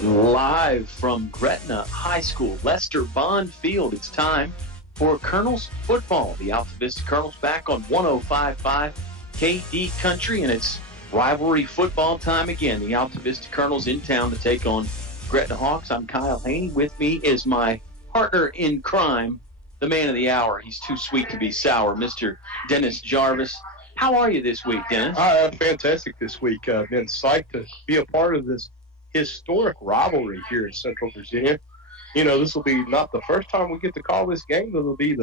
Live from Gretna High School, Lester Bond Field, it's time for Colonels football. The Altavista Colonels back on 105.5 KD Country, and it's rivalry football time again. The Altavista Colonels in town to take on Gretna Hawks. I'm Kyle Hoehne. With me is my partner in crime, the man of the hour. He's too sweet to be sour, Mr. Dennis Jarvis. How are you this week, Dennis? Fantastic this week. I've been psyched to be a part of this historic rivalry here in Central Virginia. You know, this will be not the first time we get to call this game, but it'll be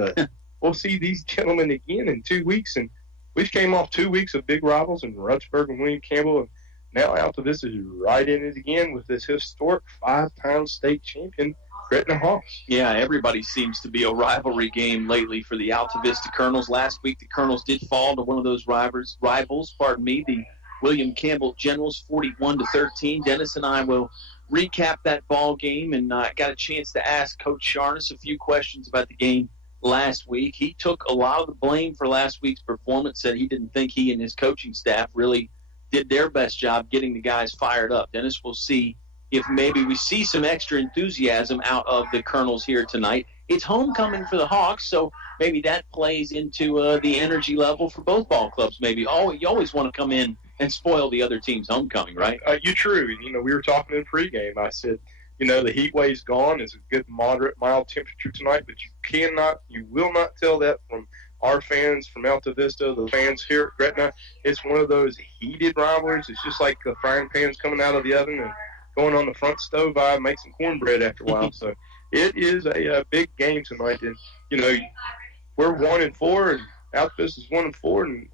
we'll see these gentlemen again in 2 weeks. And we came off 2 weeks of big rivals in Rutherford and William Campbell, and now Altavista is right in it again with this historic 5-time state champion Gretna Hawks. Yeah, everybody seems to be a rivalry game lately for the Altavista Colonels. Last week, the Colonels did fall to one of those rivals, the William Campbell Generals, 41-13. Dennis and I will recap that ball game, and I got a chance to ask Coach Sharnis a few questions about the game last week. He took a lot of the blame for last week's performance, said he didn't think he and his coaching staff really did their best job getting the guys fired up. Dennis, we'll see if maybe we see some extra enthusiasm out of the Colonels here tonight. It's homecoming for the Hawks, so maybe that plays into the energy level for both ball clubs. Maybe you always want to come in and spoil the other team's homecoming, right? You're true. You know, we were talking in pregame. I said, you know, the heat wave's gone. It's a good, moderate, mild temperature tonight, but you will not tell that from our fans from Altavista, the fans here at Gretna. It's one of those heated rivalries. It's just like the frying pan's coming out of the oven and going on the front stove. I make some cornbread after a while. So it is a big game tonight. And, you know, we're 1-4, and Altavista is 1-4, and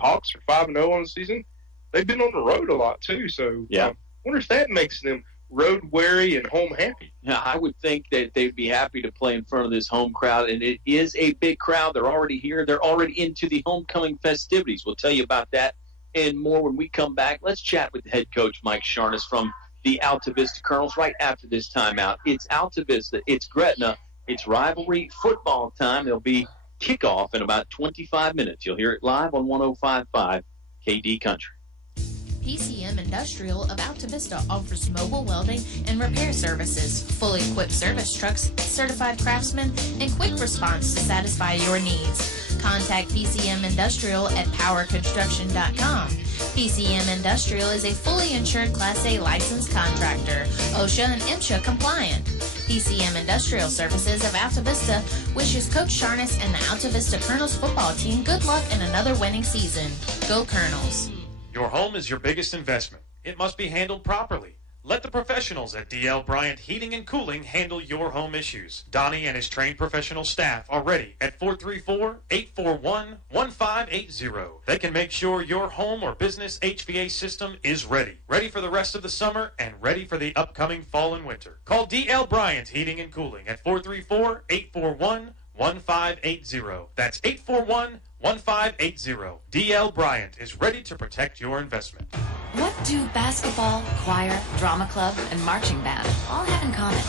Hawks are 5-0 on the season. They've been on the road a lot, too. So yeah. I wonder if that makes them road weary and home happy. Yeah, I would think that they'd be happy to play in front of this home crowd, and it is a big crowd. They're already here. They're already into the homecoming festivities. We'll tell you about that and more when we come back. Let's chat with the head coach, Mike Sharnis, from the Altavista Colonels right after this timeout. It's Altavista. It's Gretna. It's rivalry football time. There'll be kickoff in about 25 minutes. You'll hear it live on 105.5 KD Country. PCM Industrial of Altavista offers mobile welding and repair services, fully equipped service trucks, certified craftsmen, and quick response to satisfy your needs. Contact PCM Industrial at powerconstruction.com. PCM Industrial is a fully insured Class A licensed contractor, OSHA and MSHA compliant. PCM Industrial Services of Altavista wishes Coach Sharnis and the Altavista Colonels football team good luck in another winning season. Go Colonels! Your home is your biggest investment. It must be handled properly. Let the professionals at D.L. Bryant Heating and Cooling handle your home issues. Donnie and his trained professional staff are ready at 434-841-1580. They can make sure your home or business HVAC system is ready. Ready for the rest of the summer and ready for the upcoming fall and winter. Call D.L. Bryant Heating and Cooling at 434-841-1580. That's 841-1580. D.L. Bryant is ready to protect your investment. What do basketball, choir, drama club, and marching band all have in common?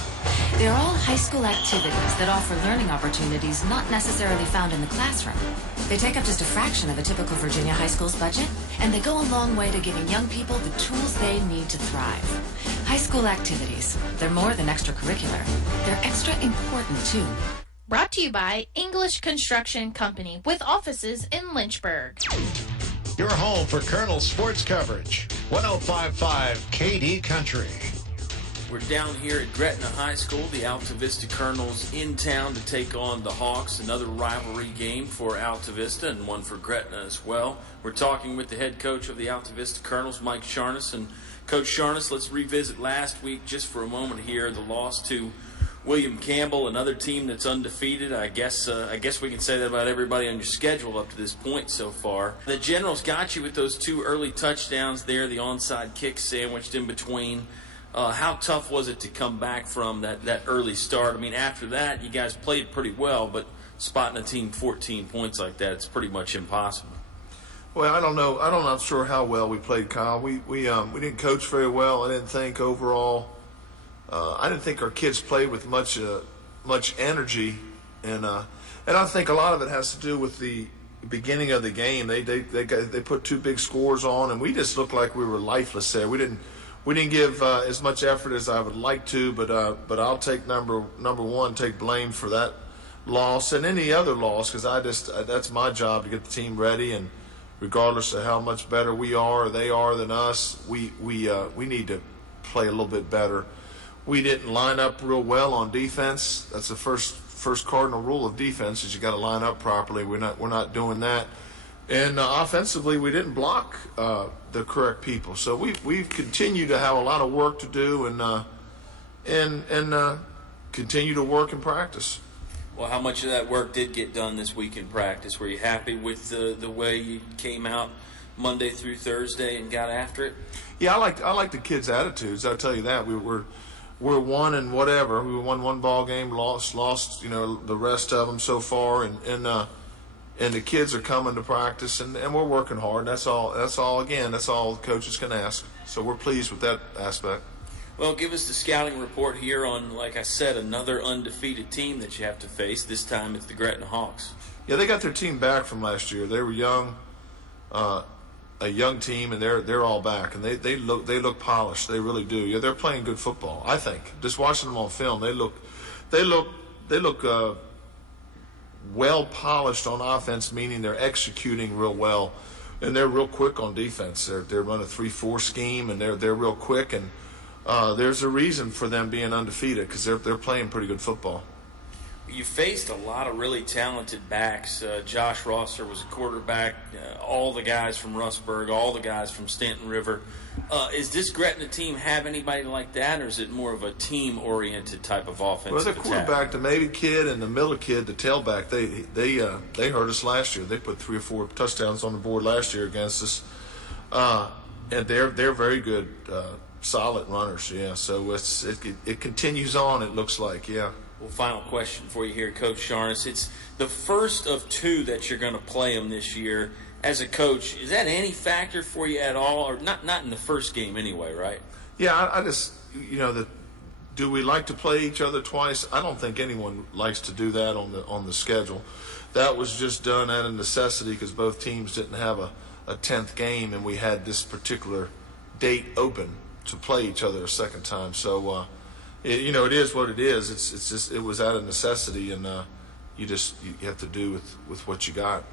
They're all high school activities that offer learning opportunities not necessarily found in the classroom. They take up just a fraction of a typical Virginia high school's budget, and they go a long way to giving young people the tools they need to thrive. High school activities, they're more than extracurricular. They're extra important, too. Brought to you by English Construction Company with offices in Lynchburg. Your home for Colonel sports coverage. 105.5 KD Country. We're down here at Gretna High School. The Altavista Colonels in town to take on the Hawks. Another rivalry game for Altavista and one for Gretna as well. We're talking with the head coach of the Altavista Colonels, Mike Sharnis. And Coach Sharnis, let's revisit last week just for a moment here. The loss to William Campbell, another team that's undefeated. I guess we can say that about everybody on your schedule up to this point so far. The Generals got you with those two early touchdowns there, the onside kick sandwiched in between. How tough was it to come back from that early start? I mean, after that, you guys played pretty well, but spotting a team 14 points like that, it's pretty much impossible. Well, I don't know. I'm not sure how well we played, Kyle. We didn't coach very well. I didn't think overall. I didn't think our kids played with much energy, and I think a lot of it has to do with the beginning of the game. They put two big scores on, and we just looked like we were lifeless there. We we didn't give as much effort as I would like to, but I'll take number one, take blame for that loss and any other loss, because that's my job to get the team ready, and regardless of how much better we are or they are than us, we need to play a little bit better. We didn't line up real well on defense. That's the first cardinal rule of defense, is you got to line up properly. We're not doing that. And offensively, we didn't block the correct people. So we've continued to have a lot of work to do, and continue to work and practice. Well, how much of that work did get done this week in practice? Were you happy with the way you came out Monday through Thursday and got after it? Yeah, I like the kids' attitudes. I'll tell you that. We're one and whatever. We won one ball game, lost the rest of them so far, and the kids are coming to practice, and we're working hard. That's all the coaches can ask. So we're pleased with that aspect. Well, give us the scouting report here on, like I said, another undefeated team that you have to face. This time it's the Gretna Hawks. Yeah, they got their team back from last year. They were young, a young team, and they're all back, and they look polished. They really do. Yeah, they're playing good football, I think. Just watching them on film, they look well polished on offense, meaning they're executing real well, and they're real quick on defense. They're running a 3-4 scheme, and they're real quick, and there's a reason for them being undefeated, because they're playing pretty good football. You faced a lot of really talented backs. Josh Rosser was a quarterback. All the guys from Russburg, all the guys from Stanton River. Is this Gretna team have anybody like that, or is it more of a team-oriented type of offensive Well, the attack? quarterback, the Navy kid, and the Miller kid, the tailback, they hurt us last year. They put 3 or 4 touchdowns on the board last year against us, and they're very good, solid runners. Yeah, so it continues on. It looks like, yeah. Well, final question for you here, Coach Jarvis. It's the first of 2 that you're going to play them this year. As a coach, is that any factor for you at all, or not in the first game anyway, right? Yeah, I just, do we like to play each other twice? I don't think anyone likes to do that on the schedule. That was just done out of necessity because both teams didn't have a 10th game, and we had this particular date open to play each other a second time. So, it is what it is. It's just, it was out of necessity, and you have to do with what you got.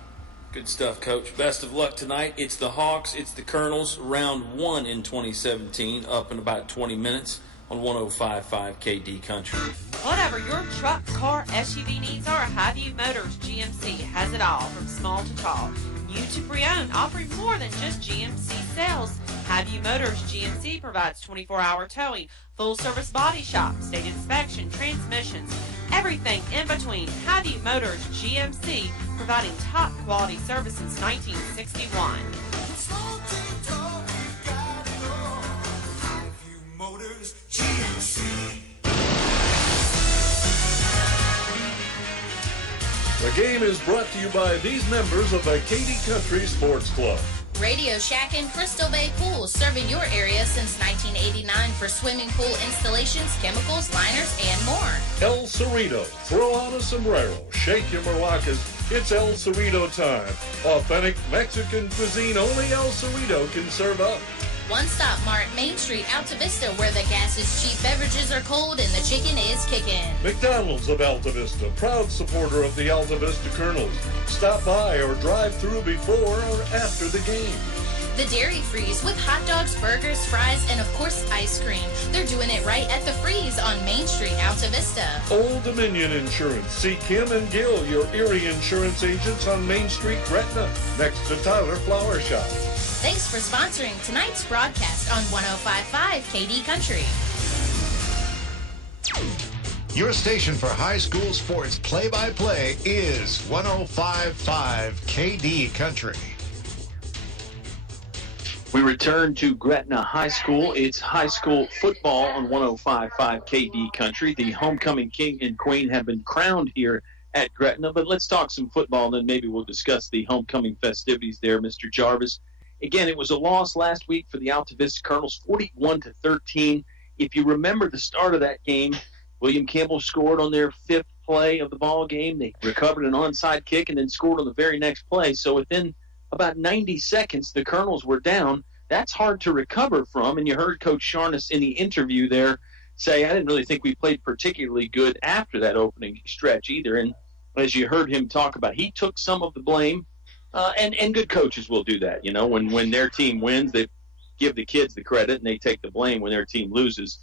Good stuff, Coach. Best of luck tonight. It's the Hawks, it's the Colonels, round 1 in 2017, up in about 20 minutes on 105.5 KD Country. Whatever your truck, car, SUV needs are, Highview Motors GMC has it all, from small to tall. New to pre-owned, offering more than just GMC sales. Highview Motors GMC provides 24-hour towing, full-service body shop, state inspection, transmissions, everything in between. Highview Motors GMC, providing top-quality service since 1961. Highview Motors GMC. The game is brought to you by these members of the KD Country Sports Club. Radio Shack and Crystal Bay Pools, serving your area since 1989 for swimming pool installations, chemicals, liners, and more. El Cerrito. Throw on a sombrero. Shake your maracas. It's El Cerrito time. Authentic Mexican cuisine only El Cerrito can serve up. One Stop Mart, Main Street, Altavista, where the gas is cheap, beverages are cold, and the chicken is kicking. McDonald's of Altavista, proud supporter of the Altavista Colonels. Stop by or drive through before or after the game. The Dairy Freeze with hot dogs, burgers, fries, and of course ice cream. They're doing it right at the Freeze on Main Street, Altavista. Old Dominion Insurance. See Kim and Gil, your Erie insurance agents on Main Street, Gretna, next to Tyler Flower Shop. Thanks for sponsoring tonight's broadcast on 105.5 KD Country. Your station for high school sports play-by-play is 105.5 KD Country. We return to Gretna High School. It's high school football on 105.5 KD Country. The homecoming king and queen have been crowned here at Gretna, but let's talk some football, and then maybe we'll discuss the homecoming festivities there, Mr. Jarvis. Again, it was a loss last week for the Altavista Colonels, 41-13. If you remember the start of that game, William Campbell scored on their 5th play of the ball game. They recovered an onside kick and then scored on the very next play. So within about 90 seconds, the Colonels were down that's hard to recover from. And you heard Coach Sharness in the interview there say, I didn't really think we played particularly good after that opening stretch either. And as you heard him talk about, he took some of the blame. And good coaches will do that. When their team wins, they give the kids the credit and they take the blame when their team loses.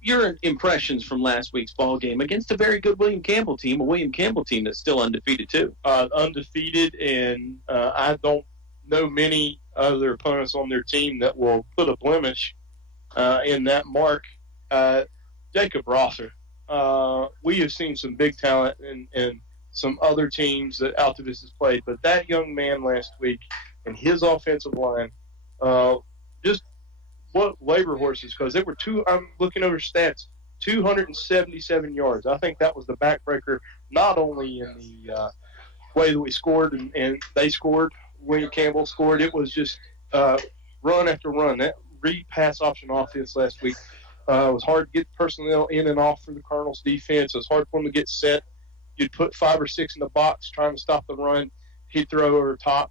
Your impressions from last week's ball game against a very good William Campbell team, a William Campbell team that's still undefeated too. Undefeated, and I don't know many other opponents on their team that will put a blemish in that mark. Jacob Rosser. We have seen some big talent in some other teams that Altavista has played, but that young man last week and his offensive line, just what labor horses, because there were I'm looking over stats, 277 yards. I think that was the backbreaker, not only in the way that we scored and they scored, William Campbell scored. It was just run after run. That read pass option offense last week was hard to get personnel in and off for the Colonels defense. It was hard for them to get set. You'd put 5 or 6 in the box trying to stop the run. He'd throw over top.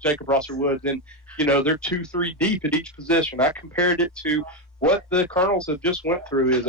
Jacob Rosser would. Then, they're 2-3 deep at each position. I compared it to what the Colonels have just went through is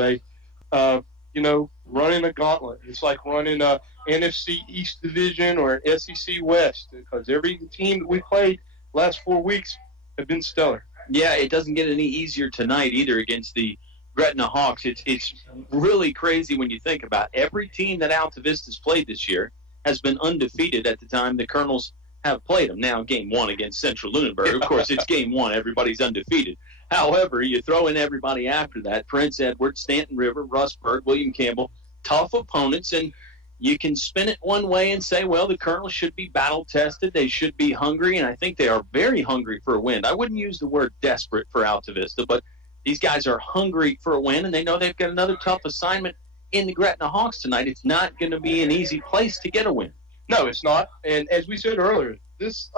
running a gauntlet. It's like running a NFC East Division or SEC West, because every team that we played last 4 weeks have been stellar. Yeah, it doesn't get any easier tonight either against the Gretna Hawks. It's really crazy when you think about it. Every team that Altavista's played this year has been undefeated at the time the Colonels have played them. Now, game 1 against Central Lunenburg, of course, it's game 1. Everybody's undefeated. However, you throw in everybody after that, Prince Edward, Stanton River, Rustburg, William Campbell, tough opponents, and you can spin it one way and say, well, the Colonels should be battle-tested. They should be hungry, and I think they are very hungry for a win. I wouldn't use the word desperate for Altavista, but these guys are hungry for a win, and they know they've got another tough assignment in the Gretna Hawks tonight. It's not going to be an easy place to get a win. No, it's not. And as we said earlier, this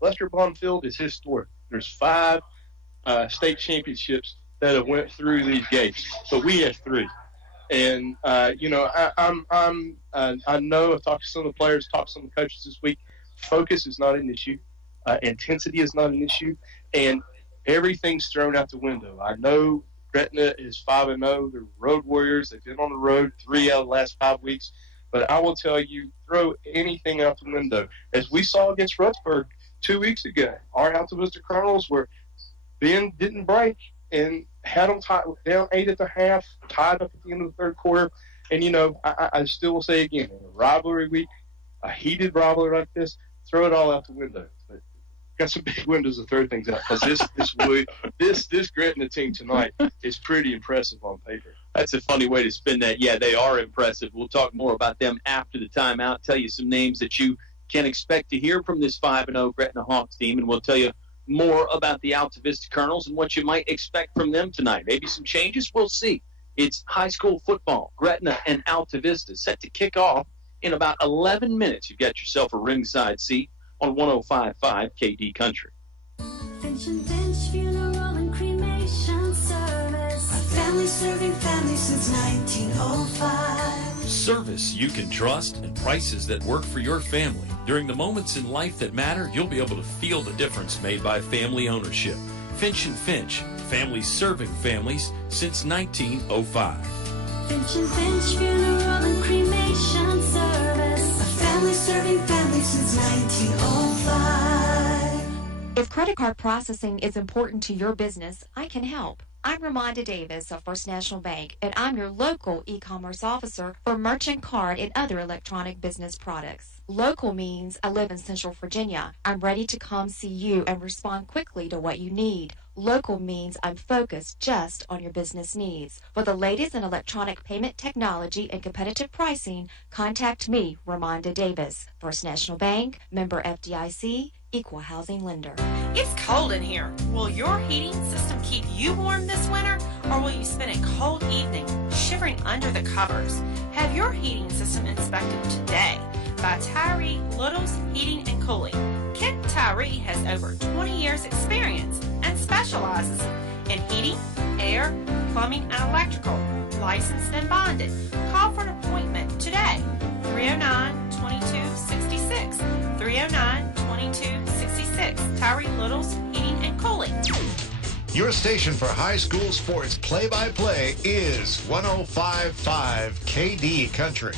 Lester Bond Field is historic. There's 5 state championships that have went through these gates, but we have 3. And I know I've talked to some of the players, talked to some of the coaches this week. Focus is not an issue. Intensity is not an issue, and everything's thrown out the window. I know Gretna is 5-0. They're road warriors. They've been on the road 3 out of the last 5 weeks. But I will tell you, throw anything out the window. As we saw against Rustburg 2 weeks ago, our Altavista Colonels didn't break and had them down 8 at the half, tied up at the end of the third quarter. And, I still will say again, in a rivalry week, a heated rivalry like this, throw it all out the window. But got some big windows to throw things out, because this Gretna team tonight is pretty impressive on paper. That's a funny way to spin that. Yeah, they are impressive. We'll talk more about them after the timeout, tell you some names that you can expect to hear from this 5-0 Gretna Hawks team, and we'll tell you more about the Altavista Colonels and what you might expect from them tonight. Maybe some changes, we'll see. It's high school football. Gretna and Altavista set to kick off in about 11 minutes. You've got yourself a ringside seat on 105.5 KD Country. Finch and Finch Funeral and Cremation Service. A family serving family since 1905. Service you can trust and prices that work for your family. During the moments in life that matter, you'll be able to feel the difference made by family ownership. Finch and Finch, families serving families since 1905. Finch and Finch Funeral and Cremation Service. A family serving family since 1905. If credit card processing is important to your business, I can help. I'm Ramonda Davis of First National Bank, and I'm your local e-commerce officer for merchant card and other electronic business products. Local means I live in Central Virginia. I'm ready to come see you and respond quickly to what you need. Local means I'm focused just on your business needs. For the latest in electronic payment technology and competitive pricing, contact me, Ramonda Davis. First National Bank, member FDIC, equal housing lender. It's cold in here. Will your heating system keep you warm this winter, or will you spend a cold evening shivering under the covers? Have your heating system inspected today by Tyree Little's Heating and Cooling. Kent Tyree has over 20 years experience and specializes in heating, air, plumbing, and electrical, licensed and bonded. Call for an appointment today. 309-2266. 309-2266. Tyree Little's Heating and Coley. Your station for high school sports play-by-play is 105.5 KD Country.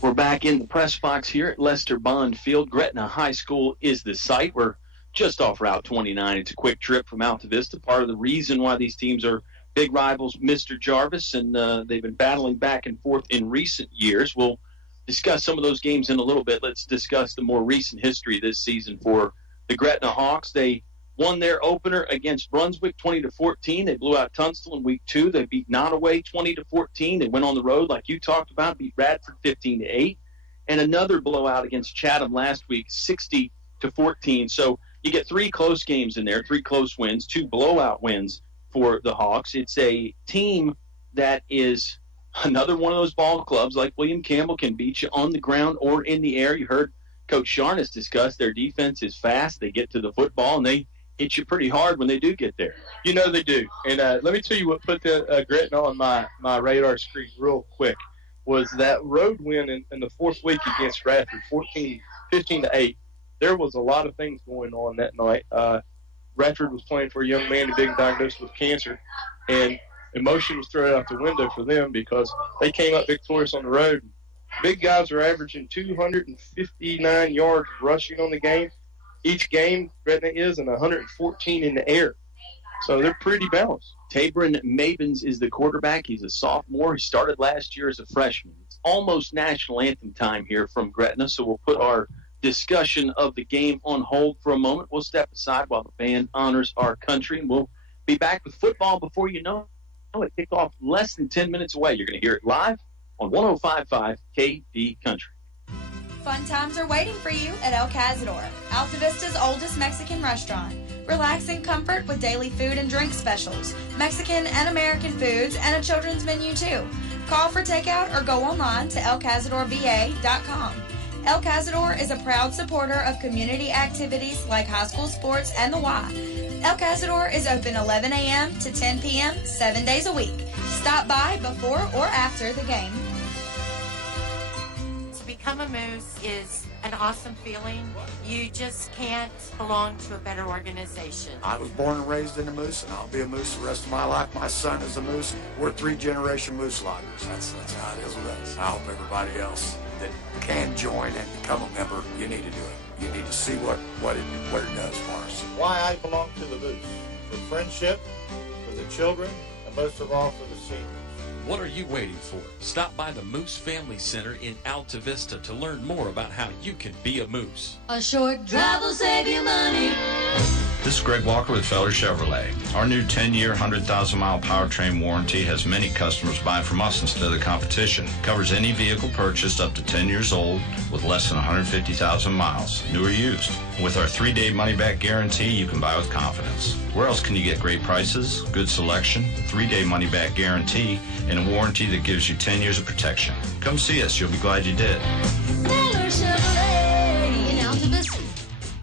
We're back in the press box here at Lester Bond Field. Gretna High School is the site. We're just off Route 29. It's a quick trip from Altavista. Part of the reason why these teams are big rivals, Mr. Jarvis, and they've been battling back and forth in recent years. We'll discuss some of those games in a little bit. Let's discuss the more recent history this season for the Gretna Hawks. They won their opener against Brunswick 20-14. They blew out Tunstall in week 2. They beat Nottoway 20-14. They went on the road, like you talked about, beat Radford 15-8. And another blowout against Chatham last week, 60-14. So you get 3 close games in there, 3 close wins, 2 blowout wins for the Hawks. It's a team that is another one of those ball clubs like William Campbell can beat you on the ground or in the air. You heard Coach Sharness discuss their defense is fast. They get to the football, and they hit you pretty hard when they do get there. You know they do. And let me tell you what put the Gretna on my radar screen real quick was that road win in the 4th week against Radford, 15-8. There was a lot of things going on that night. Radford was playing for a young man who been diagnosed with cancer, and emotion was thrown out the window for them because they came up victorious on the road. Big guys are averaging 259 yards rushing on the game. Each game, Gretna is, and 114 in the air. So they're pretty balanced. Tabron Mabens is the quarterback. He's a sophomore. He started last year as a freshman. It's almost national anthem time here from Gretna, so we'll put our discussion of the game on hold for a moment. We'll step aside while the band honors our country, and we'll be back with football before you know it. Kick off less than 10 minutes away. You're going to hear it live on 105.5 KD Country. Fun times are waiting for you at El Cazador, Altavista's oldest Mexican restaurant. Relax in comfort with daily food and drink specials, Mexican and American foods, and a children's menu too. Call for takeout or go online to elcazadorva.com. El Cazador is a proud supporter of community activities like high school sports and the Y. El Cazador is open 11 a.m. to 10 p.m. 7 days a week. Stop by before or after the game. To become a Moose is an awesome feeling. You just can't belong to a better organization. I was born and raised in a Moose, and I'll be a Moose the rest of my life. My son is a Moose. We're 3-generation Moose loggers. That's how it is with us. I hope everybody else that can join and become a member, you need to do it. You need to see what it does for us. Why I belong to the Moose. For friendship, for the children, and most of all for the seniors. What are you waiting for? Stop by the Moose Family Center in Altavista to learn more about how you can be a Moose. A short drive will save you money. This is Greg Walker with Feller Chevrolet. Our new 10-year, 100,000-mile powertrain warranty has many customers buying from us instead of the competition. Covers any vehicle purchased up to 10 years old with less than 150,000 miles, new or used. With our 3-day money-back guarantee, you can buy with confidence. Where else can you get great prices, good selection, 3-day money-back guarantee, and a warranty that gives you 10 years of protection? Come see us. You'll be glad you did. Feller Chevrolet in Altavista.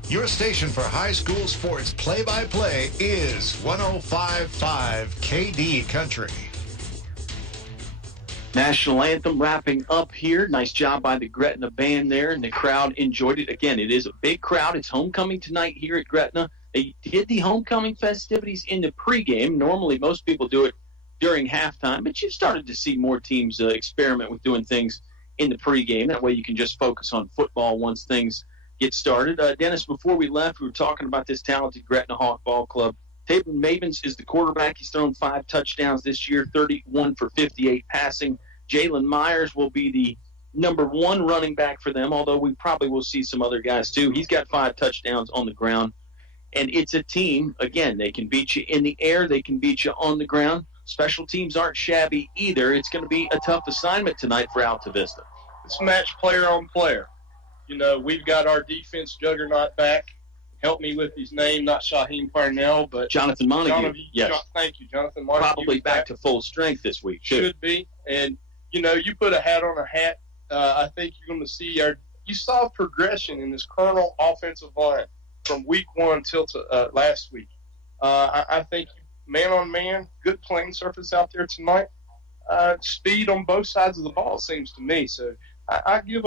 Your station for high school sports play-by-play is 105.5 KD Country. National anthem wrapping up here. Nice job by the Gretna band there, and the crowd enjoyed it. Again, it is a big crowd. It's homecoming tonight here at Gretna. They did the homecoming festivities in the pregame. Normally, most people do it during halftime, but you've started to see more teams experiment with doing things in the pregame. That way you can just focus on football once things get started. Dennis, before we left, we were talking about this talented Gretna Hawk Ball Club. Tabron Mabens is the quarterback. He's thrown 5 touchdowns this year, 31 for 58 passing. Jalen Myers will be the number 1 running back for them, although we probably will see some other guys too. He's got 5 touchdowns on the ground. And it's a team, again, they can beat you in the air. They can beat you on the ground. Special teams aren't shabby either. It's going to be a tough assignment tonight for Altavista. It's match player on player. You know, we've got our defense juggernaut back. Help me with his name, not Shaheem Parnell, but Jonathan Montague. Yes. Thank you, Jonathan Montague. Probably back to full strength this week, too. Should be. And, you know, you put a hat on a hat, I think you're going to see you saw progression in this Colonel offensive line from week 1 till last week. I think man on man, good playing surface out there tonight. Speed on both sides of the ball, it seems to me. So I give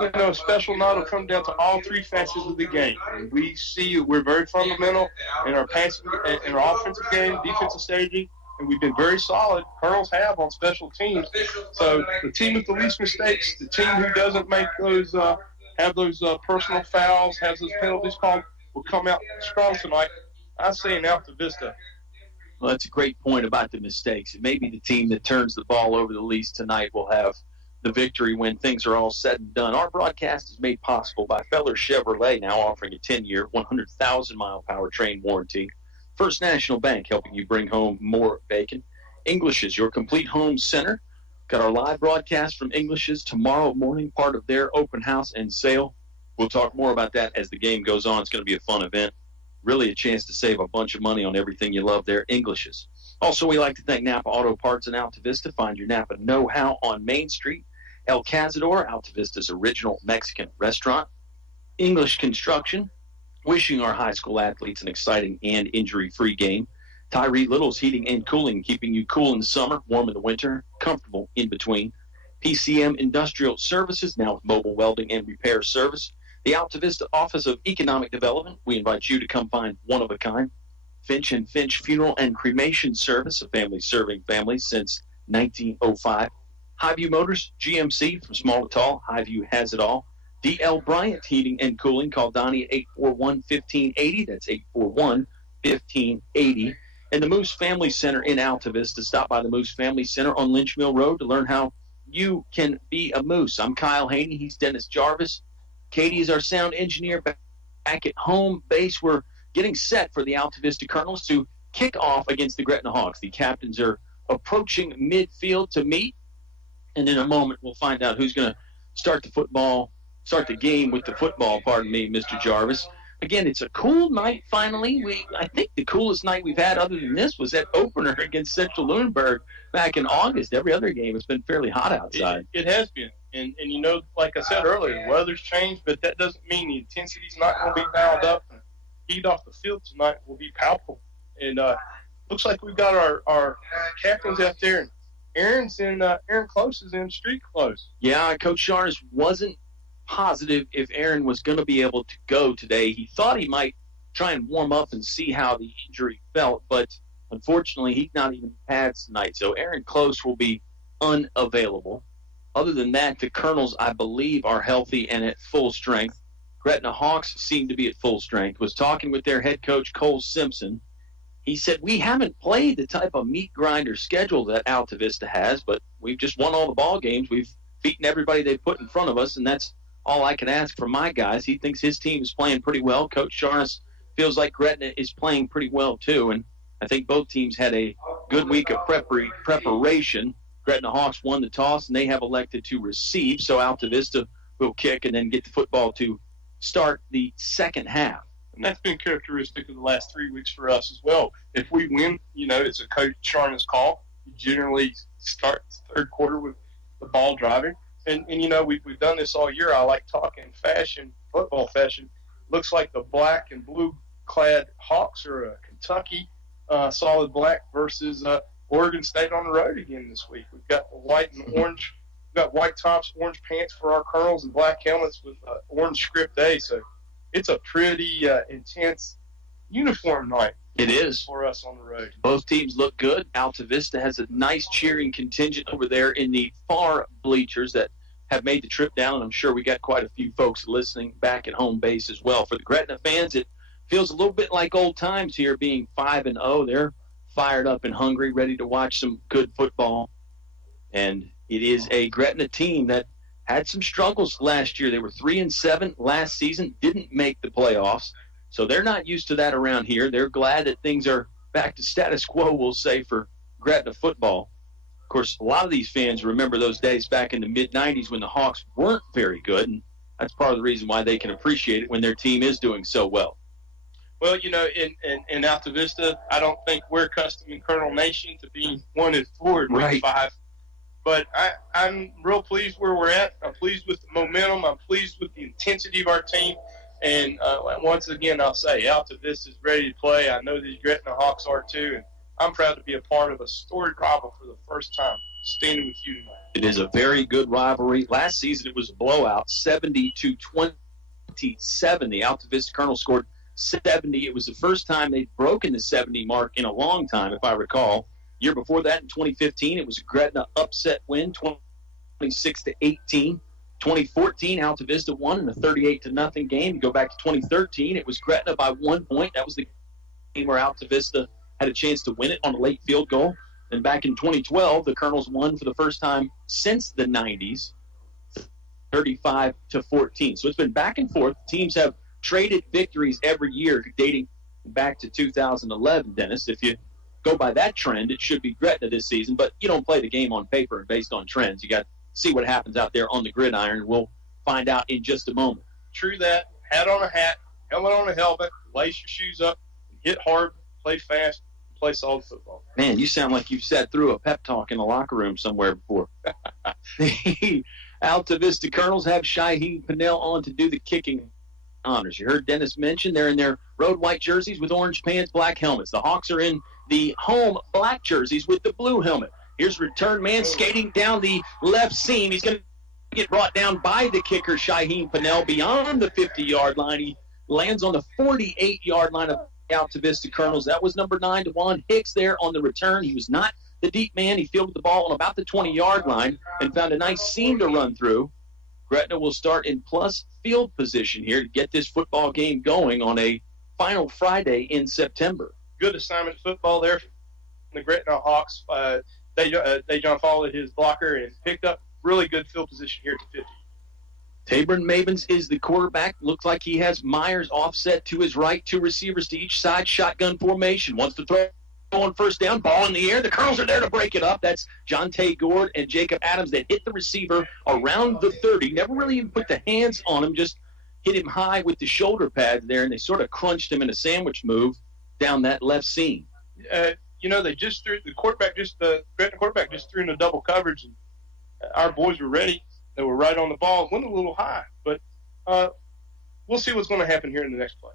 a special night will come down to all three facets of the game. And we see we're very fundamental in our passing, in our offensive game, defensive staging, and we've been very solid. Colonels have on special teams. So the team with the least mistakes, the team who doesn't make those have those personal fouls, has those penalties called, will come out strong tonight. I say in Altavista. Well, that's a great point about the mistakes. It may be the team that turns the ball over the least tonight will have the victory when things are all said and done. Our broadcast is made possible by Feller Chevrolet, now offering a 10-year, 100,000-mile powertrain warranty. First National Bank, helping you bring home more bacon. English's, your complete home center. Got our live broadcast from English's tomorrow morning, part of their open house and sale. We'll talk more about that as the game goes on. It's going to be a fun event. Really a chance to save a bunch of money on everything you love there, English's. Also, we like to thank Napa Auto Parts in Altavista. Find your Napa know-how on Main Street. El Cazador, Altavista's original Mexican restaurant. English Construction, wishing our high school athletes an exciting and injury-free game. Tyree Little's Heating and Cooling, keeping you cool in the summer, warm in the winter, comfortable in between. PCM Industrial Services, now with mobile welding and repair service. The Altavista Office of Economic Development, we invite you to come find one of a kind. Finch and Finch Funeral and Cremation Service, a family serving families since 1905. Highview Motors, GMC, from small to tall, Highview has it all. D.L. Bryant Heating and Cooling, call Donnie at 841-1580. That's 841-1580. And the Moose Family Center in Altavista. Stop by the Moose Family Center on Lynch Mill Road to learn how you can be a Moose. I'm Kyle Hoehne. He's Dennis Jarvis. Katie is our sound engineer. Back at home base, we're getting set for the Altavista Colonels to kick off against the Gretna Hawks. The captains are approaching midfield to meet. And in a moment, we'll find out who's going to start the game with the football, pardon me, Mr. Jarvis. Again, it's a cool night, finally. I think the coolest night we've had other than this was that opener against Central Lunenburg back in August. Every other game has been fairly hot outside. It has been. And like I said earlier, the weather's changed, but that doesn't mean the intensity's not going to be dialed up. And heat off the field tonight will be palpable. And looks like we've got our captains out there. And Aaron Close is in street clothes. Yeah, Coach Sharnes wasn't positive if Aaron was going to be able to go today. He thought he might try and warm up and see how the injury felt, but unfortunately he's not even in pads tonight. So Aaron Close will be unavailable. Other than that, the Colonels, I believe, are healthy and at full strength. Gretna Hawks seem to be at full strength. Was talking with their head coach, Cole Simpson. He said, we haven't played the type of meat grinder schedule that Altavista has, but we've just won all the ball games. We've beaten everybody they put in front of us, and that's all I can ask for my guys. He thinks his team is playing pretty well. Coach Sharnes feels like Gretna is playing pretty well, too, and I think both teams had a good week of preparation. Gretna Hawks won the toss, and they have elected to receive, so Altavista will kick and then get the football to start the second half. And that's been characteristic of the last 3 weeks for us as well. If we win, it's a Coach Sharnes call. You generally start the third quarter with the ball driving. And we've done this all year. I like talking fashion, football fashion. Looks like the black and blue-clad Hawks are a Kentucky solid black versus Oregon State on the road again this week. We've got white and orange. We've got white tops, orange pants for our Colonels, and black helmets with orange script A. So it's a pretty intense uniform night. It is. For us on the road. Both teams look good. Altavista has a nice cheering contingent over there in the far bleachers that have made the trip down, and I'm sure we got quite a few folks listening back at home base as well. For the Gretna fans, it feels a little bit like old times here, being 5-0. They're fired up and hungry, ready to watch some good football. And it is a Gretna team that had some struggles last year. They were 3-7 last season, didn't make the playoffs. So they're not used to that around here. They're glad that things are back to status quo, we'll say, for Gretna football. Of course, a lot of these fans remember those days back in the mid-'90s when the Hawks weren't very good, and that's part of the reason why they can appreciate it when their team is doing so well. Well, in Altavista, I don't think we're accustomed in Colonel Nation to being 1-4 in week 5. But I'm real pleased where we're at. I'm pleased with the momentum. I'm pleased with the intensity of our team. And once again, I'll say Altavista is ready to play. I know these Gretna Hawks are too. And I'm proud to be a part of a storied rival for the first time. standing with you tonight. It is a very good rivalry. Last season it was a blowout, 70-27. The Altavista Colonels scored 70. It was the first time they'd broken the 70 mark in a long time, if I recall. Year before that, in 2015, it was a Gretna upset win, 26-18. 2014, Altavista won in a 38-0 game. Go back to 2013, it was Gretna by 1 point. That was the game where Altavista had a chance to win it on a late field goal. And back in 2012, the Colonels won for the first time since the 90s, 35-14. So it's been back and forth. Teams have traded victories every year dating back to 2011, Dennis. If you go by that trend, it should be Gretna this season. But you don't play the game on paper and based on trends. You got to see what happens out there on the gridiron. We'll find out in just a moment. True that. Hat on a hat, helmet on a helmet, lace your shoes up, hit hard, play fast, play solid football. Man, you sound like you've sat through a pep talk in a locker room somewhere before. The Altavista Colonels have Shaheed Pinnell on to do the kicking honors. You heard Dennis mention they're in their road white jerseys with orange pants, black helmets. The Hawks are in the home black jerseys with the blue helmet. Here's return man skating down the left seam. He's going to get brought down by the kicker, Shaheed Pinnell, beyond the 50-yard line. He lands on the 48-yard line of Altavista Colonels. That was number 9, DeJuan Hicks there on the return. He was not the deep man. He fielded the ball on about the 20-yard line and found a nice seam to run through. Gretna will start in plus field position here to get this football game going on a final Friday in September. Good assignment football there from the Gretna Hawks. Dejon followed his blocker and picked up really good field position here to 50. Tabron Mabens is the quarterback. Looks like he has Myers offset to his right, 2 receivers to each side, shotgun formation. Wants to throw on first down, ball in the air. The Colonels are there to break it up. That's Jonte Gord and Jacob Adams that hit the receiver around the 30. Never really even put the hands on him, just hit him high with the shoulder pads there, and they sort of crunched him in a sandwich move down that left seam. They just threw the Gretna quarterback just threw in a double coverage, and our boys were ready. They were right on the ball. Went a little high, but we'll see what's going to happen here in the next play.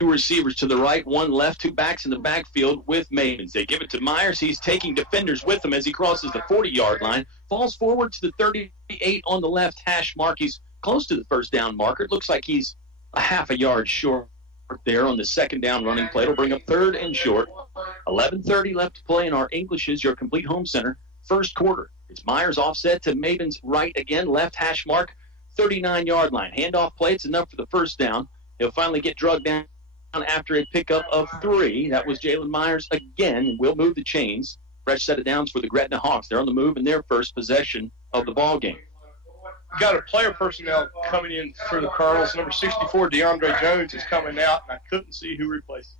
2 receivers to the right, 1 left, 2 backs in the backfield with Mabens. They give it to Myers. He's taking defenders with him as he crosses the 40-yard line. Falls forward to the 38 on the left hash mark. He's close to the first down marker. It looks like he's a half a yard short there on the second down running play. It'll bring up 3rd and short. 11:30 left to play in our English's, your complete home center, first quarter. It's Myers offset to Mabens right again, left hash mark, 39-yard line. Handoff play, it's enough for the first down. He'll finally get drugged down after a pickup of 3. That was Jalen Myers again, and we'll move the chains. Fresh set of downs for the Gretna Hawks. They're on the move in their first possession of the ball game. Got a player personnel coming in for the Colonels. Number 64, DeAndre Jones, is coming out, and I couldn't see who replaced him.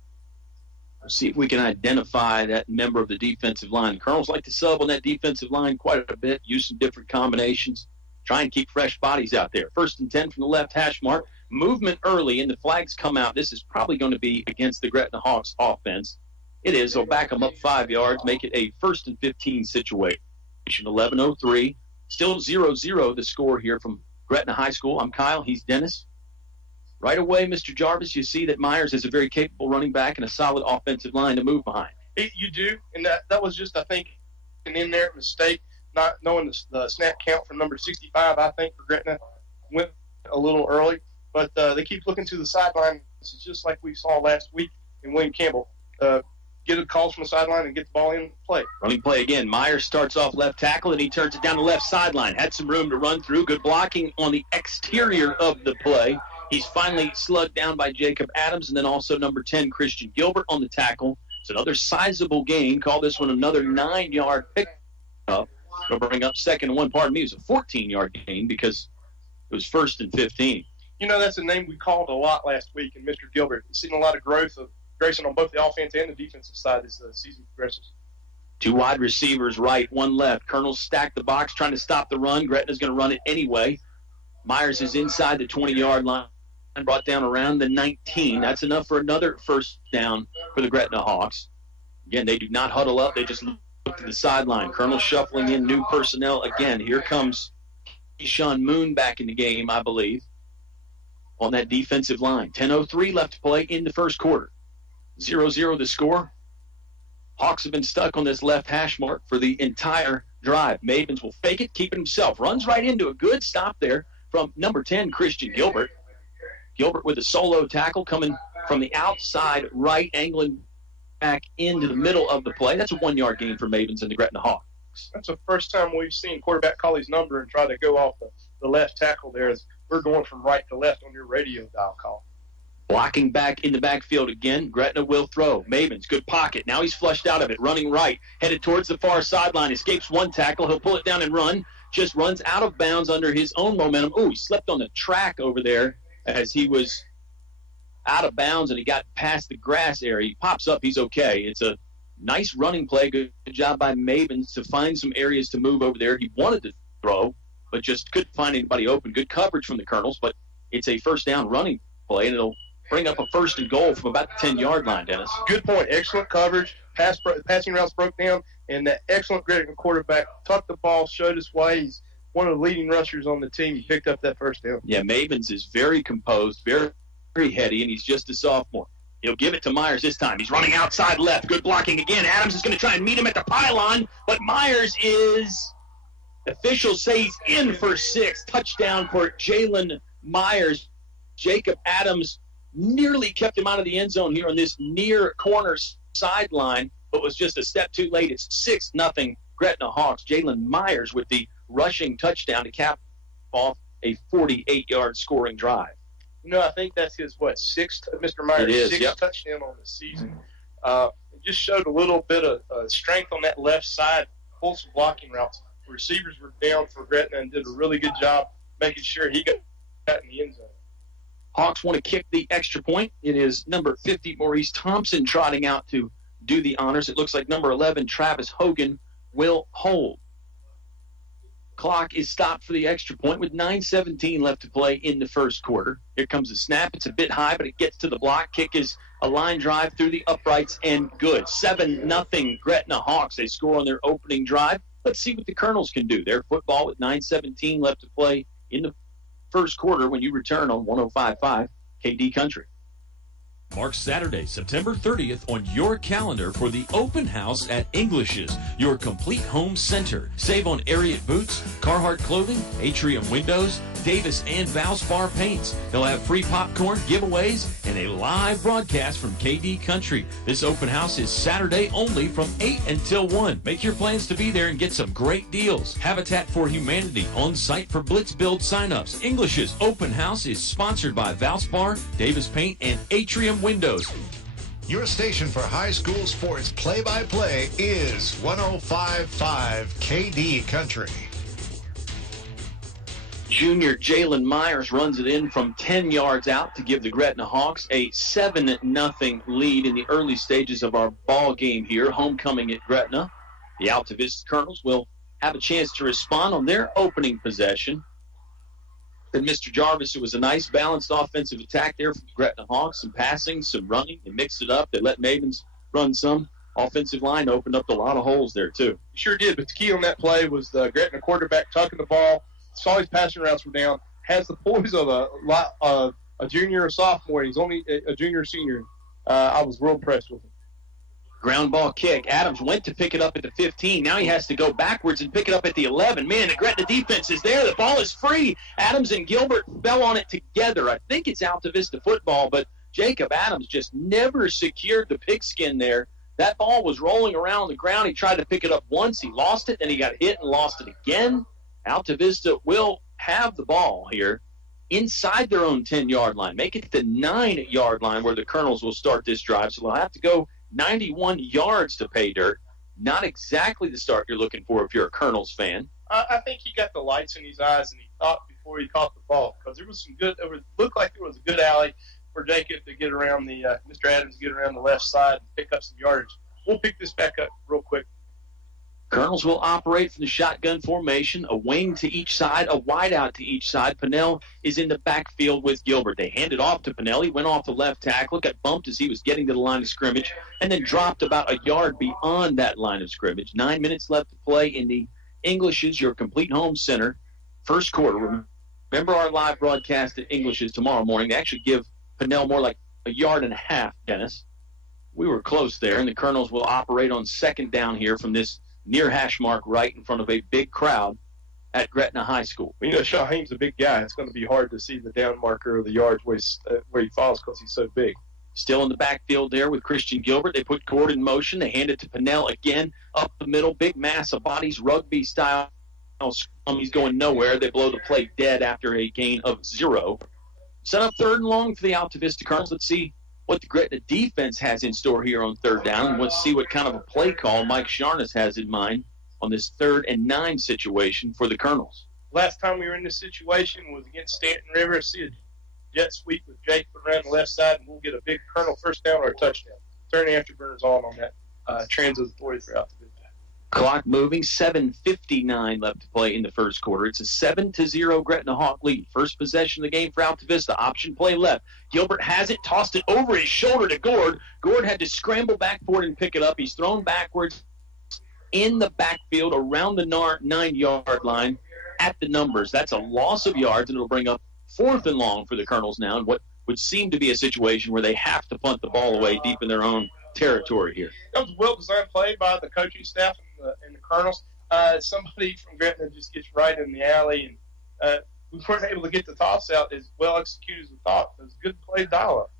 Let's see if we can identify that member of the defensive line. The Colonels like to sub on that defensive line quite a bit, use some different combinations, try and keep fresh bodies out there. 1st and 10 from the left hash mark. Movement early, and the flags come out. This is probably going to be against the Gretna Hawks offense. It is. They'll back them up 5 yards, make it a 1st and 15 situation. 11:03. Still 0-0 the score here from Gretna High School. I'm Kyle. He's Dennis. Right away, Mr. Jarvis, you see that Myers is a very capable running back and a solid offensive line to move behind. You do, and that was just, I think, an in there mistake, not knowing the snap count from number 65, I think, for Gretna went a little early. But they keep looking to the sideline. This is just like we saw last week in William Campbell. Get a call from the sideline and get the ball in play. Running play again. Myers starts off left tackle, and he turns it down the left sideline. Had some room to run through. Good blocking on the exterior of the play. He's finally slugged down by Jacob Adams, and then also number 10, Christian Gilbert on the tackle. It's another sizable gain. Call this one another 9-yard pickup. It'll bring up 2nd and 1. Pardon me, it was a 14-yard gain because it was 1st and 15. That's a name we called a lot last week, and Mr. Gilbert. We've seen a lot of growth of Grayson on both the offense and the defensive side as the season progresses. 2 wide receivers right, 1 left. Colonels stack the box, trying to stop the run. Gretna's going to run it anyway. Myers is inside the 20-yard line, brought down around the 19. That's enough for another first down for the Gretna Hawks. Again, they do not huddle up. They just look to the sideline. Colonel shuffling in new personnel again. Here comes Keyshawn Moon back in the game, I believe, on that defensive line. 10:03 left to play in the first quarter. 0-0 the score. Hawks have been stuck on this left hash mark for the entire drive. Mavens will fake it, keep it himself. Runs right into a good stop there from number 10, Christian Gilbert. Gilbert with a solo tackle coming from the outside right, angling back into the middle of the play. That's a 1-yard gain for Mavens and the Gretna Hawks. That's the first time we've seen quarterback call his number and try to go off the left tackle there, as we're going from right to left on your radio dial call. Blocking back in the backfield again. Gretna will throw. Mavens, good pocket. Now he's flushed out of it, running right, headed towards the far sideline. Escapes one tackle. He'll pull it down and run. Just runs out of bounds under his own momentum. Ooh, he slept on the track over there as he was out of bounds, and he got past the grass area. He pops up. He's okay. It's a nice running play. Good job by Mavens to find some areas to move over there. He wanted to throw, but just couldn't find anybody open. Good coverage from the Colonels, but it's a first down running play, and it'll bring up a 1st and goal from about the 10-yard line, Dennis. Good point. Excellent coverage. Passing routes broke down, and that excellent Gretna quarterback tucked the ball, showed his way. He's one of the leading rushers on the team. He picked up that first down. Yeah, Mavens is very composed, very heady, and he's just a sophomore. He'll give it to Myers this time. He's running outside left. Good blocking again. Adams is going to try and meet him at the pylon, but Myers is – officials say he's in for 6. Touchdown for Jalen Myers. Jacob Adams nearly kept him out of the end zone here on this near corner sideline, but was just a step too late. It's 6-0 Gretna Hawks. Jalen Myers with the rushing touchdown to cap off a 48-yard scoring drive. I think that's his, sixth, Mr. Myers' sixth touchdown on the season. It just showed a little bit of strength on that left side, pulled some blocking routes. The receivers were down for Gretna and did a really good job making sure he got in the end zone. Hawks want to kick the extra point. It is number 50, Maurice Thompson, trotting out to do the honors. It looks like number 11, Travis Hogan, will hold. Clock is stopped for the extra point with 9:17 left to play in the first quarter. Here comes the snap. It's a bit high, but it gets to the block. Kick is a line drive through the uprights and good. 7-0 Gretna Hawks. They score on their opening drive. Let's see what the Colonels can do. Their football with 9:17 left to play in the first quarter when you return on 105.5 KD Country. Mark Saturday, September 30th on your calendar for the open house at English's, your complete home center. Save on Ariat boots, Carhartt clothing, Atrium windows, Davis and Valspar paints. They'll have free popcorn, giveaways, and a live broadcast from KD Country. This open house is Saturday only from 8 until 1. Make your plans to be there and get some great deals. Habitat for Humanity on site for Blitz Build signups. English's open house is sponsored by Valspar, Davis Paint, and Atrium Windows. Your station for high school sports play-by-play is 105.5 KD Country. Junior Jalen Myers runs it in from 10 yards out to give the Gretna Hawks a 7-0 lead in the early stages of our ball game here. Homecoming at Gretna. The Altavista Colonels will have a chance to respond on their opening possession. And Mr. Jarvis, it was a nice balanced offensive attack there from the Gretna Hawks. Some passing, some running. They mixed it up. They let Mavens run some. Offensive line opened up a lot of holes there, too. Sure did, but the key on that play was the Gretna quarterback tucking the ball. Saw his passing routes were down. Has the poise of a junior or sophomore. He's only a junior or senior. I was real impressed with him. Ground ball kick. Adams went to pick it up at the 15. Now he has to go backwards and pick it up at the 11. Man, the Gretna defense is there. The ball is free. Adams and Gilbert fell on it together. I think it's Altavista football, but Jacob Adams just never secured the pigskin there. That ball was rolling around the ground. He tried to pick it up once. He lost it. Then he got hit and lost it again. Altavista will have the ball here inside their own 10-yard line. Make it the 9-yard line where the Colonels will start this drive. So they'll have to go 91 yards to pay dirt. Not exactly the start you're looking for if you're a Colonels fan. I think he got the lights in his eyes and he thought before he caught the ball, because there was some good. Looked like there was a good alley for Jacob to get around the Mr. Adams to get around the left side and pick up some yardage. We'll pick this back up real quick. Colonels will operate from the shotgun formation, a wing to each side, a wideout to each side. Pennell is in the backfield with Gilbert. They hand it off to Pennell. He went off the left tackle, got bumped as he was getting to the line of scrimmage, and then dropped about a yard beyond that line of scrimmage. 9 minutes left to play in the English's, your complete home center, first quarter. Remember our live broadcast at English's tomorrow morning. They actually give Pennell more like a yard and a half, Dennis. We were close there, and the Colonels will operate on second down here from this near hash mark right in front of a big crowd at Gretna High School. You know, Shaheem's a big guy. It's going to be hard to see the down marker of the yards where he falls because he's so big. Still in the backfield there with Christian Gilbert. They put Gord in motion. They hand it to Pennell again up the middle. Big mass of bodies, rugby style. He's going nowhere. They blow the play dead after a gain of 0. Set up 3rd and long for the Altavista Colonels. Let's see what the Gretna defense has in store here on 3rd down. And let's see what kind of a play call Mike Sharnes has in mind on this 3rd and 9 situation for the Colonels. Last time we were in this situation was against Stanton River. See a jet sweep with Jake around the left side, and we'll get a big Colonel first down or a touchdown. Turn the afterburners on that transitory for Altavista. Clock moving, 7:59 left to play in the first quarter. It's a 7-0 Gretna Hawk lead. First possession of the game for Altavista. Option play left. Gilbert has it, tossed it over his shoulder to Gord. Gord had to scramble back for it and pick it up. He's thrown backwards in the backfield around the 9-yard line at the numbers. That's a loss of yards, and it'll bring up 4th and long for the Colonels now, and what would seem to be a situation where they have to punt the ball away deep in their own territory here. That was a well-designed play by the coaching staff and the Colonels. Somebody from Gretna just gets right in the alley, and we weren't able to get the toss out as well executed as we thought. It was a good play dial-up.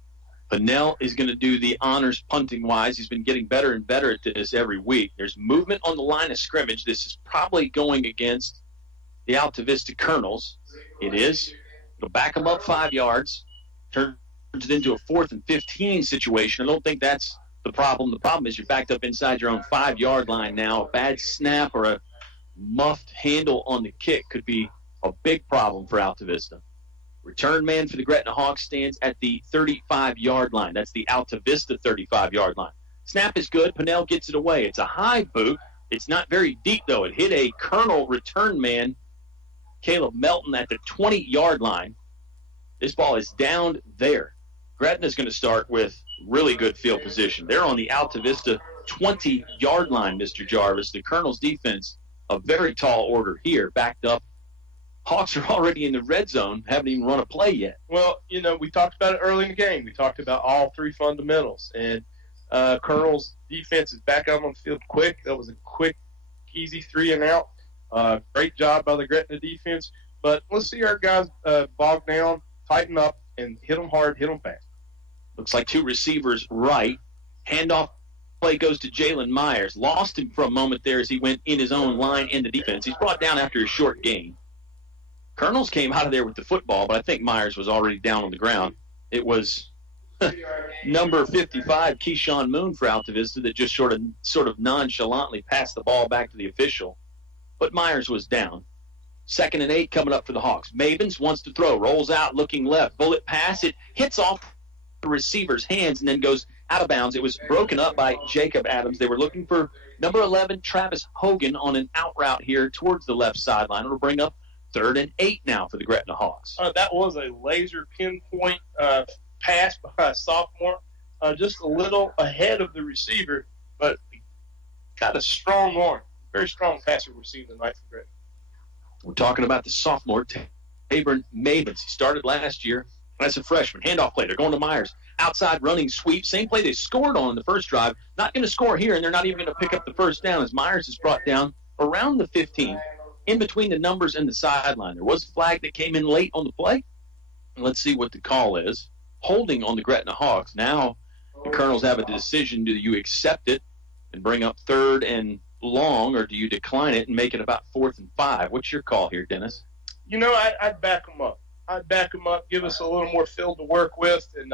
Pennell is going to do the honors punting-wise. He's been getting better and better at this every week. There's movement on the line of scrimmage. This is probably going against the Altavista Colonels. It is. It'll back them up 5 yards, turns it into a 4th and 15 situation. I don't think that's the problem. The problem is you're backed up inside your own 5-yard line now. A bad snap or a muffed handle on the kick could be a big problem for Altavista. Return man for the Gretna Hawks stands at the 35-yard line. That's the Altavista 35-yard line. Snap is good. Pennell gets it away. It's a high boot. It's not very deep, though. It hit a Colonel return man, Caleb Melton, at the 20-yard line. This ball is down there. Gretna's going to start with really good field position. They're on the Altavista 20-yard line, Mr. Jarvis. The Colonel's defense, a very tall order here, backed up. Hawks are already in the red zone, haven't even run a play yet. Well, you know, we talked about it early in the game. We talked about all 3 fundamentals. And Colonel's defense is back out on the field quick. That was a quick, easy 3 and out. Great job by the Gretna defense. But let's see our guys bog down, tighten up, and hit them hard, hit them fast. Looks like 2 receivers right. Handoff play goes to Jalen Myers. Lost him for a moment there as he went in his own line in the defense. He's brought down after a short gain. Colonels came out of there with the football, but I think Myers was already down on the ground. It was number 55, Keyshawn Moon for Altavista, that just sort of nonchalantly passed the ball back to the official. But Myers was down. 2nd and 8 coming up for the Hawks. Mavens wants to throw, rolls out, looking left. Bullet pass. It hits off the receiver's hands and then goes out of bounds. It was broken up by Jacob Adams. They were looking for number 11, Travis Hogan, on an out route here towards the left sideline. It'll bring up 3rd and 8 now for the Gretna Hawks. That was a laser pinpoint pass by a sophomore, just a little ahead of the receiver, but got a strong arm. Very strong passer received tonight for Gretna. We're talking about the sophomore, Tabron Mavens. He started last year as a freshman. Handoff play. They're going to Myers. Outside running sweep. Same play they scored on in the first drive. Not going to score here, and they're not even going to pick up the first down as Myers is brought down around the 15. In between the numbers and the sideline. There was a flag that came in late on the play. Let's see what the call is. Holding on the Gretna Hawks. Now the Colonels have a decision. Do you accept it and bring up 3rd and long, or do you decline it and make it about 4th and 5? What's your call here, Dennis? You know, I'd back them up. I'd back them up, give us a little more field to work with, and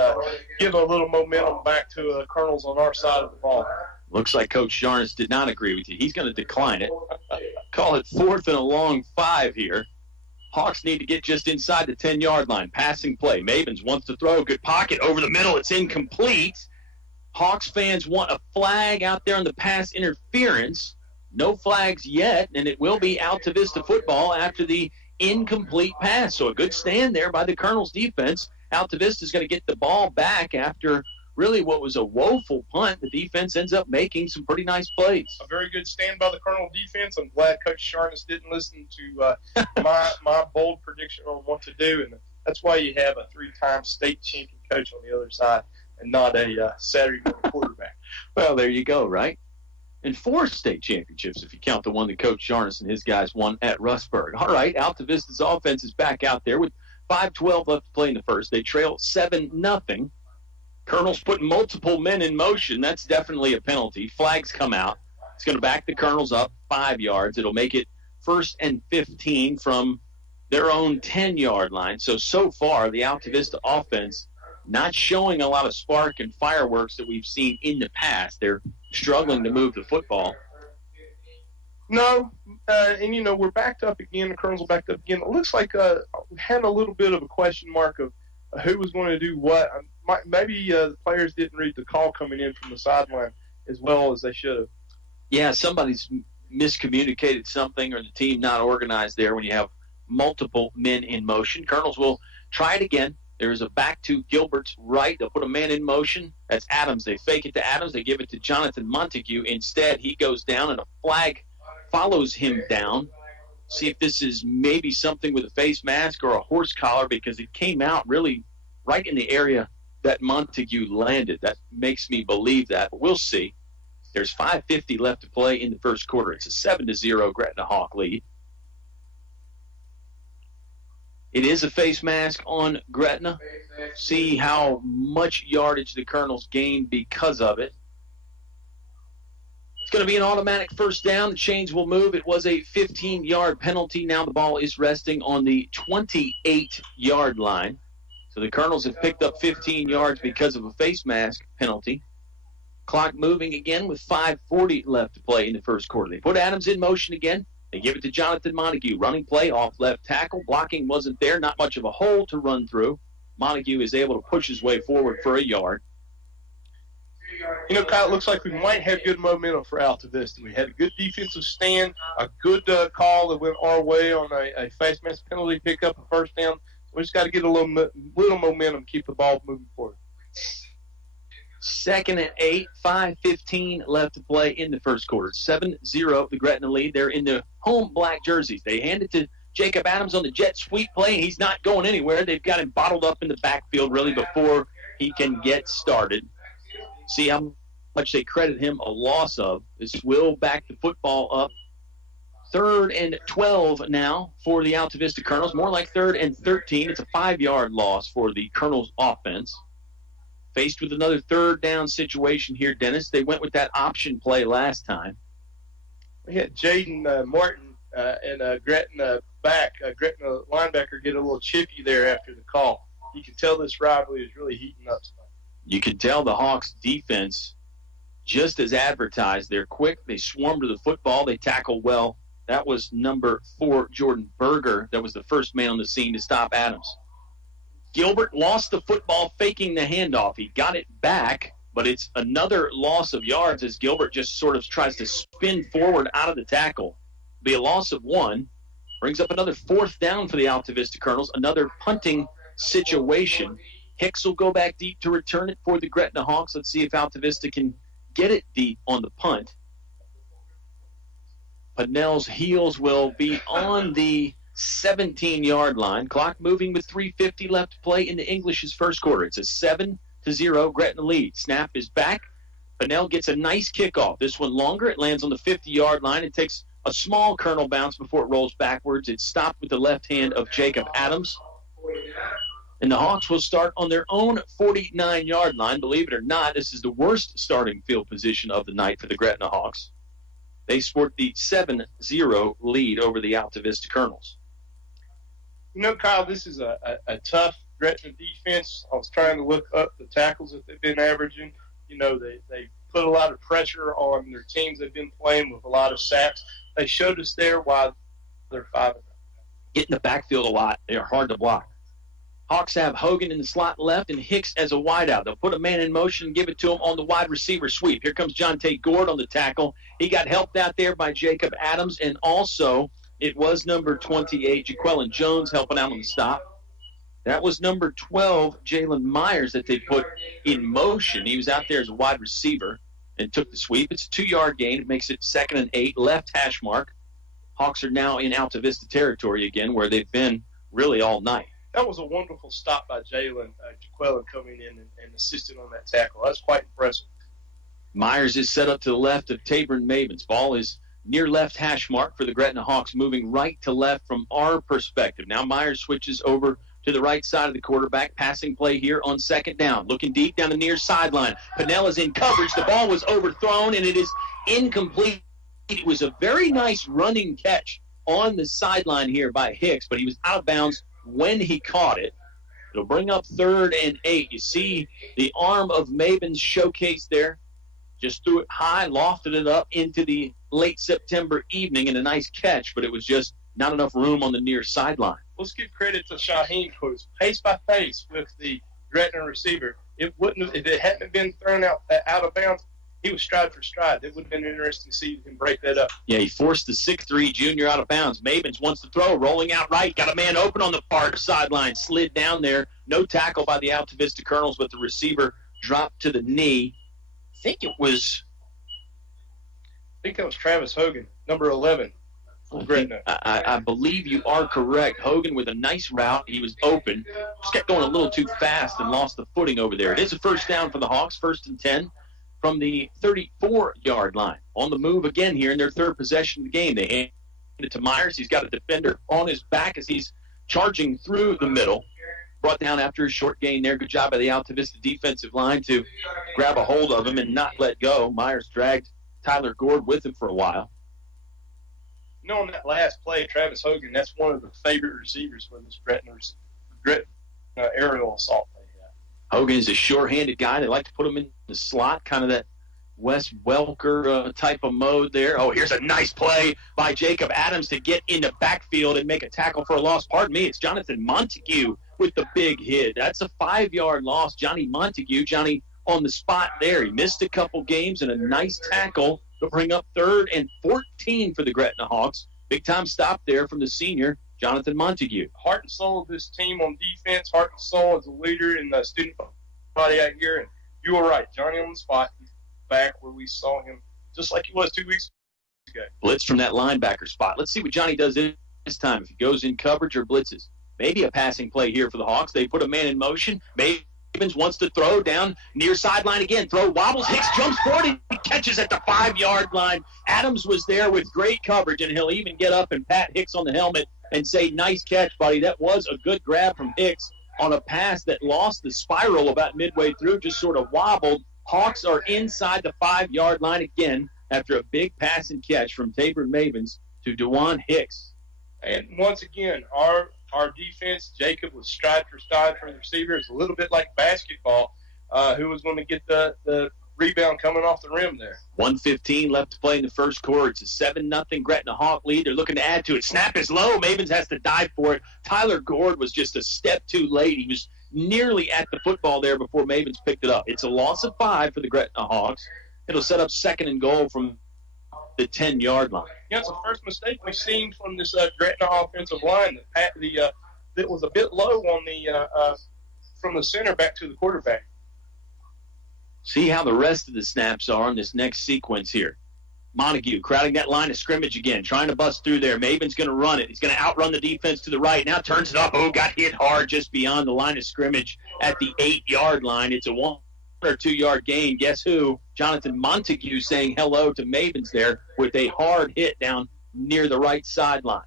give a little momentum back to Colonels on our side of the ball. Looks like Coach Sharnes did not agree with you. He's going to decline it. Call it 4th and a long 5 here. Hawks need to get just inside the 10-yard line. Passing play. Mavens wants to throw. Good pocket over the middle. It's incomplete. Hawks fans want a flag out there on the pass interference. No flags yet, and it will be Altavista football after the incomplete pass. So a good stand there by the Colonels defense. Altavista is going to get the ball back after really what was a woeful punt. The defense ends up making some pretty nice plays. A very good stand by the Colonel defense. I'm glad Coach Sharnes didn't listen to my bold prediction on what to do, and that's why you have a 3-time state champion coach on the other side and not a Saturday morning quarterback. Well, there you go, right? and 4 state championships, if you count the one that Coach Jarvis and his guys won at Rustburg. All right, Altavista's offense is back out there with 5:12 left to play in the first. They trail 7-0. Colonel's putting multiple men in motion. That's definitely a penalty. Flags come out. It's going to back the Colonels up 5 yards. It'll make it 1st and 15 from their own 10-yard line. So far, the Altavista offense not showing a lot of spark and fireworks that we've seen in the past. They're struggling to move the football. No, and, we're backed up again. The Colonels are backed up again. It looks like we had a little bit of a question mark of who was going to do what. Maybe the players didn't read the call coming in from the sideline as well as they should have. Yeah, somebody's miscommunicated something, or the team not organized there when you have multiple men in motion. Colonels will try it again. There's a back to Gilbert's right. They'll put a man in motion. That's Adams. They fake it to Adams. They give it to Jonathan Montague. Instead, he goes down, and a flag follows him down. See if this is maybe something with a face mask or a horse collar, because it came out really right in the area that Montague landed. That makes me believe that, but we'll see. There's 5:50 left to play in the first quarter. It's a 7-0 Gretna Hawk lead. It is a face mask on Gretna. See how much yardage the Colonels gained because of it. It's going to be an automatic first down. The chains will move. It was a 15-yard penalty. Now the ball is resting on the 28-yard line. So the Colonels have picked up 15 yards because of a face mask penalty. Clock moving again with 5:40 left to play in the first quarter. They put Adams in motion again. They give it to Jonathan Montague. Running play off left tackle. Blocking wasn't there. Not much of a hole to run through. Montague is able to push his way forward for a yard. Kyle, it looks like we might have good momentum for Altavista. We had a good defensive stand, a good call that went our way on a face mask penalty, pick up a first down. We just got to get a little momentum, keep the ball moving forward. 2nd and 8, 5:15 left to play in the first quarter. 7-0, the Gretna lead. They're in the home black jerseys. They hand it to Jacob Adams on the jet sweep play, and he's not going anywhere. They've got him bottled up in the backfield really before he can get started. See how much they credit him a loss of. This will back the football up. 3rd and 12 now for the Altavista Colonels. More like 3rd and 13. It's a 5-yard loss for the Colonels offense. Faced with another 3rd down situation here, Dennis. They went with that option play last time. We had Jaden Martin and Gretna Gretna linebacker get a little chippy there after the call. You can tell this rivalry is really heating up tonight. You can tell the Hawks defense, just as advertised, they're quick. They swarm to the football. They tackle well. That was number 4, Jordan Berger. That was the first man on the scene to stop Adams. Gilbert lost the football faking the handoff. He got it back, but it's another loss of yards as Gilbert just sort of tries to spin forward out of the tackle. Be a loss of 1. Brings up another 4th down for the Altavista Colonels, another punting situation. Hicks will go back deep to return it for the Gretna Hawks. Let's see if Altavista can get it deep on the punt. Pinnell's heels will be on the 17-yard line. Clock moving with 3:50 left to play in the English's first quarter. It's a 7-0 Gretna lead. Snap is back. Pinnell gets a nice kickoff. This one longer. It lands on the 50-yard line. It takes a small Colonel bounce before it rolls backwards. It's stopped with the left hand of Jacob Adams. And the Hawks will start on their own 49-yard line. Believe it or not, this is the worst starting field position of the night for the Gretna Hawks. They sport the 7-0 lead over the Altavista Colonels. Kyle, this is a tough Gretna defense. I was trying to look up the tackles that they've been averaging. They put a lot of pressure on their teams they've been playing with a lot of sacks. They showed us there why they're 5-0. Get in the backfield a lot. They are hard to block. Hawks have Hogan in the slot left and Hicks as a wideout. They'll put a man in motion and give it to him on the wide receiver sweep. Here comes Jonte Gord on the tackle. He got helped out there by Jacob Adams, and also it was number 28, Jaquelin Jones, helping out on the stop. That was number 12, Jalen Myers, that they put in motion. He was out there as a wide receiver and took the sweep. It's a 2-yard gain. It makes it 2nd and 8, left hash mark. Hawks are now in Altavista territory again, where they've been really all night. That was a wonderful stop by Jaquelin coming in and assisting on that tackle. That's quite impressive. Myers is set up to the left of Tabor and Mavens. Ball is near left hash mark for the Gretna Hawks, moving right to left from our perspective. Now Myers switches over to the right side of the quarterback. Passing play here on second down. Looking deep down the near sideline. Pinella's in coverage. The ball was overthrown, and it is incomplete. It was a very nice running catch on the sideline here by Hicks, but he was out of bounds when he caught it. It'll bring up 3rd and 8. You see the arm of Mavens showcased there. Just threw it high, lofted it up into the late September evening, and a nice catch, but it was just not enough room on the near sideline. Let's give credit to Shaheen, who was pace by pace with the Gretna receiver. It wouldn't, if it hadn't been thrown out of bounds, he was stride for stride. It would have been interesting to see if he can break that up. Yeah, he forced the 6'3" junior out of bounds. Mavens wants to throw, rolling out right. Got a man open on the far sideline. Slid down there. No tackle by the Altavista Colonels, but the receiver dropped to the knee. I think that was Travis Hoehne, number 11. Gretna. I believe you are correct. Hogan with a nice route. He was open. Just kept going a little too fast and lost the footing over there. It is a first down for the Hawks, 1st and 10 from the 34-yard line. On the move again here in their 3rd possession of the game. They hand it to Myers. He's got a defender on his back as he's charging through the middle. Brought down after a short gain there. Good job by the Altavista defensive line to grab a hold of him and not let go. Myers dragged Tyler Gord with him for a while. You know, on that last play, Travis Hoehne, that's one of the favorite receivers for this Gretna aerial assault they have. Hogan is a sure-handed guy. They like to put him in the slot, kind of that Wes Welker type of mode there. Oh, here's a nice play by Jacob Adams to get in the backfield and make a tackle for a loss. Pardon me, it's Jonathan Montague with the big hit. That's a 5-yard loss. Johnny Montague, Johnny on the spot there. He missed a couple games and a nice tackle to bring up 3rd and 14 for the Gretna Hawks. Big-time stop there from the senior, Jonathan Montague. Heart and soul of this team on defense, heart and soul as a leader in the student body out here. And you were right, Johnny on the spot. He's back where we saw him just like he was 2 weeks ago. Blitz from that linebacker spot. Let's see what Johnny does this time, if he goes in coverage or blitzes. Maybe a passing play here for the Hawks. They put a man in motion. Mavens wants to throw down near sideline again. Throw wobbles. Hicks jumps forward and catches at the 5-yard line. Adams was there with great coverage, and he'll even get up and pat Hicks on the helmet and say, nice catch, buddy. That was a good grab from Hicks on a pass that lost the spiral about midway through, just sort of wobbled. Hawks are inside the 5-yard line again after a big pass and catch from Tabor Mavens to DeJuan Hicks. And once again, our defense, Jacob was stride for stride for the receiver. It's a little bit like basketball. Who was going to get the rebound coming off the rim there? 1:15 left to play in the first quarter. It's a 7-0 Gretna Hawk lead. They're looking to add to it. Snap is low. Mavens has to dive for it. Tyler Gord was just a step too late. He was nearly at the football there before Mavens picked it up. It's a loss of 5 for the Gretna Hawks. It'll set up 2nd and goal from the 10-yard line. Yeah, it's the first mistake we've seen from this Gretna offensive line. That was a bit low on the from the center back to the quarterback. See how the rest of the snaps are in this next sequence here. Montague crowding that line of scrimmage again, trying to bust through there. Maven's going to run it. He's going to outrun the defense to the right. Now turns it up. Oh, got hit hard just beyond the line of scrimmage at the 8-yard line. It's a 1 or 2 yard gain. Guess who? Jonathan Montague saying hello to Mavens there with a hard hit down near the right sideline.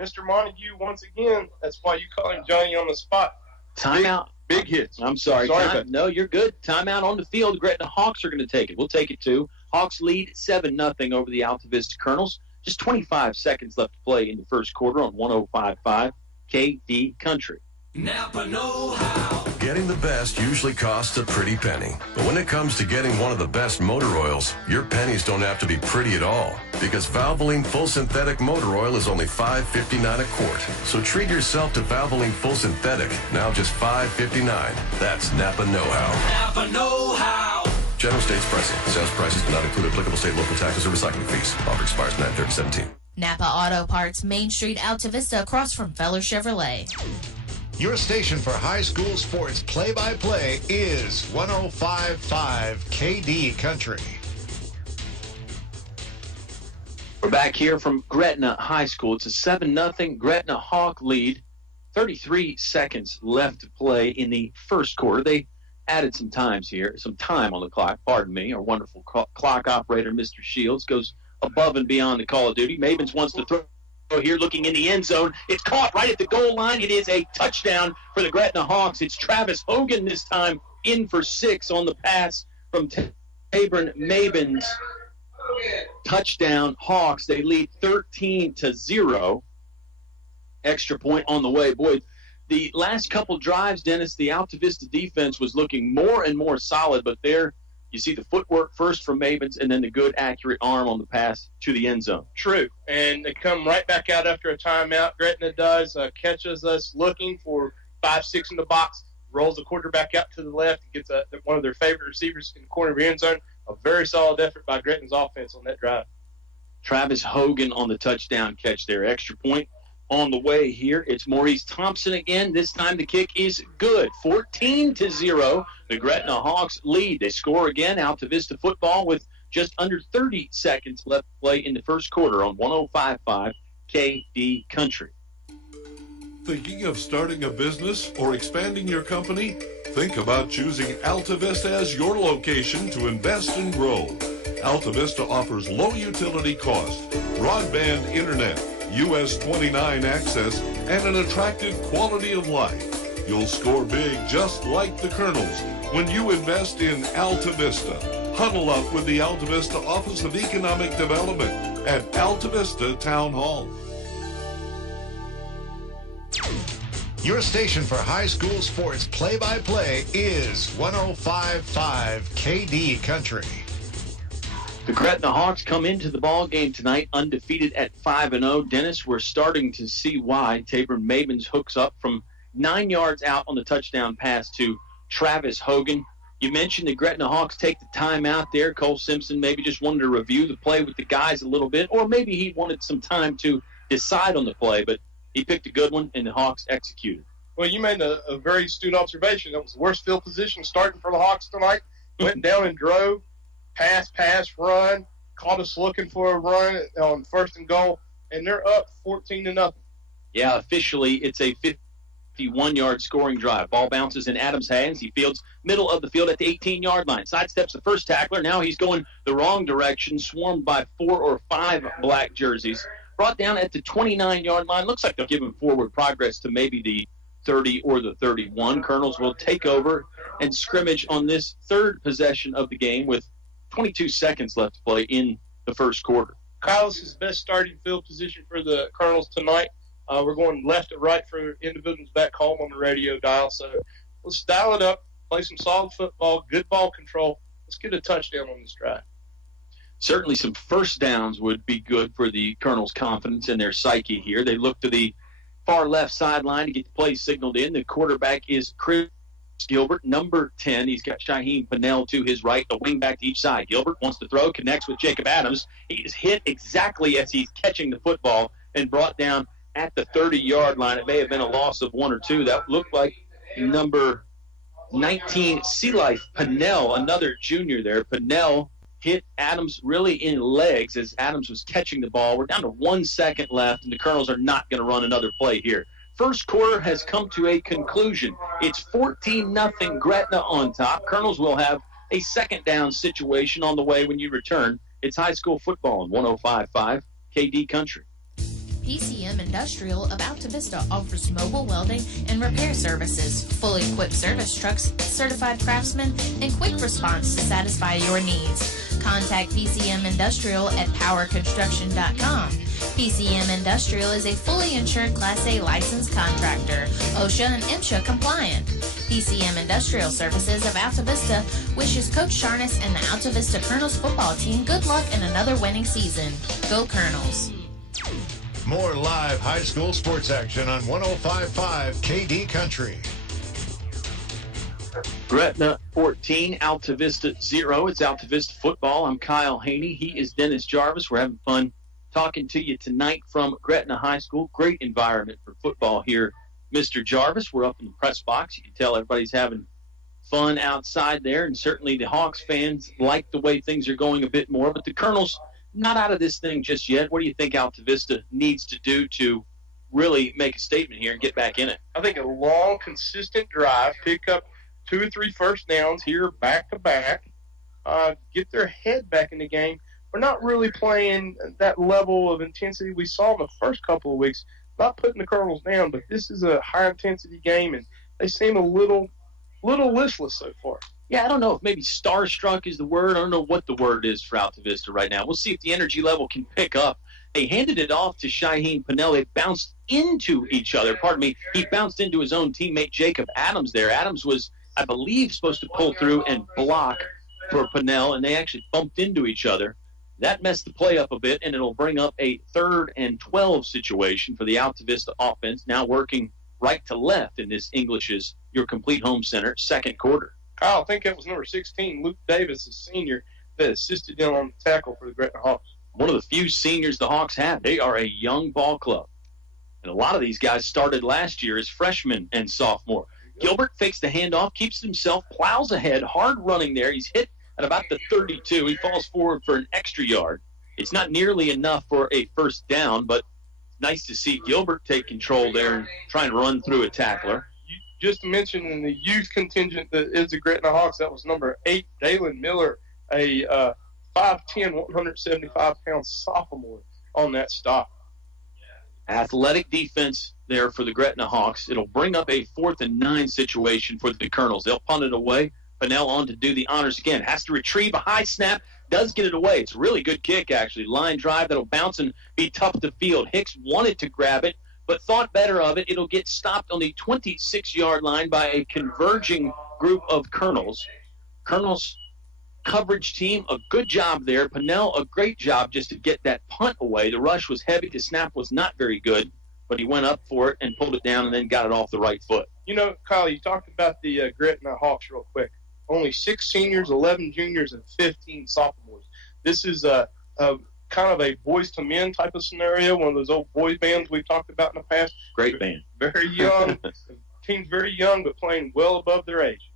Mr. Montague, once again, that's why you call him Johnny on the spot. Timeout. Big hits. I'm sorry. No, you're good. Timeout on the field. The Gretna Hawks are going to take it. We'll take it too. Hawks lead 7-0 over the Altavista Colonels. Just 25 seconds left to play in the first quarter on 105.5 KD Country. Napa know-how. Getting the best usually costs a pretty penny. But when it comes to getting one of the best motor oils, your pennies don't have to be pretty at all. Because Valvoline Full Synthetic Motor Oil is only $5.59 a quart. So treat yourself to Valvoline Full Synthetic, now just $5.59. That's Napa know-how. Napa know-how. General States pricing. Sales prices do not include applicable state, local taxes, or recycling fees. Offer expires 9/30/17. Napa Auto Parts, Main Street, Altavista, across from Feller Chevrolet. Your station for high school sports play-by-play is 105.5 KD Country. We're back here from Gretna High School. It's a 7-0 Gretna Hawk lead. 33 seconds left to play in the first quarter. They added some time on the clock, pardon me. Our wonderful clock operator, Mr. Shields, goes above and beyond the call of duty. Mabins wants to throw here, looking in the end zone. It's caught right at the goal line. It is a touchdown for the Gretna Hawks. It's Travis Hoehne this time, in for 6 on the pass from Tabron Mabins. Touchdown Hawks. They lead 13-0. Extra point on the way. Boy, the last couple drives, Dennis, the Altavista defense was looking more and more solid, but there you see the footwork first from Mabins and then the good, accurate arm on the pass to the end zone. True, and they come right back out after a timeout. Gretna does, catches us looking for 5-6 in the box, rolls the quarterback out to the left, and gets one of their favorite receivers in the corner of the end zone. A very solid effort by Gretna's offense on that drive. Travis Hoehne on the touchdown catch there. Extra point on the way here. It's Maurice Thompson again. This time the kick is good. 14-0. The Gretna Hawks lead. They score again. Altavista football with just under 30 seconds left to play in the first quarter on 105.5 KD Country. Thinking of starting a business or expanding your company? Think about choosing Altavista as your location to invest and grow. Altavista offers low utility cost, broadband internet, US 29 access, and an attractive quality of life. You'll score big just like the Colonels when you invest in Altavista. Huddle up with the Altavista Office of Economic Development at Altavista Town Hall. Your station for high school sports play-by-play is 105.5 KD Country. The Gretna Hawks come into the ball game tonight undefeated at 5-0. Dennis, we're starting to see why. Tabron Mabins hooks up from 9 yards out on the touchdown pass to Travis Hoehne. You mentioned the Gretna Hawks take the time out there. Cole Simpson maybe just wanted to review the play with the guys a little bit, or maybe he wanted some time to decide on the play, but he picked a good one, and the Hawks executed. Well, you made a very astute observation. That was the worst field position starting for the Hawks tonight. Went down and drove. Pass, run, caught us looking for a run on 1st and goal, and they're up 14-0. Yeah, officially it's a 51-yard scoring drive. Ball bounces in Adams' hands. He fields middle of the field at the 18-yard line. Sidesteps the first tackler. Now he's going the wrong direction, swarmed by 4 or 5 black jerseys. Brought down at the 29-yard line. Looks like they'll give him forward progress to maybe the 30 or the 31. Colonels will take over and scrimmage on this third possession of the game with 22 seconds left to play in the first quarter. Kyle's his best starting field position for the Colonels tonight. We're going left to right for individuals back home on the radio dial. So let's dial it up, play some solid football, good ball control. Let's get a touchdown on this drive. Certainly some first downs would be good for the Colonels' confidence in their psyche here. They look to the far left sideline to get the play signaled in. The quarterback is Chris Gilbert, number 10. He's got Shaheem Pennell to his right, a wing back to each side. Gilbert wants to throw, connects with Jacob Adams. He is hit exactly as he's catching the football and brought down at the 30-yard line. It may have been a loss of 1 or 2. That looked like number 19, Sea Life Pennell, another junior there. Pennell hit Adams really in legs as Adams was catching the ball. We're down to 1 second left, and the Colonels are not going to run another play here. First quarter has come to a conclusion. It's 14-0 Gretna on top. Colonels will have a second down situation on the way when you return. It's high school football on 105.5 KD Country. PCM Industrial of Altavista offers mobile welding and repair services, fully equipped service trucks, certified craftsmen, and quick response to satisfy your needs. Contact PCM Industrial at powerconstruction.com. PCM Industrial is a fully insured Class A licensed contractor, OSHA and MSHA compliant. PCM Industrial Services of Altavista wishes Coach Sharness and the Altavista Colonels football team good luck in another winning season. Go Colonels. More live high school sports action on 105.5 KD Country. Gretna 14, Altavista 0. It's Altavista football. I'm Kyle Hoehne. He is Dennis Jarvis. We're having fun talking to you tonight from Gretna High School. Great environment for football here, Mr. Jarvis. We're up in the press box. You can tell everybody's having fun outside there, and certainly the Hawks fans like the way things are going a bit more, but the Colonels not out of this thing just yet. What do you think Altavista needs to do to really make a statement here and get back in it? I think a long, consistent drive, pick up 2 or 3 first downs here back to back, get their head back in the game. We're not really playing that level of intensity we saw in the first couple of weeks. Not putting the Colonels down, but this is a high-intensity game, and they seem a little listless so far. Yeah, I don't know if maybe starstruck is the word. I don't know what the word is for Altavista right now. We'll see if the energy level can pick up. They handed it off to Shaheen Pennell. They bounced into each other. Pardon me. He bounced into his own teammate, Jacob Adams, there. Adams was, I believe, supposed to pull through and block for Pennell, and they actually bumped into each other. That messed the play up a bit, and it'll bring up a 3rd and 12 situation for the Altavista offense, now working right to left in this English's Your Complete Home Center second quarter. Kyle, I think that was number 16, Luke Davis, a senior, that assisted them on the tackle for the Gretna Hawks. One of the few seniors the Hawks have. They are a young ball club. And a lot of these guys started last year as freshmen and sophomore. Gilbert fakes the handoff, keeps himself, plows ahead, hard running there. He's hit at about the 32. He falls forward for an extra yard. It's not nearly enough for a first down, but nice to see Gilbert take control there and try and run through a tackler. Just to mention in the youth contingent that is the Gretna Hawks, that was number 8, Dalen Miller, a 5'10", 175-pound sophomore on that stop. Athletic defense there for the Gretna Hawks. It'll bring up a 4th and 9 situation for the Colonels. They'll punt it away. Pennell on to do the honors again. Has to retrieve a high snap. Does get it away. It's a really good kick, actually. Line drive that'll bounce and be tough to field. Hicks wanted to grab it, but thought better of it. It'll get stopped on the 26-yard line by a converging group of Colonels. Colonels coverage team, a good job there. Pennell, a great job just to get that punt away. The rush was heavy. The snap was not very good, but he went up for it and pulled it down and then got it off the right foot. You know, Kyle, you talked about the Gretna Hawks real quick. Only 6 seniors, 11 juniors, and 15 sophomores. This is a kind of a boys to men type of scenario, one of those old boys bands we've talked about in the past. Great band. Very young. Team's very young, but playing well above their age.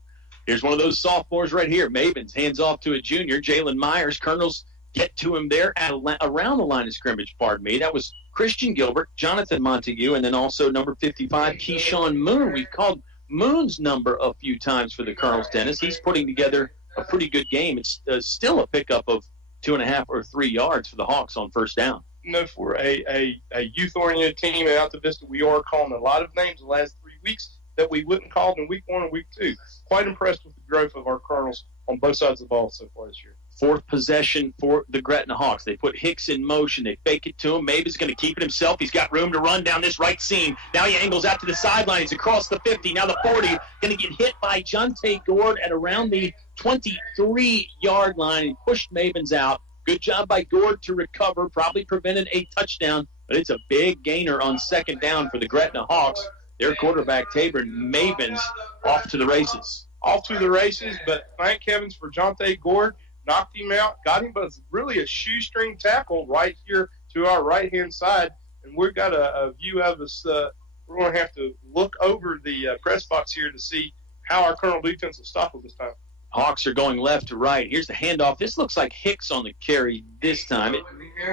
Here's one of those sophomores right here. Mavens hands off to a junior, Jalen Myers. Colonels get to him there at around the line of scrimmage, pardon me. That was Christian Gilbert, Jonathan Montague, and then also number 55, Keyshawn Moon. We've called Moon's number a few times for the Colonels, Dennis. He's putting together a pretty good game. It's still a pickup of 2.5 or 3 yards for the Hawks on first down. You know, for a youth-oriented team at Altavista, we are calling a lot of names the last 3 weeks that we wouldn't call in week 1 and week 2. Quite impressed with the growth of our Colonels on both sides of the ball so far this year. 4th possession for the Gretna Hawks. They put Hicks in motion. They fake it to him. Maven's going to keep it himself. He's got room to run down this right seam. Now he angles out to the sideline. He's across the 50. Now the 40. Going to get hit by Jonte Gord at around the 23-yard line. He pushed Mavens out. Good job by Gord to recover. Probably prevented a touchdown, but it's a big gainer on second down for the Gretna Hawks. Their quarterback, Tabor Mavens, off to the races. Off to the races, but thank heavens for Jonte Gord. Knocked him out, got him, but it's really a shoestring tackle right here to our right-hand side. And we've got a view of us. We're going to have to look over the press box here to see how our Colonel defense will stop it this time. Hawks are going left to right. Here's the handoff. This looks like Hicks on the carry this time. It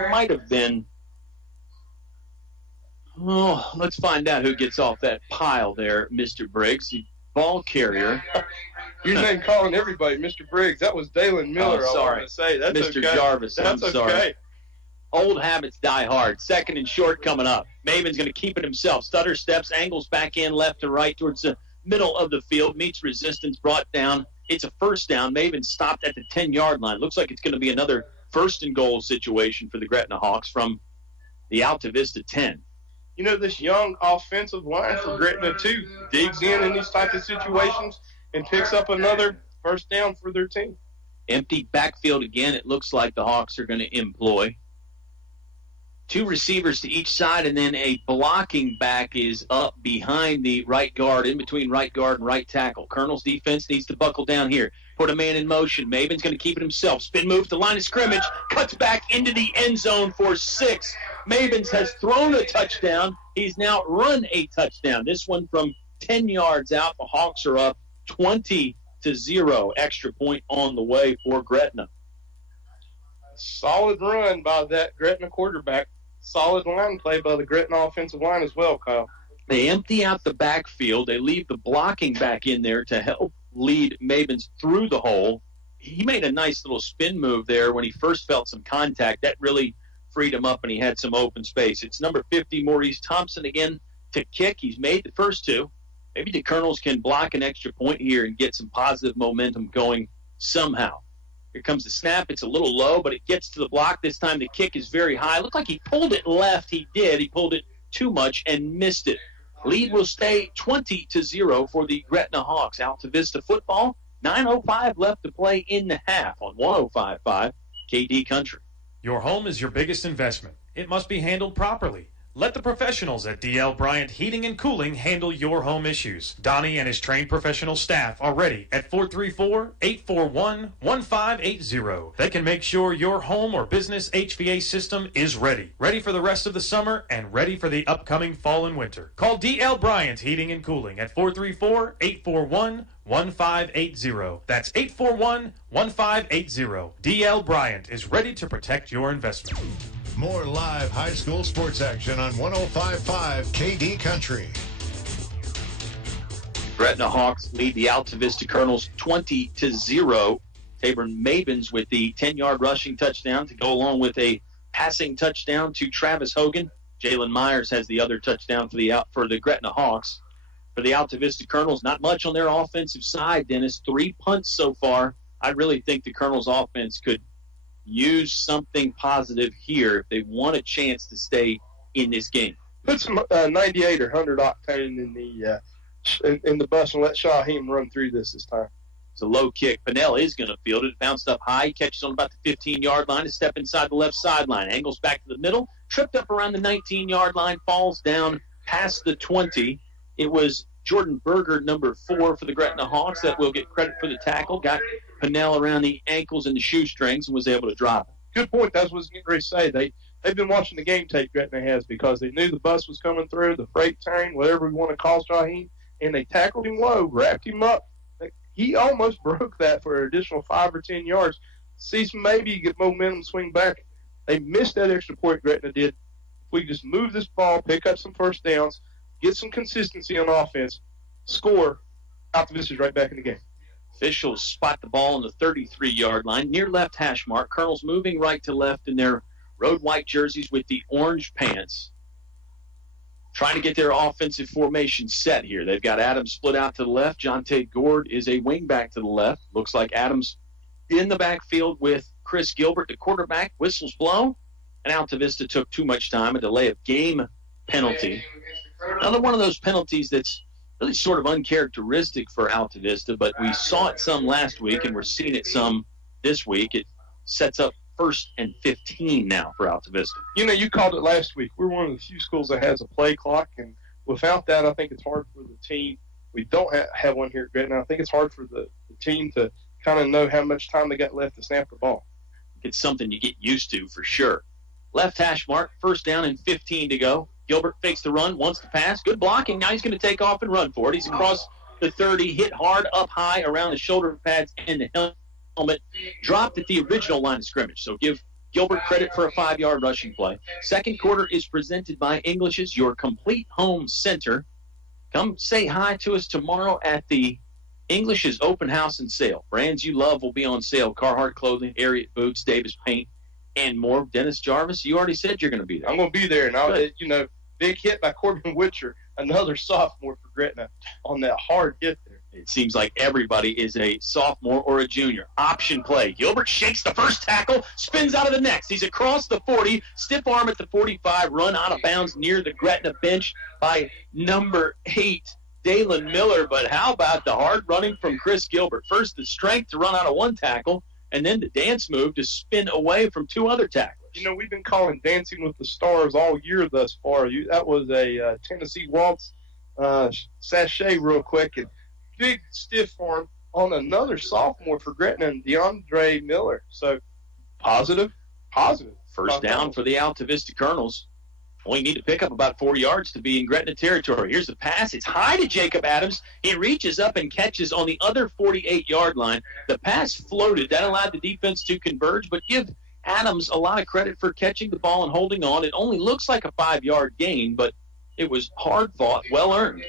might have been. Oh, let's find out who gets off that pile there, Mr. Briggs, the ball carrier. You're name calling everybody Mr. Briggs. That was Dalen Miller. Oh, sorry. I want to say. That's Mr. Okay. Jarvis. That's I'm sorry. Okay. Old habits die hard. Second and short coming up. Maven's going to keep it himself. Stutter steps, angles back in left to right towards the middle of the field. Meets resistance, brought down. It's a first down. Maven stopped at the 10-yard line. Looks like it's going to be another first and goal situation for the Gretna Hawks from the Altavista 10. You know, this young offensive line for Gretna, too, digs in these types of situations and picks up another first down for their team. Empty backfield again, it looks like the Hawks are going to employ. 2 receivers to each side, and then a blocking back is up behind the right guard, in between right guard and right tackle. Colonel's defense needs to buckle down here. Put a man in motion. Maven's going to keep it himself. Spin move to the line of scrimmage. Cuts back into the end zone for 6. Mavens has thrown a touchdown. He's now run a touchdown. This one from 10 yards out. The Hawks are up 20-0. Extra point on the way for Gretna. Solid run by that Gretna quarterback. Solid line play by the Gretna offensive line as well, Kyle. They empty out the backfield. They leave the blocking back in there to help lead Mabins through the hole. He made a nice little spin move there when he first felt some contact. That really freed him up, and he had some open space. It's number 50, Maurice Thompson again to kick. He's made the first two. Maybe the Colonels can block an extra point here and get some positive momentum going somehow. Here comes the snap. It's a little low, but it gets to the block. This time the kick is very high. Looked like he pulled it left. He did. He pulled it too much and missed it. Lead will stay 20-0 for the Gretna Hawks. Altavista football, 9:05 left to play in the half on 105.5 KD Country. Your home is your biggest investment. It must be handled properly. Let the professionals at D.L. Bryant Heating and Cooling handle your home issues. Donnie and his trained professional staff are ready at 434-841-1580. They can make sure your home or business HVAC system is ready. Ready for the rest of the summer and ready for the upcoming fall and winter. Call D.L. Bryant Heating and Cooling at 434-841-1580. That's 841-1580. D.L. Bryant is ready to protect your investment. More live high school sports action on 105.5 KD Country. Gretna Hawks lead the Altavista Colonels 20-0. Tabor Mabins with the 10-yard rushing touchdown to go along with a passing touchdown to Travis Hogan. Jalen Myers has the other touchdown for the Gretna Hawks. For the Altavista Colonels, not much on their offensive side, Dennis. 3 punts so far. I really think the Colonels' offense could use something positive here if they want a chance to stay in this game. Put some 98 or 100 octane in the bus and let Shaheem run through this time. It's a low kick. Pinnell is going to field it. Bounced up high. Catches on about the 15-yard line. A step inside the left sideline. Angles back to the middle. Tripped up around the 19-yard line. Falls down past the 20. It was Jordan Berger, number 4 for the Gretna Hawks, that will get credit for the tackle. Got Pinnell around the ankles and the shoestrings and was able to drop it. Good point. That's what I was getting ready to say. They've been watching the game tape, Gretna has, because they knew the bus was coming through, the freight train, whatever we want to call Shaheem, and they tackled him low, wrapped him up. He almost broke that for an additional 5 or 10 yards. See some maybe get momentum, swing back. They missed that extra point, Gretna did. If we just move this ball, pick up some first downs, get some consistency on offense, score, Altavista's right back in the game. Officials spot the ball on the 33-yard line, near left hash mark. Colonels moving right to left in their road white jerseys with the orange pants. Trying to get their offensive formation set here. They've got Adams split out to the left. Jonte Gord is a wingback to the left. Looks like Adams in the backfield with Chris Gilbert, the quarterback. Whistles blow, and Altavista took too much time. A delay of game penalty. Another one of those penalties that's really sort of uncharacteristic for Altavista, but we saw it some last week, and we're seeing it some this week. It sets up 1st and 15 now for Altavista. You know, you called it last week. We're one of the few schools that has a play clock, and without that, I think it's hard for the team. We don't have one here at Gretna. I think it's hard for the team to kind of know how much time they got left to snap the ball. It's something you get used to for sure. Left hash mark, 1st down and 15 to go. Gilbert fakes the run, wants to pass. Good blocking. Now he's going to take off and run for it. He's across the 30, hit hard up high around the shoulder pads and the helmet. Dropped at the original line of scrimmage. So give Gilbert credit for a 5-yard rushing play. Second quarter is presented by English's, your complete home center. Come say hi to us tomorrow at the English's open house and sale. Brands you love will be on sale. Carhartt clothing, Ariat boots, Davis paint, and more. Dennis Jarvis, you already said you're going to be there. I'm going to be there, and big hit by Corbin Witcher, another sophomore for Gretna on that hard hit there. It seems like everybody is a sophomore or a junior. Option play. Gilbert shakes the first tackle, spins out of the next. He's across the 40, stiff arm at the 45, run out of bounds near the Gretna bench by number 8, Dalen Miller. But how about the hard running from Chris Gilbert? First, the strength to run out of one tackle, and then the dance move to spin away from 2 other tacklers. You know, we've been calling Dancing with the Stars all year thus far. That was a Tennessee Waltz sachet real quick. And big stiff arm on another sophomore for Gretna, and DeAndre Miller. So, positive. First down for the Altavista Colonels. Only need to pick up about 4 yards to be in Gretna territory. Here's the pass. It's high to Jacob Adams. He reaches up and catches on the other 48-yard line. The pass floated. That allowed the defense to converge, but give Adams a lot of credit for catching the ball and holding on. It only looks like a 5-yard gain, but it was hard fought, well earned.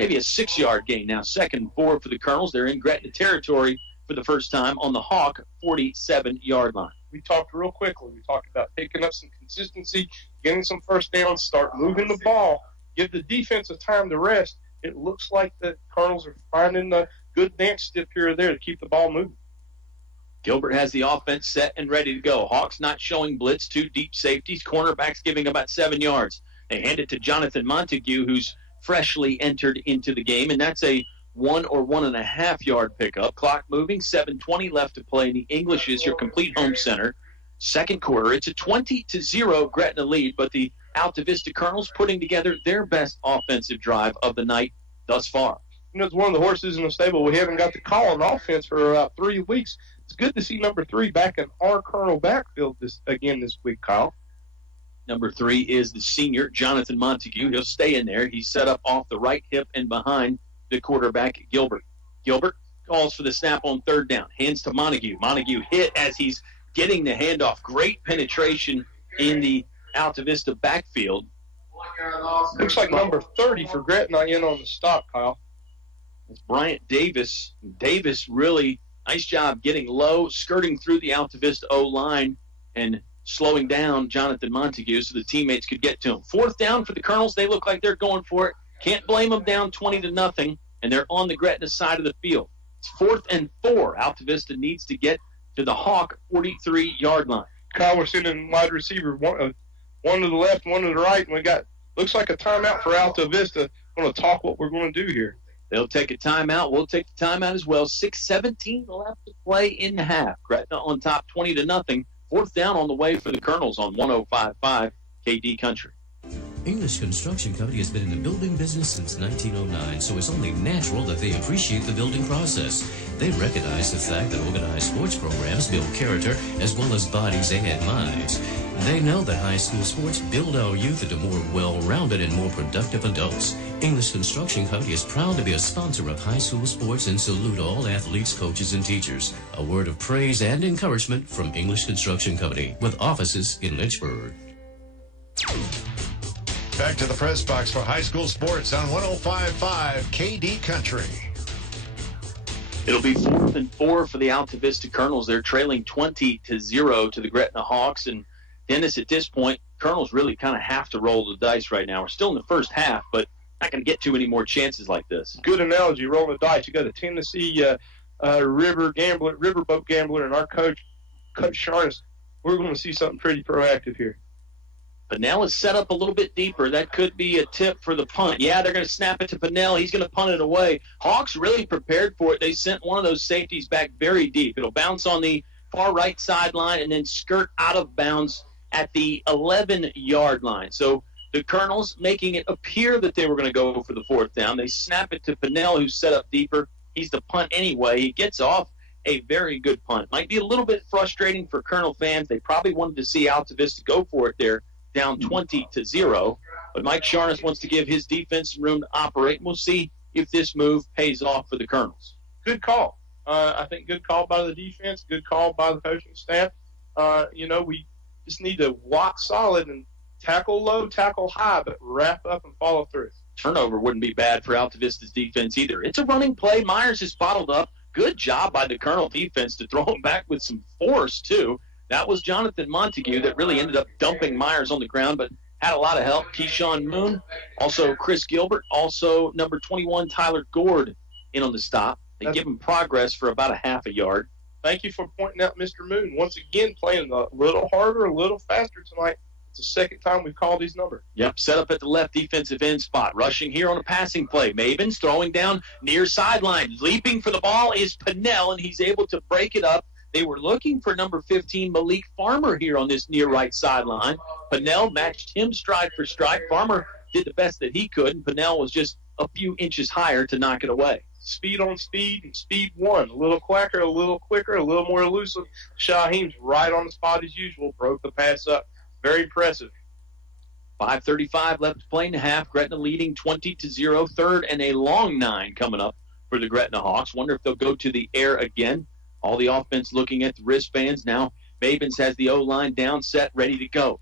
maybe a 6-yard gain now. 2nd and 4 for the Colonels. They're in Gretna territory for the first time on the Hawk 47-yard line. We talked real quickly. We talked about picking up some consistency, getting some first downs, start moving the ball, give the defense a time to rest. It looks like the Colonels are finding a good dance step here or there to keep the ball moving. Gilbert has the offense set and ready to go. Hawks not showing blitz, 2 deep safeties, cornerbacks giving about 7 yards. They hand it to Jonathan Montague, who's freshly entered into the game, and that's a 1 or 1.5 yard pickup. Clock moving, 7:20 left to play. The English is your complete home center. Second quarter, it's a 20-0 Gretna lead, but the Altavista Colonels putting together their best offensive drive of the night thus far. You know, it's one of the horses in the stable. We haven't got the call on offense for about 3 weeks. It's good to see number 3 back in our Colonel backfield this week, Kyle. Number 3 is the senior, Jonathan Montague. He'll stay in there. He's set up off the right hip and behind the quarterback, Gilbert. Gilbert calls for the snap on 3rd down. Hands to Montague. Montague hit as he's getting the handoff. Great penetration in the Altavista backfield. Looks like number 30 for Gretna in on the stop, Kyle. It's Bryant Davis. Davis really, nice job getting low, skirting through the Altavista O-line and slowing down Jonathan Montague so the teammates could get to him. 4th down for the Colonels. They look like they're going for it. Can't blame them, down 20-0, and they're on the Gretna side of the field. It's 4th and 4. Altavista needs to get to the Hawk 43-yard line. Kyle, we're sending wide receiver, one to the left, one to the right, and we got, looks like a timeout for Altavista. I'm going to talk what we're going to do here. They'll take a timeout. We'll take the timeout as well. 6:17 left to play in the half. Gretna on top 20-0. 4th down on the way for the Colonels on 105.5 KD Country. English Construction Company has been in the building business since 1909, so it's only natural that they appreciate the building process. They recognize the fact that organized sports programs build character as well as bodies and minds. They know that high school sports build our youth into more well-rounded and more productive adults. English Construction Company is proud to be a sponsor of high school sports and salute all athletes, coaches, and teachers. A word of praise and encouragement from English Construction Company with offices in Lynchburg. Back to the press box for high school sports on 105.5 KD Country. It'll be 4th and 4 for the Altavista Colonels. They're trailing 20-0 to the Gretna Hawks. And Dennis, at this point, Colonels really kind of have to roll the dice right now. We're still in the first half, but not going to get too many more chances like this. Good analogy, rolling the dice. You got a Tennessee riverboat gambler, and our coach Jarvis. We're going to see something pretty proactive here. Pinnell is set up a little bit deeper. That could be a tip for the punt. Yeah, they're going to snap it to Pinnell. He's going to punt it away. Hawks really prepared for it. They sent one of those safeties back very deep. It'll bounce on the far right sideline and then skirt out of bounds at the 11-yard line. So the Colonels making it appear that they were going to go for the 4th down. They snap it to Pinnell, who's set up deeper. He's the punt anyway. He gets off a very good punt. Might be a little bit frustrating for Colonel fans. They probably wanted to see Altavista go for it there, down 20-0. But Mike Sharness wants to give his defense room to operate, and we'll see if this move pays off for the Colonels. Good call. I think good call by the defense, good call by the coaching staff. We just need to walk solid and tackle low, tackle high, but wrap up and follow through. Turnover wouldn't be bad for Altavista's defense either. It's a running play. Myers is bottled up. Good job by the Colonel defense to throw him back with some force, too. That was Jonathan Montague that really ended up dumping Myers on the ground, but had a lot of help. Keyshawn Moon, also Chris Gilbert, also number 21, Tyler Gord, in on the stop. They give him progress for about a half a yard. Thank you for pointing out Mr. Moon. Once again, playing a little harder, a little faster tonight. It's the second time we've called these numbers. Yep, set up at the left defensive end spot. Rushing here on a passing play. Mavens throwing down near sideline. Leaping for the ball is Pinnell, and he's able to break it up. They were looking for number 15, Malik Farmer, here on this near right sideline. Pinnell matched him stride for stride. Farmer did the best that he could, and Pinnell was just a few inches higher to knock it away. Speed on speed, and speed won. A little quacker, a little quicker, a little more elusive. Shaheem's right on the spot as usual. Broke the pass up. Very impressive. 5:35 left to play in the half. Gretna leading 20-0. 3rd and a long 9 coming up for the Gretna Hawks. Wonder if they'll go to the air again. All the offense looking at the wristbands. Now Mavens has the O-line down, set, ready to go.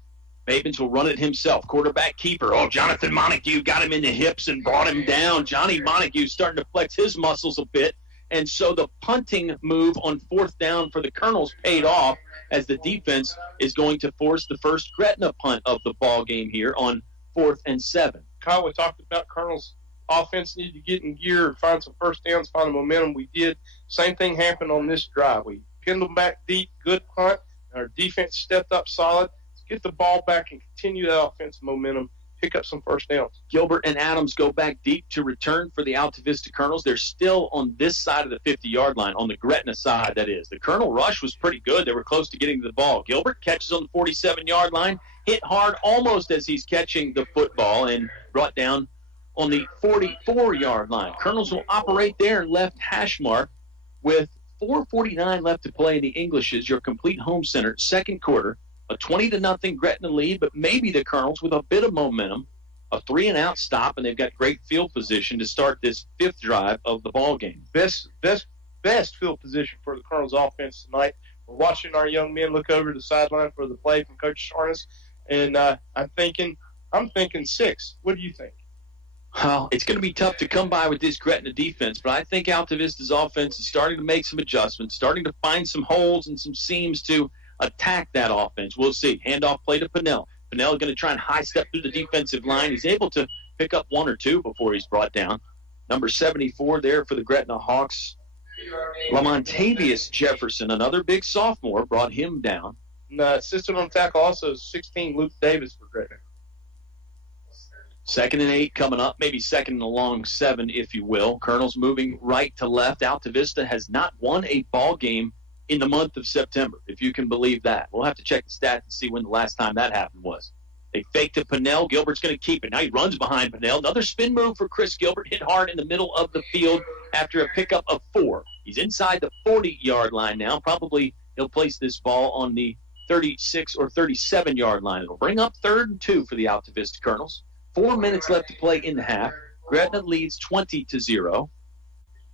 Mavens will run it himself. Quarterback keeper. Oh, Jonathan Montague got him in the hips and brought him down. Johnny Montague starting to flex his muscles a bit. And so the punting move on 4th down for the Colonels paid off as the defense is going to force the first Gretna punt of the ball game here on 4th and 7. Kyle, we talked about Colonel's offense needed to get in gear, find some first downs, find the momentum. We did. Same thing happened on this drive. We pinned them back deep, good punt. Our defense stepped up solid. Let's get the ball back and continue that offensive momentum, pick up some first downs. Gilbert and Adams go back deep to return for the Altavista Colonels. They're still on this side of the 50-yard line, on the Gretna side, that is. The Colonel rush was pretty good. They were close to getting to the ball. Gilbert catches on the 47-yard line, hit hard almost as he's catching the football, and brought down on the 44-yard line. Colonels will operate their left hash mark with 4:49 left to play in the Englishes, your complete home center, second quarter. A 20-0 Gretna lead, but maybe the Colonels with a bit of momentum, a 3-and-out stop, and they've got great field position to start this 5th drive of the ball game. Best field position for the Colonels offense tonight. We're watching our young men look over the sideline for the play from Coach Sharnes, and I'm thinking 6. What do you think? Well, it's going to be tough to come by with this Gretna defense, but I think Altavista's offense is starting to make some adjustments, starting to find some holes and some seams to attack that offense. We'll see. Handoff play to Pinnell. Pinnell is going to try and high step through the defensive line. He's able to pick up 1 or 2 before he's brought down. Number 74 there for the Gretna Hawks. Lamontavius Jefferson, another big sophomore, brought him down. And assistant on tackle also 16, Luke Davis for Gretna. 2nd and 8 coming up, maybe 2nd and a long 7, if you will. Colonels moving right to left. Altavista has not won a ball game in the month of September, if you can believe that. We'll have to check the stats and see when the last time that happened was. They fake to Pinnell. Gilbert's going to keep it. Now he runs behind Pinnell. Another spin move for Chris Gilbert. Hit hard in the middle of the field after a pickup of 4. He's inside the 40-yard line now. Probably he'll place this ball on the 36 or 37-yard line. It'll bring up 3rd and 2 for the Altavista Colonels. 4 minutes left to play in the half. Gretna leads 20-0.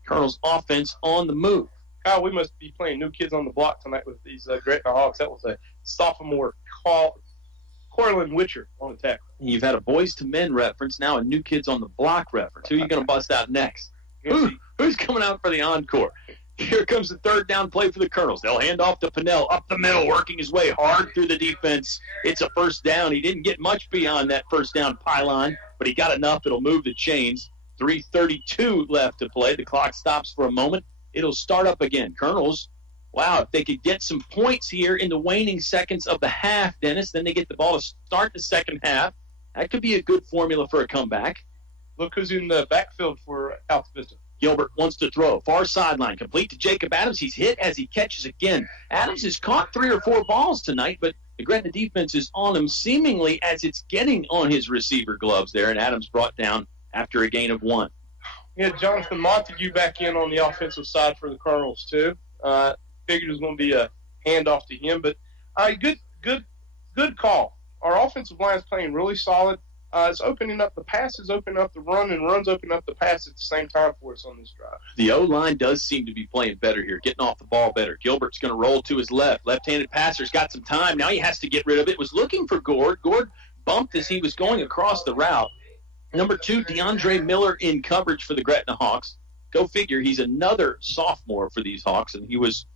Colonels offense on the move. Kyle, we must be playing new kids on the block tonight with these Gretna Hawks. That was a sophomore Corlin Witcher on the tackle. You've had a boys to men reference, now a new kids on the block reference. Who are you going to bust out next? Who's coming out for the encore? Here comes the 3rd down play for the Colonels. They'll hand off to Pinnell up the middle, working his way hard through the defense. It's a 1st down. He didn't get much beyond that 1st down pylon, but he got enough. It'll move the chains. 3:32 left to play. The clock stops for a moment. It'll start up again. Colonels, wow, if they could get some points here in the waning seconds of the half, Dennis, then they get the ball to start the second half. That could be a good formula for a comeback. Look who's in the backfield for Altavista. Gilbert wants to throw. Far sideline, complete to Jacob Adams. He's hit as he catches again. Adams has caught 3 or 4 balls tonight, but the Gretna defense is on him seemingly as it's getting on his receiver gloves there, and Adams brought down after a gain of 1. We had Jonathan Montague back in on the offensive side for the Colonels, too. Figured it was going to be a handoff to him, but good call. Our offensive line is playing really solid. It's opening up the passes, opening up the run, and runs opening up the pass at the same time for us on this drive. The O-line does seem to be playing better here, getting off the ball better. Gilbert's going to roll to his left. Left-handed passer's got some time. Now he has to get rid of it. Was looking for Gord. Gord bumped as he was going across the route. Number 2, DeAndre Miller in coverage for the Gretna Hawks. Go figure, he's another sophomore for these Hawks, and he was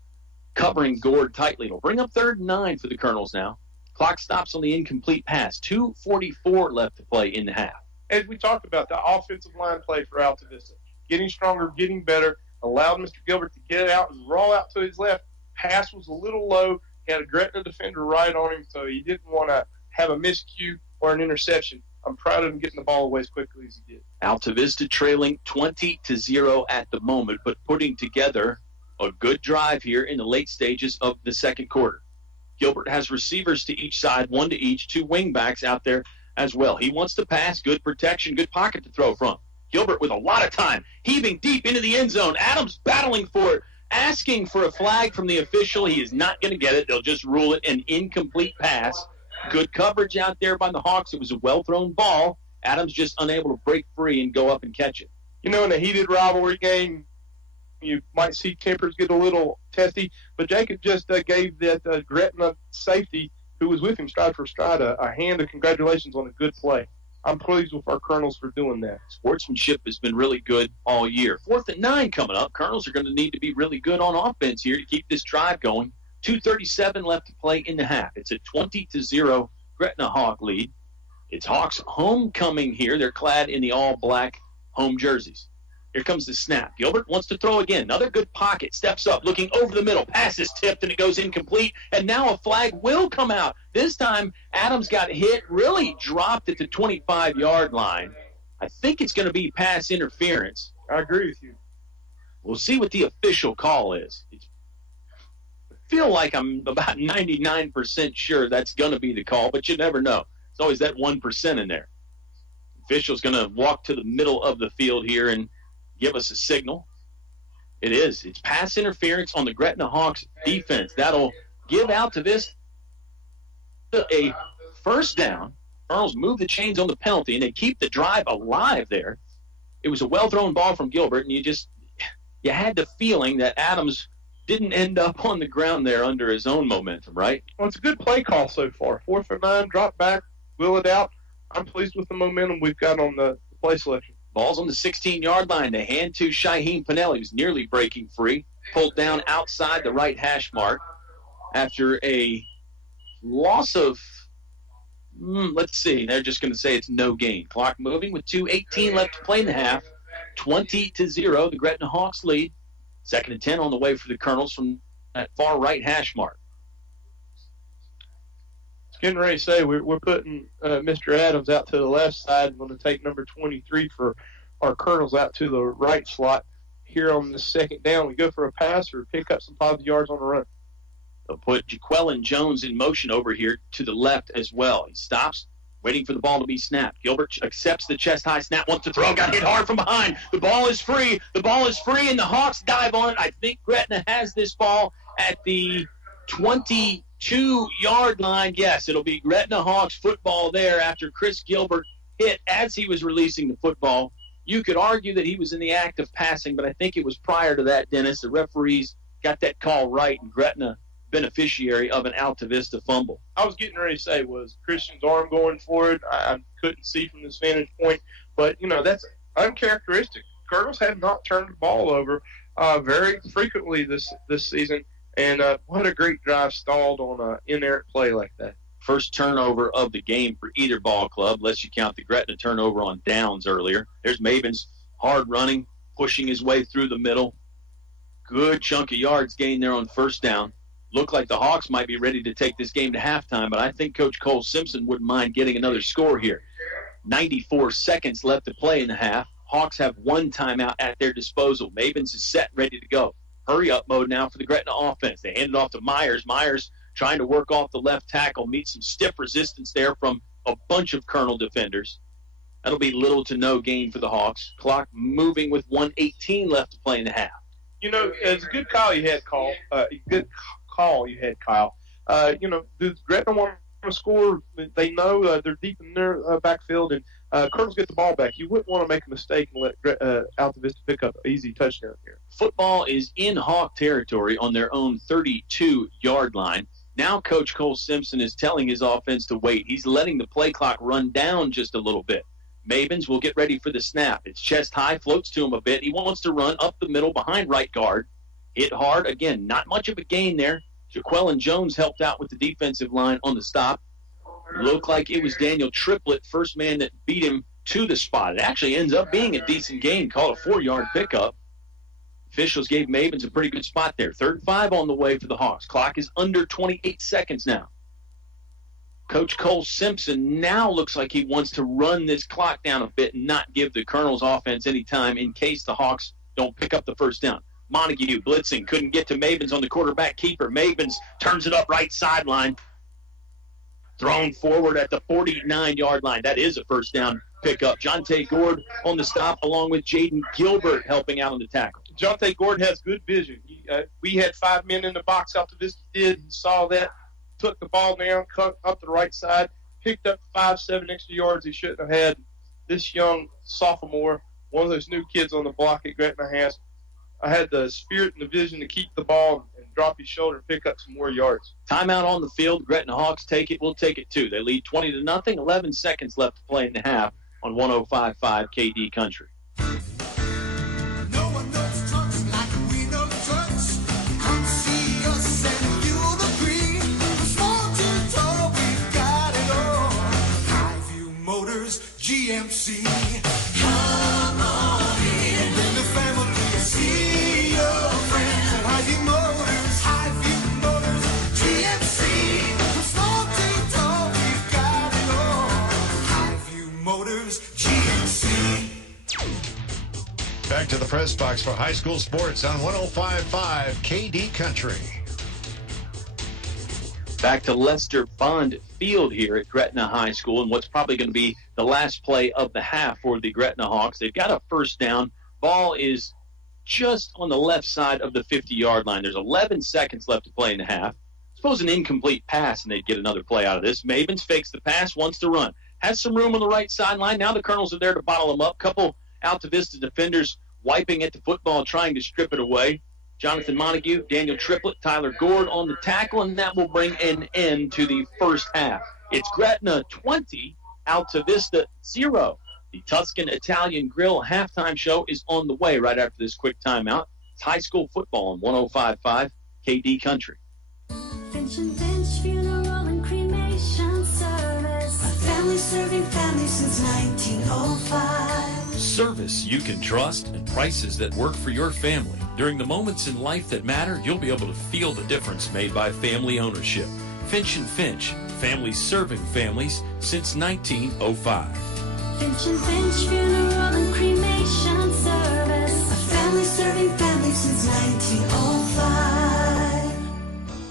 covering Gord tightly. It'll bring up 3rd and 9 for the Colonels now. Clock stops on the incomplete pass. 2:44 left to play in the half. As we talked about, the offensive line play for Altavista. Getting stronger, getting better. Allowed Mr. Gilbert to get out and roll out to his left. Pass was a little low. He had a Gretna defender right on him, so he didn't want to have a miscue or an interception. I'm proud of him getting the ball away as quickly as he did. Altavista trailing 20-0 at the moment, but putting together a good drive here in the late stages of the second quarter. Gilbert has receivers to each side, 1 to each, 2 wingbacks out there as well. He wants to pass, good protection, good pocket to throw from. Gilbert with a lot of time, heaving deep into the end zone. Adams battling for it, asking for a flag from the official. He is not going to get it. They'll just rule it an incomplete pass. Good coverage out there by the Hawks. It was a well-thrown ball. Adams just unable to break free and go up and catch it. You know, in a heated rivalry game, you might see tempers get a little testy, but Jacob just gave that Gretna safety who was with him stride for stride, a hand of congratulations on a good play. I'm pleased with our Colonels for doing that. Sportsmanship has been really good all year. 4th and 9 coming up. Colonels are going to need to be really good on offense here to keep this drive going. 2:37 left to play in the half. It's a 20-0 Gretna Hawk lead. It's Hawks homecoming here. They're clad in the all-black home jerseys. Here comes the snap. Gilbert wants to throw again. Another good pocket. Steps up, looking over the middle. Pass is tipped, and it goes incomplete. And now a flag will come out. This time, Adams got hit, really dropped at the 25-yard line. I think it's going to be pass interference. I agree with you. We'll see what the official call is. I feel like I'm about 99% sure that's going to be the call, but you never know. It's always that 1% in there. Official's going to walk to the middle of the field here and give us a signal. It is. It's pass interference on the Gretna Hawks defense. That'll give Altavista a first down. Colonels move the chains on the penalty, and they keep the drive alive there. It was a well-thrown ball from Gilbert, and you had the feeling that Adams didn't end up on the ground there under his own momentum, right? Well, it's a good play call so far. 4th and 9, drop back, wheel it out. I'm pleased with the momentum we've got on the play selection. Ball's on the 16-yard line. The hand to Shaheem Pinnell. He was nearly breaking free. Pulled down outside the right hash mark after a loss of, let's see. They're just going to say it's no gain. Clock moving with 2:18 left to play in the half. 20-0, the Gretna Hawks lead. 2nd and 10 on the way for the Colonels from that far right hash mark. Getting ready to say we're putting Mr. Adams out to the left side. We're going to take number 23 for our Colonels out to the right slot. Here on the 2nd down, we go for a pass or pick up some 5 yards on the run. They'll put Jaquelin Jones in motion over here to the left as well. He stops, waiting for the ball to be snapped. Gilbert accepts the chest-high snap, wants to throw, got hit hard from behind. The ball is free. The ball is free, and the Hawks dive on it. I think Gretna has this ball at the 22-yard line. Yes, it'll be Gretna Hawks football there after Chris Gilbert hit as he was releasing the football. You could argue that he was in the act of passing, but I think it was prior to that, Dennis. The referees got that call right, and Gretna beneficiary of an Altavista fumble. I was getting ready to say, was Christian's arm going for it? I couldn't see from this vantage point, but, that's uncharacteristic. Colonels have not turned the ball over very frequently this season, and what a great drive stalled on an inerrant play like that. First turnover of the game for either ball club, unless you count the Gretna turnover on downs earlier. There's Mavens hard running, pushing his way through the middle. Good chunk of yards gained there on first down. Looked like the Hawks might be ready to take this game to halftime, but I think Coach Cole Simpson wouldn't mind getting another score here. 94 seconds left to play in the half. Hawks have one timeout at their disposal. Mavens is set, ready to go. Hurry-up mode now for the Gretna offense. They hand it off to Myers. Myers trying to work off the left tackle, meets some stiff resistance there from a bunch of Colonel defenders. That'll be little to no gain for the Hawks. Clock moving with 1:18 left to play in the half. It's a good call you had, Kyle. Does Gretna want to score? They know they're deep in their backfield, and Colonels get the ball back. You wouldn't want to make a mistake and let Altavista pick up an easy touchdown here. Football is in Hawk territory on their own 32-yard line. Now Coach Cole Simpson is telling his offense to wait. He's letting the play clock run down just a little bit. Mavens will get ready for the snap. It's chest high, floats to him a bit. He wants to run up the middle behind right guard. Hit hard. Again, not much of a gain there. Jaquelin Jones helped out with the defensive line on the stop. Looked like it was Daniel Triplett, first man that beat him to the spot. It actually ends up being a decent gain, called a 4-yard pickup. Officials gave Mavens a pretty good spot there. 3rd and 5 on the way for the Hawks. Clock is under 28 seconds now. Coach Cole Simpson now looks like he wants to run this clock down a bit and not give the Colonels offense any time in case the Hawks don't pick up the first down. Montague blitzing, couldn't get to Mavens on the quarterback keeper. Mavens turns it up right sideline. Thrown forward at the 49-yard line. That is a first down pickup. Jonte Gord on the stop along with Jaden Gilbert helping out on the tackle. Jonte Gord has good vision. We had 5 men in the box. Altavista did. He saw that, took the ball down, cut up the right side, picked up 5-7 extra yards he shouldn't have had. This young sophomore, one of those new kids on the block at Gretna has. I had the spirit and the vision to keep the ball and drop his shoulder and pick up some more yards. Timeout on the field. Gretna Hawks take it. We'll take it too. They lead 20-0. 11 seconds left to play in the half on 105.5 KD Country. GMC. Come on in. Bring the family. See your friends at Highview Motors. Highview Motors. GMC. From small to tall, we've got it all. Highview Motors. GMC. Back to the press box for high school sports on 105.5 KD Country. Back to Lester Bond Field here at Gretna High School, and what's probably going to be the last play of the half for the Gretna Hawks. They've got a first down. Ball is just on the left side of the 50-yard line. There's 11 seconds left to play in the half. Suppose an incomplete pass, and they'd get another play out of this. Mavens fakes the pass, wants to run. Has some room on the right sideline. Now the Colonels are there to bottle him up. Couple Altavista defenders wiping at the football, trying to strip it away. Jonathan Montague, Daniel Triplett, Tyler Gord on the tackle, and that will bring an end to the first half. It's Gretna 20, Altavista 0. The Tuscan Italian Grill halftime show is on the way right after this quick timeout. It's high school football on 105.5 KD Country. Finch and Finch Funeral and Cremation Service. A family serving family since 1905. Service you can trust and prices that work for your family. During the moments in life that matter, you'll be able to feel the difference made by family ownership. Finch and Finch, families serving families since 1905. Finch and Finch Funeral and Cremation Service. A family serving family since 1905.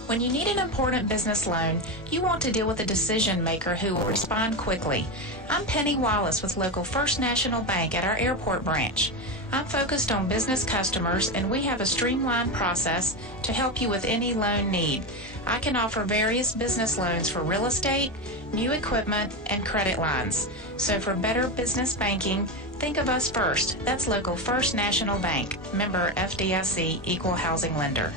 When you need an important business loan, you want to deal with a decision maker who will respond quickly. I'm Penny Wallace with local First National Bank at our airport branch. I'm focused on business customers, and we have a streamlined process to help you with any loan need. I can offer various business loans for real estate, new equipment, and credit lines. So for better business banking, think of us first. That's local First National Bank, member FDIC, equal housing lender.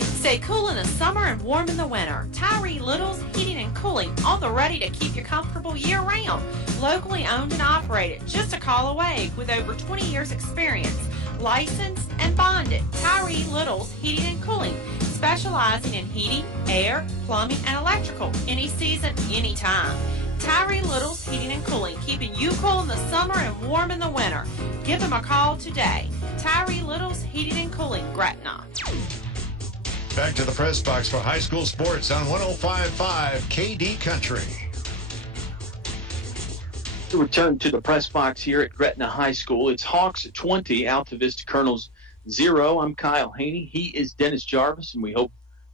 Stay cool in the summer and warm in the winter. Tyree Little's Heating and Cooling, on the ready to keep you comfortable year-round. Locally owned and operated, just a call away, with over 20 years experience. Licensed and bonded. Tyree Little's Heating and Cooling, specializing in heating, air, plumbing, and electrical. Any season, anytime. Tyree Little's Heating and Cooling, keeping you cool in the summer and warm in the winter. Give them a call today. Tyree Little's Heating and Cooling, Gretna. Back to the press box for high school sports on 105.5 KD Country. To return to the press box here at Gretna High School, it's Hawks 20, Altavista Colonels 0. I'm Kyle Hoehne. He is Dennis Jarvis, and we hope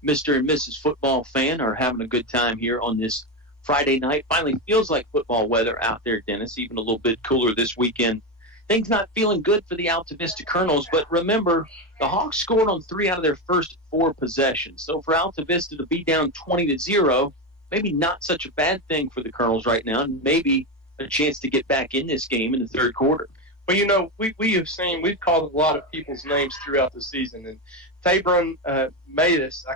Mr. and Mrs. Football fan are having a good time here on this Friday night. Finally feels like football weather out there, Dennis, even a little bit cooler this weekend. Things not feeling good for the Altavista Colonels, but remember, the Hawks scored on 3 out of their first 4 possessions. So for Altavista to be down 20-0, maybe not such a bad thing for the Colonels right now, and maybe a chance to get back in this game in the third quarter. Well, you know, we've called a lot of people's names throughout the season, and Tabron Mavens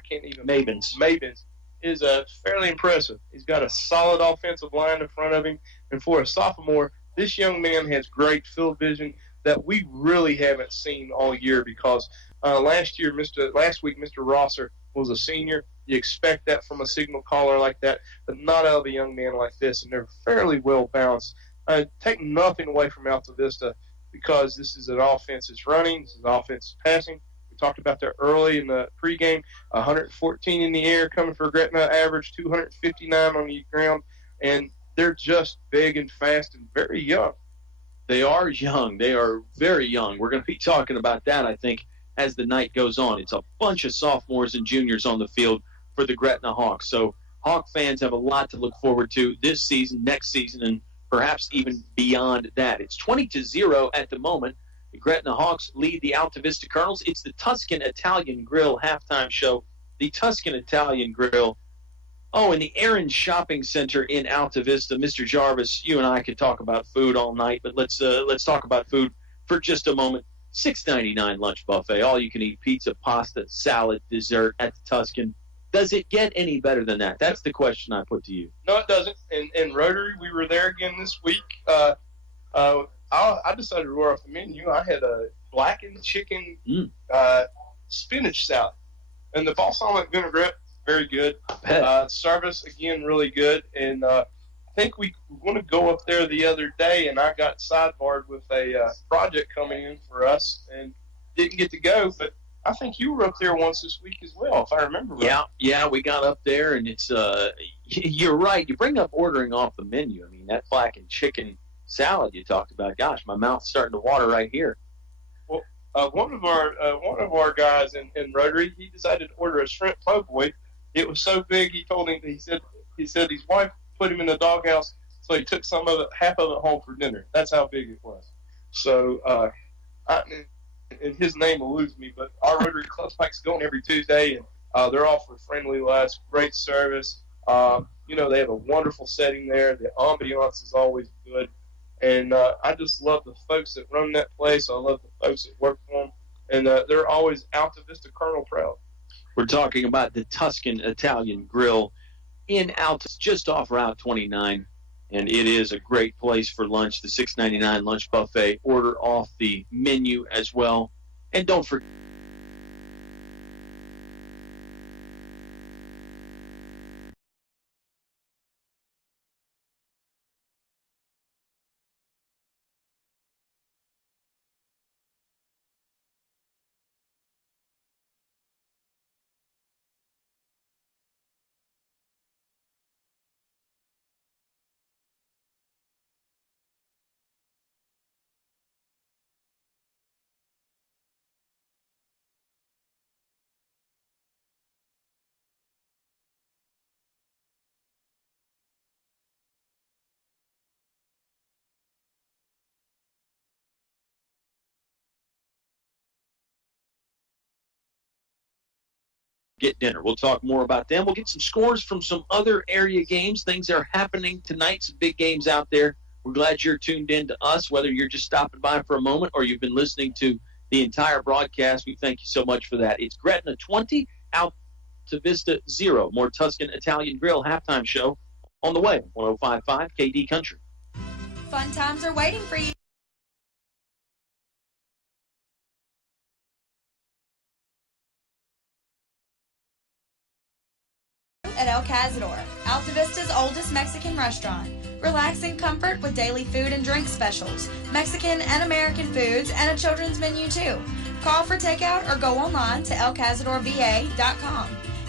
is fairly impressive. He's got a solid offensive line in front of him, and for a sophomore, this young man has great field vision that we really haven't seen all year because last week, Mr. Rosser was a senior. You expect that from a signal caller like that, but not out of a young man like this, and they're fairly well balanced. Take nothing away from Altavista because this is an offense that's running, this is an offense that's passing. We talked about that early in the pregame, 114 in the air coming for Gretna, average 259 on the ground, and they're just big and fast and very young. They are young. They are very young. We're going to be talking about that, I think, as the night goes on. It's a bunch of sophomores and juniors on the field for the Gretna Hawks. So Hawk fans have a lot to look forward to this season, next season, and perhaps even beyond that. It's 20-0 at the moment. The Gretna Hawks lead the Altavista Colonels. It's the Tuscan Italian Grill halftime show. The Tuscan Italian Grill. Oh, in the Aaron Shopping Center in Altavista. Mr. Jarvis, you and I could talk about food all night, but let's talk about food for just a moment. $6.99 lunch buffet. All you can eat pizza, pasta, salad, dessert at the Tuscan. Does it get any better than that? That's the question I put to you. No, it doesn't. In Rotary, we were there again this week. I decided to order off the menu. I had a blackened chicken spinach salad. And the balsamic vinaigrette, very good. Service, again, really good. And I think we were going to go up there the other day, and I got sidebarred with a project coming in for us and didn't get to go. But I think you were up there once this week as well, if I remember right. Yeah, we got up there, and it's you're right. You bring up ordering off the menu. I mean, that blackened chicken salad you talked about, gosh, my mouth's starting to water right here. Well, one of our guys in Rotary, he decided to order a shrimp po' boy. It was so big, he said his wife put him in the doghouse, so he took half of it home for dinner. That's how big it was. So, and his name eludes me, but our Rotary Club likes going every Tuesday, and they're all for friendly less, great service. They have a wonderful setting there. The ambiance is always good. And I just love the folks that run that place. I love the folks that work for them. And they're always Altavista Colonel proud. We're talking about the Tuscan Italian Grill in Alta, just off Route 29. And it is a great place for lunch, the $6.99 lunch buffet. Order off the menu as well. And don't forget, get dinner. We'll talk more about them. We'll get some scores from some other area games, things that are happening tonight, some big games out there. We're glad you're tuned in to us, whether you're just stopping by for a moment or you've been listening to the entire broadcast. We thank you so much for that. It's Gretna 20, Altavista 0. More Tuscan Italian Grill halftime show on the way. 105.5 KD Country. Fun times are waiting for you at El Cazador, Altavista's oldest Mexican restaurant. Relax in comfort with daily food and drink specials, Mexican and American foods, and a children's menu too. Call for takeout or go online to elcazadorva.com.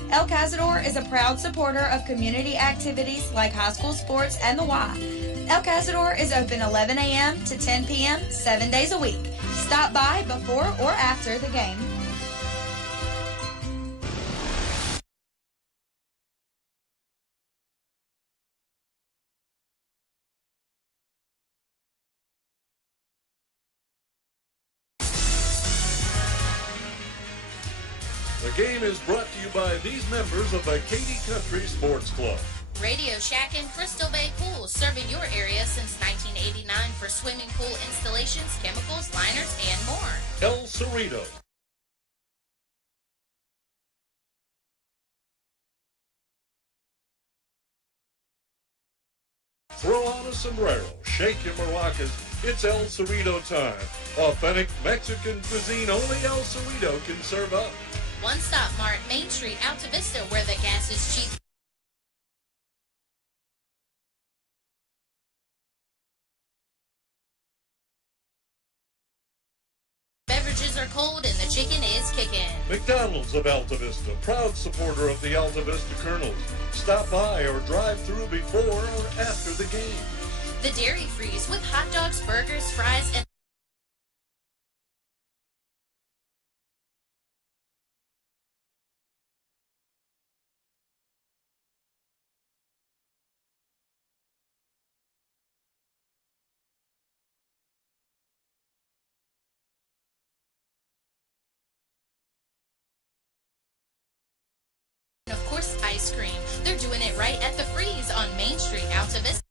El Cazador is a proud supporter of community activities like high school sports and the Y. El Cazador is open 11 a.m. to 10 p.m. 7 days a week. Stop by before or after the game. The game is brought to you by these members of the KD Country Sports Club. Radio Shack and Crystal Bay Pools, serving your area since 1989 for swimming pool installations, chemicals, liners, and more. El Cerrito. Throw on a sombrero, shake your maracas. It's El Cerrito time. Authentic Mexican cuisine only El Cerrito can serve up. One Stop Mart, Main Street, Altavista, where the gas is cheap. Beverages are cold and the chicken is kicking. McDonald's of Altavista, proud supporter of the Altavista Colonels. Stop by or drive through before or after the game. The Dairy Freeze with hot dogs, burgers, fries, and of course, ice cream. They're doing it right at the Freeze on Main Street, Altavista.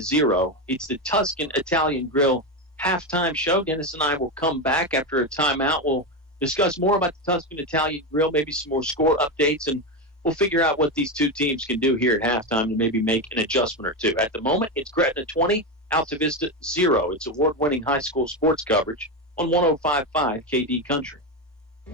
0. It's the Tuscan Italian Grill halftime show. Dennis and I will come back after a timeout. We'll discuss more about the Tuscan Italian Grill, maybe some more score updates, and we'll figure out what these two teams can do here at halftime and maybe make an adjustment or two. At the moment, it's Gretna 20, Altavista 0. It's award-winning high school sports coverage on 105.5 KD Country.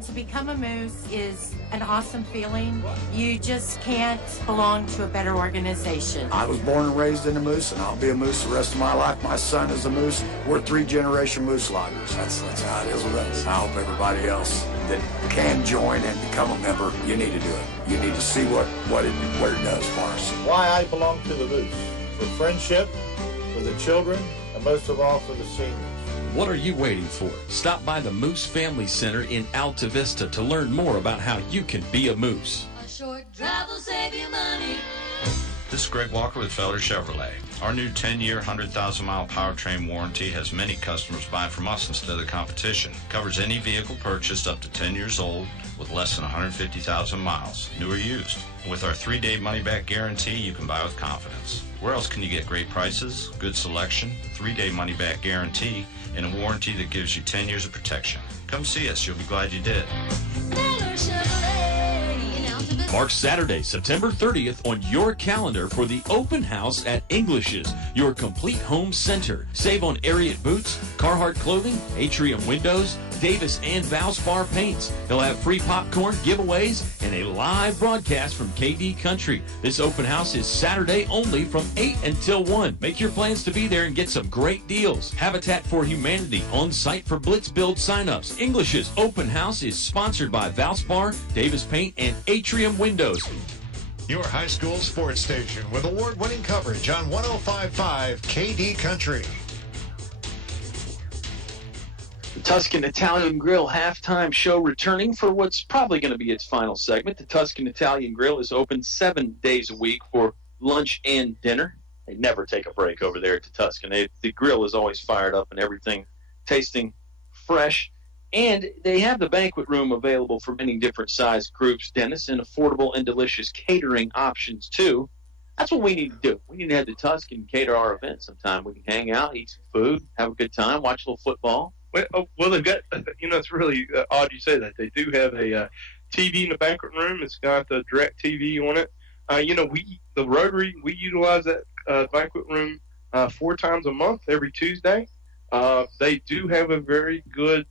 To become a Moose is an awesome feeling. You just can't belong to a better organization. I was born and raised in a Moose, and I'll be a Moose the rest of my life. My son is a Moose. We're three-generation Moose loggers. That's how it is with us. I hope everybody else that can join and become a member, you need to do it. You need to see what it does for us. Why I belong to the Moose. For friendship, for the children, and most of all for the seniors. What are you waiting for? Stop by the Moose Family Center in Altavista to learn more about how you can be a Moose. A short drive will save you money. This is Greg Walker with Feller Chevrolet. Our new 10-year, 100,000-mile powertrain warranty has many customers buying from us instead of the competition. Covers any vehicle purchased up to 10 years old with less than 150,000 miles, new or used. And with our 3-day money-back guarantee, you can buy with confidence. Where else can you get great prices, good selection, 3-day money-back guarantee, and a warranty that gives you 10 years of protection? Come see us. You'll be glad you did. Mark Saturday, September 30th on your calendar for the open house at English's, your complete home center. Save on Ariat boots, Carhartt clothing, Atrium windows, Davis and Valspar paints. They'll have free popcorn, giveaways, and a live broadcast from KD Country. This open house is Saturday only from 8 until 1. Make your plans to be there and get some great deals. Habitat for Humanity on site for Blitz Build signups. English's open house is sponsored by Valspar, Davis Paint, and Atrium Windows. Your high school sports station with award-winning coverage on 105.5 KD Country. The Tuscan Italian Grill halftime show returning for what's probably going to be its final segment. The Tuscan Italian Grill is open 7 days a week for lunch and dinner. They never take a break over there at the Tuscan. The grill is always fired up and everything tasting fresh. And they have the banquet room available for many different size groups, Dennis, and affordable and delicious catering options, too. That's what we need to do. We need to have the Tuscan cater our event sometime. We can hang out, eat some food, have a good time, watch a little football. Well, they've got, it's really odd you say that. They do have a TV in the banquet room. It's got the direct TV on it. The Rotary, we utilize that banquet room 4 times a month, every Tuesday. They do have a very good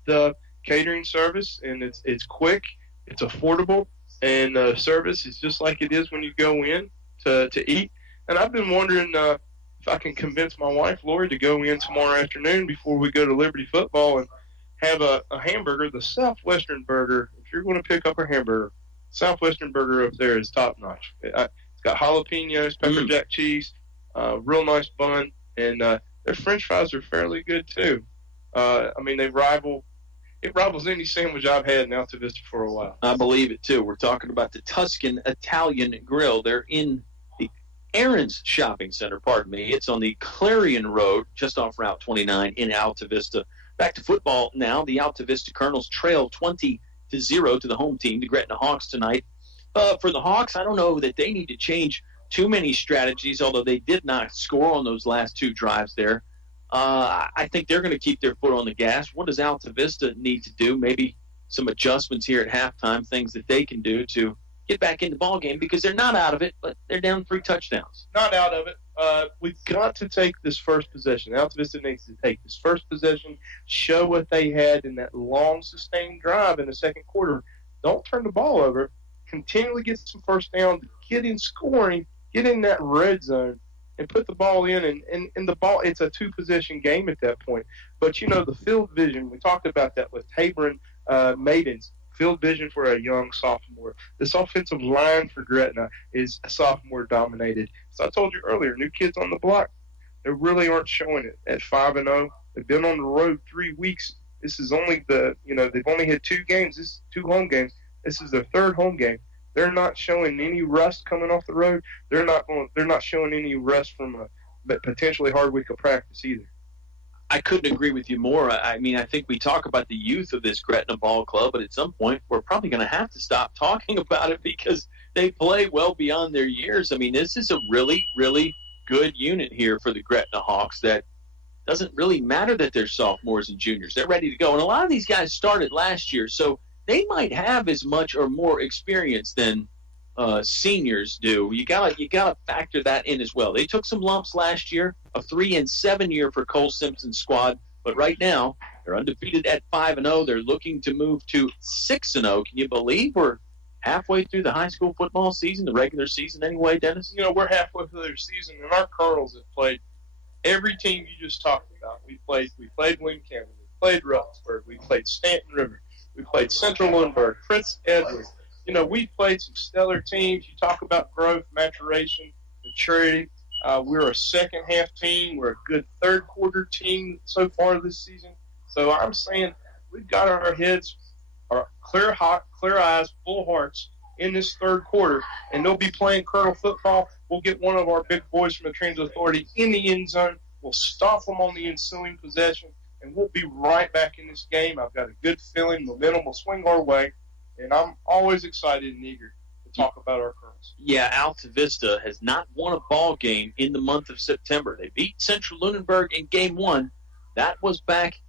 catering service, and it's quick, it's affordable, and service is just like it is when you go in to eat. And I've been wondering if I can convince my wife, Lori, to go in tomorrow afternoon before we go to Liberty football and have a hamburger, the Southwestern burger. If you're going to pick up a hamburger, Southwestern burger up there is top-notch. It's got jalapenos, pepper jack cheese, real nice bun, and their french fries are fairly good, too. It rivals any sandwich I've had in Altavista for a while. I believe it, too. We're talking about the Tuscan Italian Grill. They're in the Aaron's Shopping Center, It's on the Clarion Road, just off Route 29 in Altavista. Back to football now. The Altavista Colonels trail 20-0 to the home team, the Gretna Hawks, tonight. For the Hawks, I don't know that they need to change too many strategies, although they did not score on those last 2 drives there. I think they're going to keep their foot on the gas. What does Altavista need to do? Maybe some adjustments here at halftime, things that they can do to get back in the ballgame, because they're not out of it, but they're down 3 touchdowns. Not out of it. We've got to take this first possession. Altavista needs to take this first possession, show what they had in that long, sustained drive in the second quarter. Don't turn the ball over. Continually get some first down, get in scoring, get in that red zone, and put the ball in. And the ball, it's a 2-possession game at that point. But, the field vision, we talked about that with Tabor and Maidens. Field vision for a young sophomore. This offensive line for Gretna is sophomore dominated. So I told you earlier, new kids on the block, they really aren't showing it at 5-0. They've been on the road 3 weeks. This is only they've only had 2 games. This is 2 home games. This is their 3rd home game. They're not showing any rust coming off the road. They're not showing any rust from a potentially hard week of practice either. I couldn't agree with you more. I think we talk about the youth of this Gretna ball club, but at some point we're probably going to have to stop talking about it because they play well beyond their years. This is a really, really good unit here for the Gretna Hawks that doesn't really matter that they're sophomores and juniors. They're ready to go. And a lot of these guys started last year, so they might have as much or more experience than seniors do. You gotta factor that in as well. They took some lumps last year, a 3-7 year for Cole Simpson's squad, but right now they're undefeated at 5-0. They're looking to move to 6-0. Can you believe we're halfway through the high school football season, the regular season anyway, Dennis? You know, we're halfway through their season, and our Colonels have played every team you just talked about. We played William Campbell, we played Rutherford, we played Stanton River, we played Central Lunenburg, Prince Edward. You know, we played some stellar teams. You talk about growth, maturation, maturity. We're a second-half team. We're a good third-quarter team so far this season. So I'm saying we've got our heads, our clear eyes, full hearts in this third quarter, and they'll be playing Colonel football. We'll get one of our big boys from the Transit Authority in the end zone. We'll stop them on the ensuing possession, and we'll be right back in this game. I've got a good feeling. Momentum will swing our way, and I'm always excited and eager to talk about our Colonels. Yeah, Altavista has not won a ball game in the month of September. They beat Central Lunenburg in game 1. That was back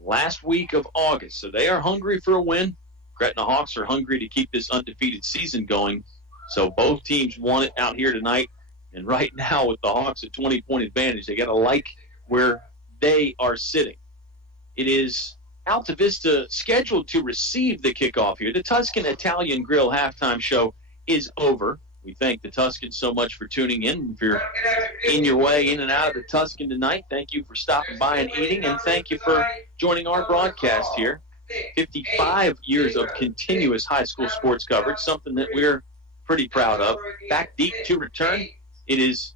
last week of August. So they are hungry for a win. Gretna Hawks are hungry to keep this undefeated season going. So both teams want it out here tonight. And right now with the Hawks at 20-point advantage, they got to like where they are sitting. It is Altavista scheduled to receive the kickoff here. The Tuscan Italian Grill halftime show is over. We thank the Tuscans so much for tuning in. If you're in your way in and out of the Tuscan tonight, thank you for stopping by and eating, and thank you for joining our broadcast here. 55 years of continuous high school sports coverage, something that we're pretty proud of. Back deep to return, it is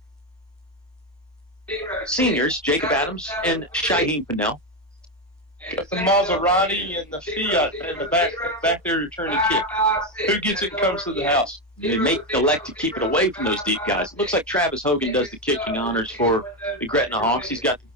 seniors Jacob Adams and Shaheen Pinnell. Got the Maserati and the Fiat in the back there to return the kick. Who gets it and comes to the house? They may elect to keep it away from those deep guys. It looks like Travis Hogan does the kicking honors for the Gretna Hawks. He's got the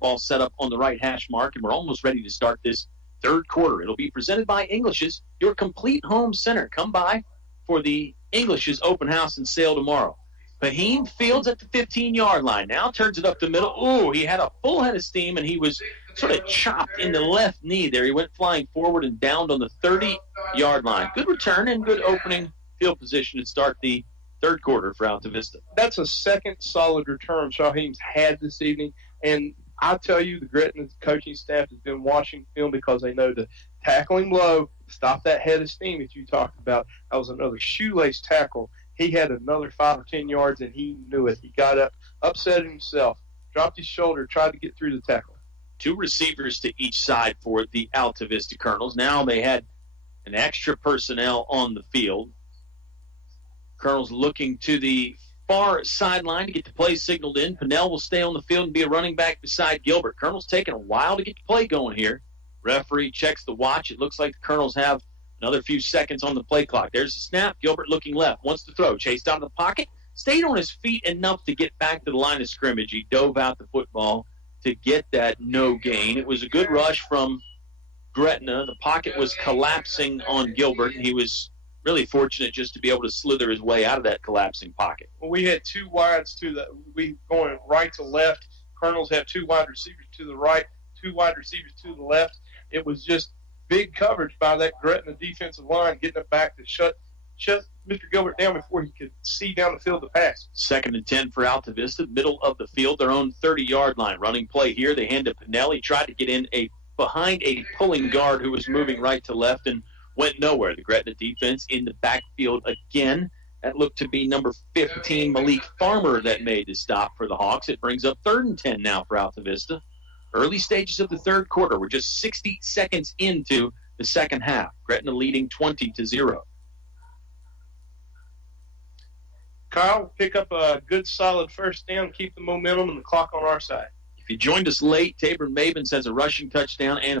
ball set up on the right hash mark, and we're almost ready to start this third quarter. It'll be presented by English's, your complete home center. Come by for the English's open house and sale tomorrow. Hoehne fields at the 15-yard line. Now turns it up the middle. Ooh, he had a full head of steam, and he was sort of chopped in the left knee there. He went flying forward and downed on the 30-yard line. Good return and good opening field position to start the third quarter for Altavista. That's a second solid return Shaheen's had this evening, and I tell you, the Gretna coaching staff has been watching film because they know to tackle him low, stop that head of steam that you talked about. That was another shoelace tackle. He had another 5 or 10 yards, and he knew it. He got up, upset himself, dropped his shoulder, tried to get through the tackle. 2 receivers to each side for the Altavista Colonels. Now they had an extra personnel on the field. Colonels looking to the far sideline to get the play signaled in. Pinnell will stay on the field and be a running back beside Gilbert. Colonels taking a while to get the play going here. Referee checks the watch. It looks like the Colonels have another few seconds on the play clock. There's the snap. Gilbert looking left. Wants to throw. Chased out of the pocket. Stayed on his feet enough to get back to the line of scrimmage. He dove out the football to get that no gain. It was a good rush from Gretna. The pocket was collapsing on Gilbert, and he was really fortunate just to be able to slither his way out of that collapsing pocket. Well, we had 2 wides we going right to left. Colonels have 2 wide receivers to the right, 2 wide receivers to the left. It was just big coverage by that Gretna defensive line, getting it back to shut Mr. Gilbert down before he could see down the field to pass. 2nd and 10 for Altavista, middle of the field, their own 30-yard line. Running play here. They hand to Pinnell. He tried to get in behind a pulling guard who was moving right to left and went nowhere. The Gretna defense in the backfield again. That looked to be number 15, Malik Farmer, that made the stop for the Hawks. It brings up 3rd and 10 now for Altavista. Early stages of the third quarter. We're just 60 seconds into the second half. Gretna leading 20-0. Kyle, pick up a good, solid first down, keep the momentum and the clock on our side. If you joined us late, Tabor Mabins has a rushing touchdown and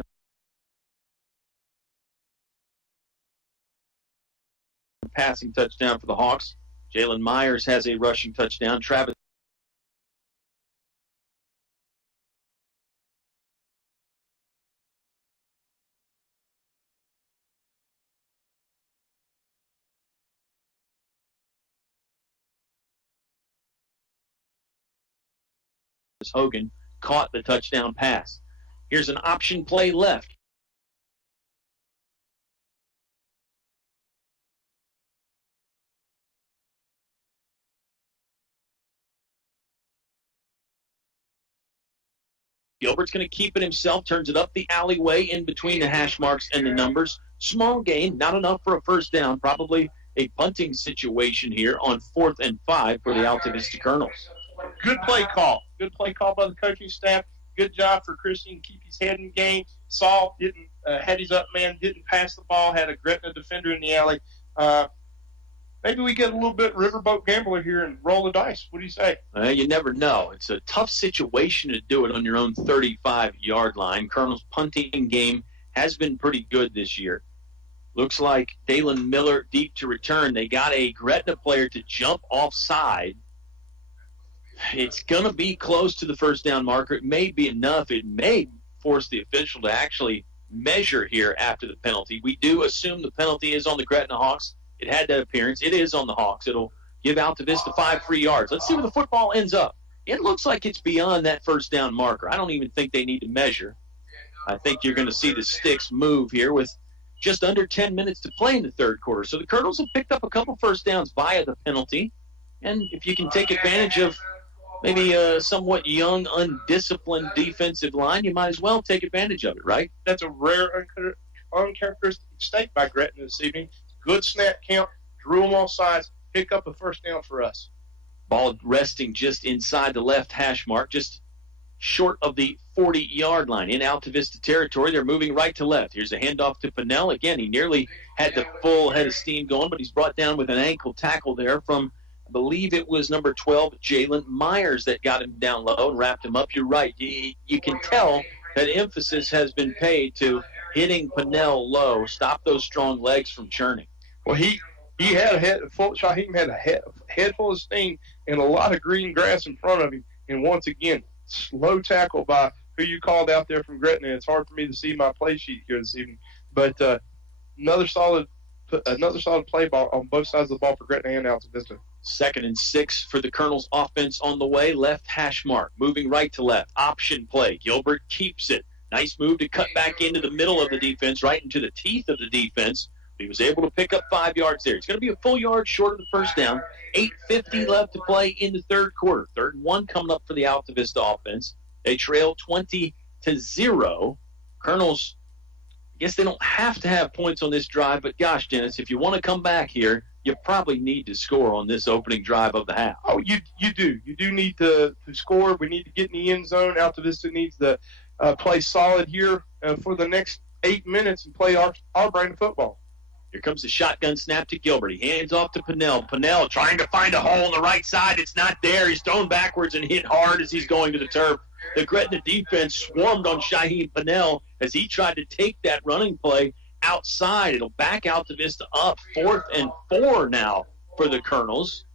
a passing touchdown for the Hawks. Jalen Myers has a rushing touchdown. Travis Hoehne caught the touchdown pass. Here's an option play left. Gilbert's going to keep it himself, turns it up the alleyway in between the hash marks and the numbers. Small gain, not enough for a first down. Probably a punting situation here on 4th and 5 for the Altavista Colonels. Good play call. Good play call by the coaching staff. Good job for Christian to keep his head in the game. Saul had his up man, didn't pass the ball, had a Gretna defender in the alley. Maybe we get a little bit riverboat gambler here and roll the dice. What do you say? You never know. It's a tough situation to do it on your own 35-yard line. Colonel's punting game has been pretty good this year. Looks like Dalen Miller deep to return. They got a Gretna player to jump offside. It's going to be close to the first down marker. It may be enough. It may force the official to actually measure here after the penalty. We do assume the penalty is on the Gretna Hawks. It had that appearance. It is on the Hawks. It'll give Altavista 5 free yards. Let's see where the football ends up. It looks like it's beyond that first down marker. I don't even think they need to measure. I think you're going to see the sticks move here with just under 10 minutes to play in the third quarter. So the Colonels have picked up a couple first downs via the penalty. And if you can take advantage of maybe a somewhat young, undisciplined defensive line, you might as well take advantage of it, right? That's a rare, uncharacteristic mistake by Gretna this evening. Good snap count, drew them all sides, pick up a first down for us. Ball resting just inside the left hash mark, just short of the 40-yard line. In Altavista territory, they're moving right to left. Here's a handoff to Pinnell. Again, he nearly had the full head of steam going, but he's brought down with an ankle tackle there from, I believe it was number 12, Jalen Myers, that got him down low and wrapped him up. You're right. You can tell that emphasis has been paid to hitting Pinnell low, stop those strong legs from churning. Well, he had a head full. Shaheem had a head full of steam and a lot of green grass in front of him. And once again, slow tackle by who you called out there from Gretna. It's hard for me to see my play sheet here this evening, but another solid play ball on both sides of the ball for Gretna and Altavista. 2nd and 6 for the Colonels' offense on the way. Left hash mark, moving right to left. Option play. Gilbert keeps it. Nice move to cut back into the middle of the defense, right into the teeth of the defense. He was able to pick up 5 yards there. It's going to be a full yard short of the first down. 8:50 left to play in the third quarter. 3rd and 1 coming up for the Altavista offense. They trail 20-0. Colonels, I guess they don't have to have points on this drive, but gosh, Dennis, if you want to come back here, you probably need to score on this opening drive of the half. Oh, you do. You do need to score. We need to get in the end zone. Altavista needs to play solid here for the next 8 minutes and play our brand of football. Here comes the shotgun snap to Gilbert. He hands off to Pinnell. Pinnell trying to find a hole on the right side. It's not there. He's thrown backwards and hit hard as he's going to the turf. The Gretna defense swarmed on Shaheem Pinnell as he tried to take that running play outside. It'll back Altavista up. 4th and 4 now for the Colonels.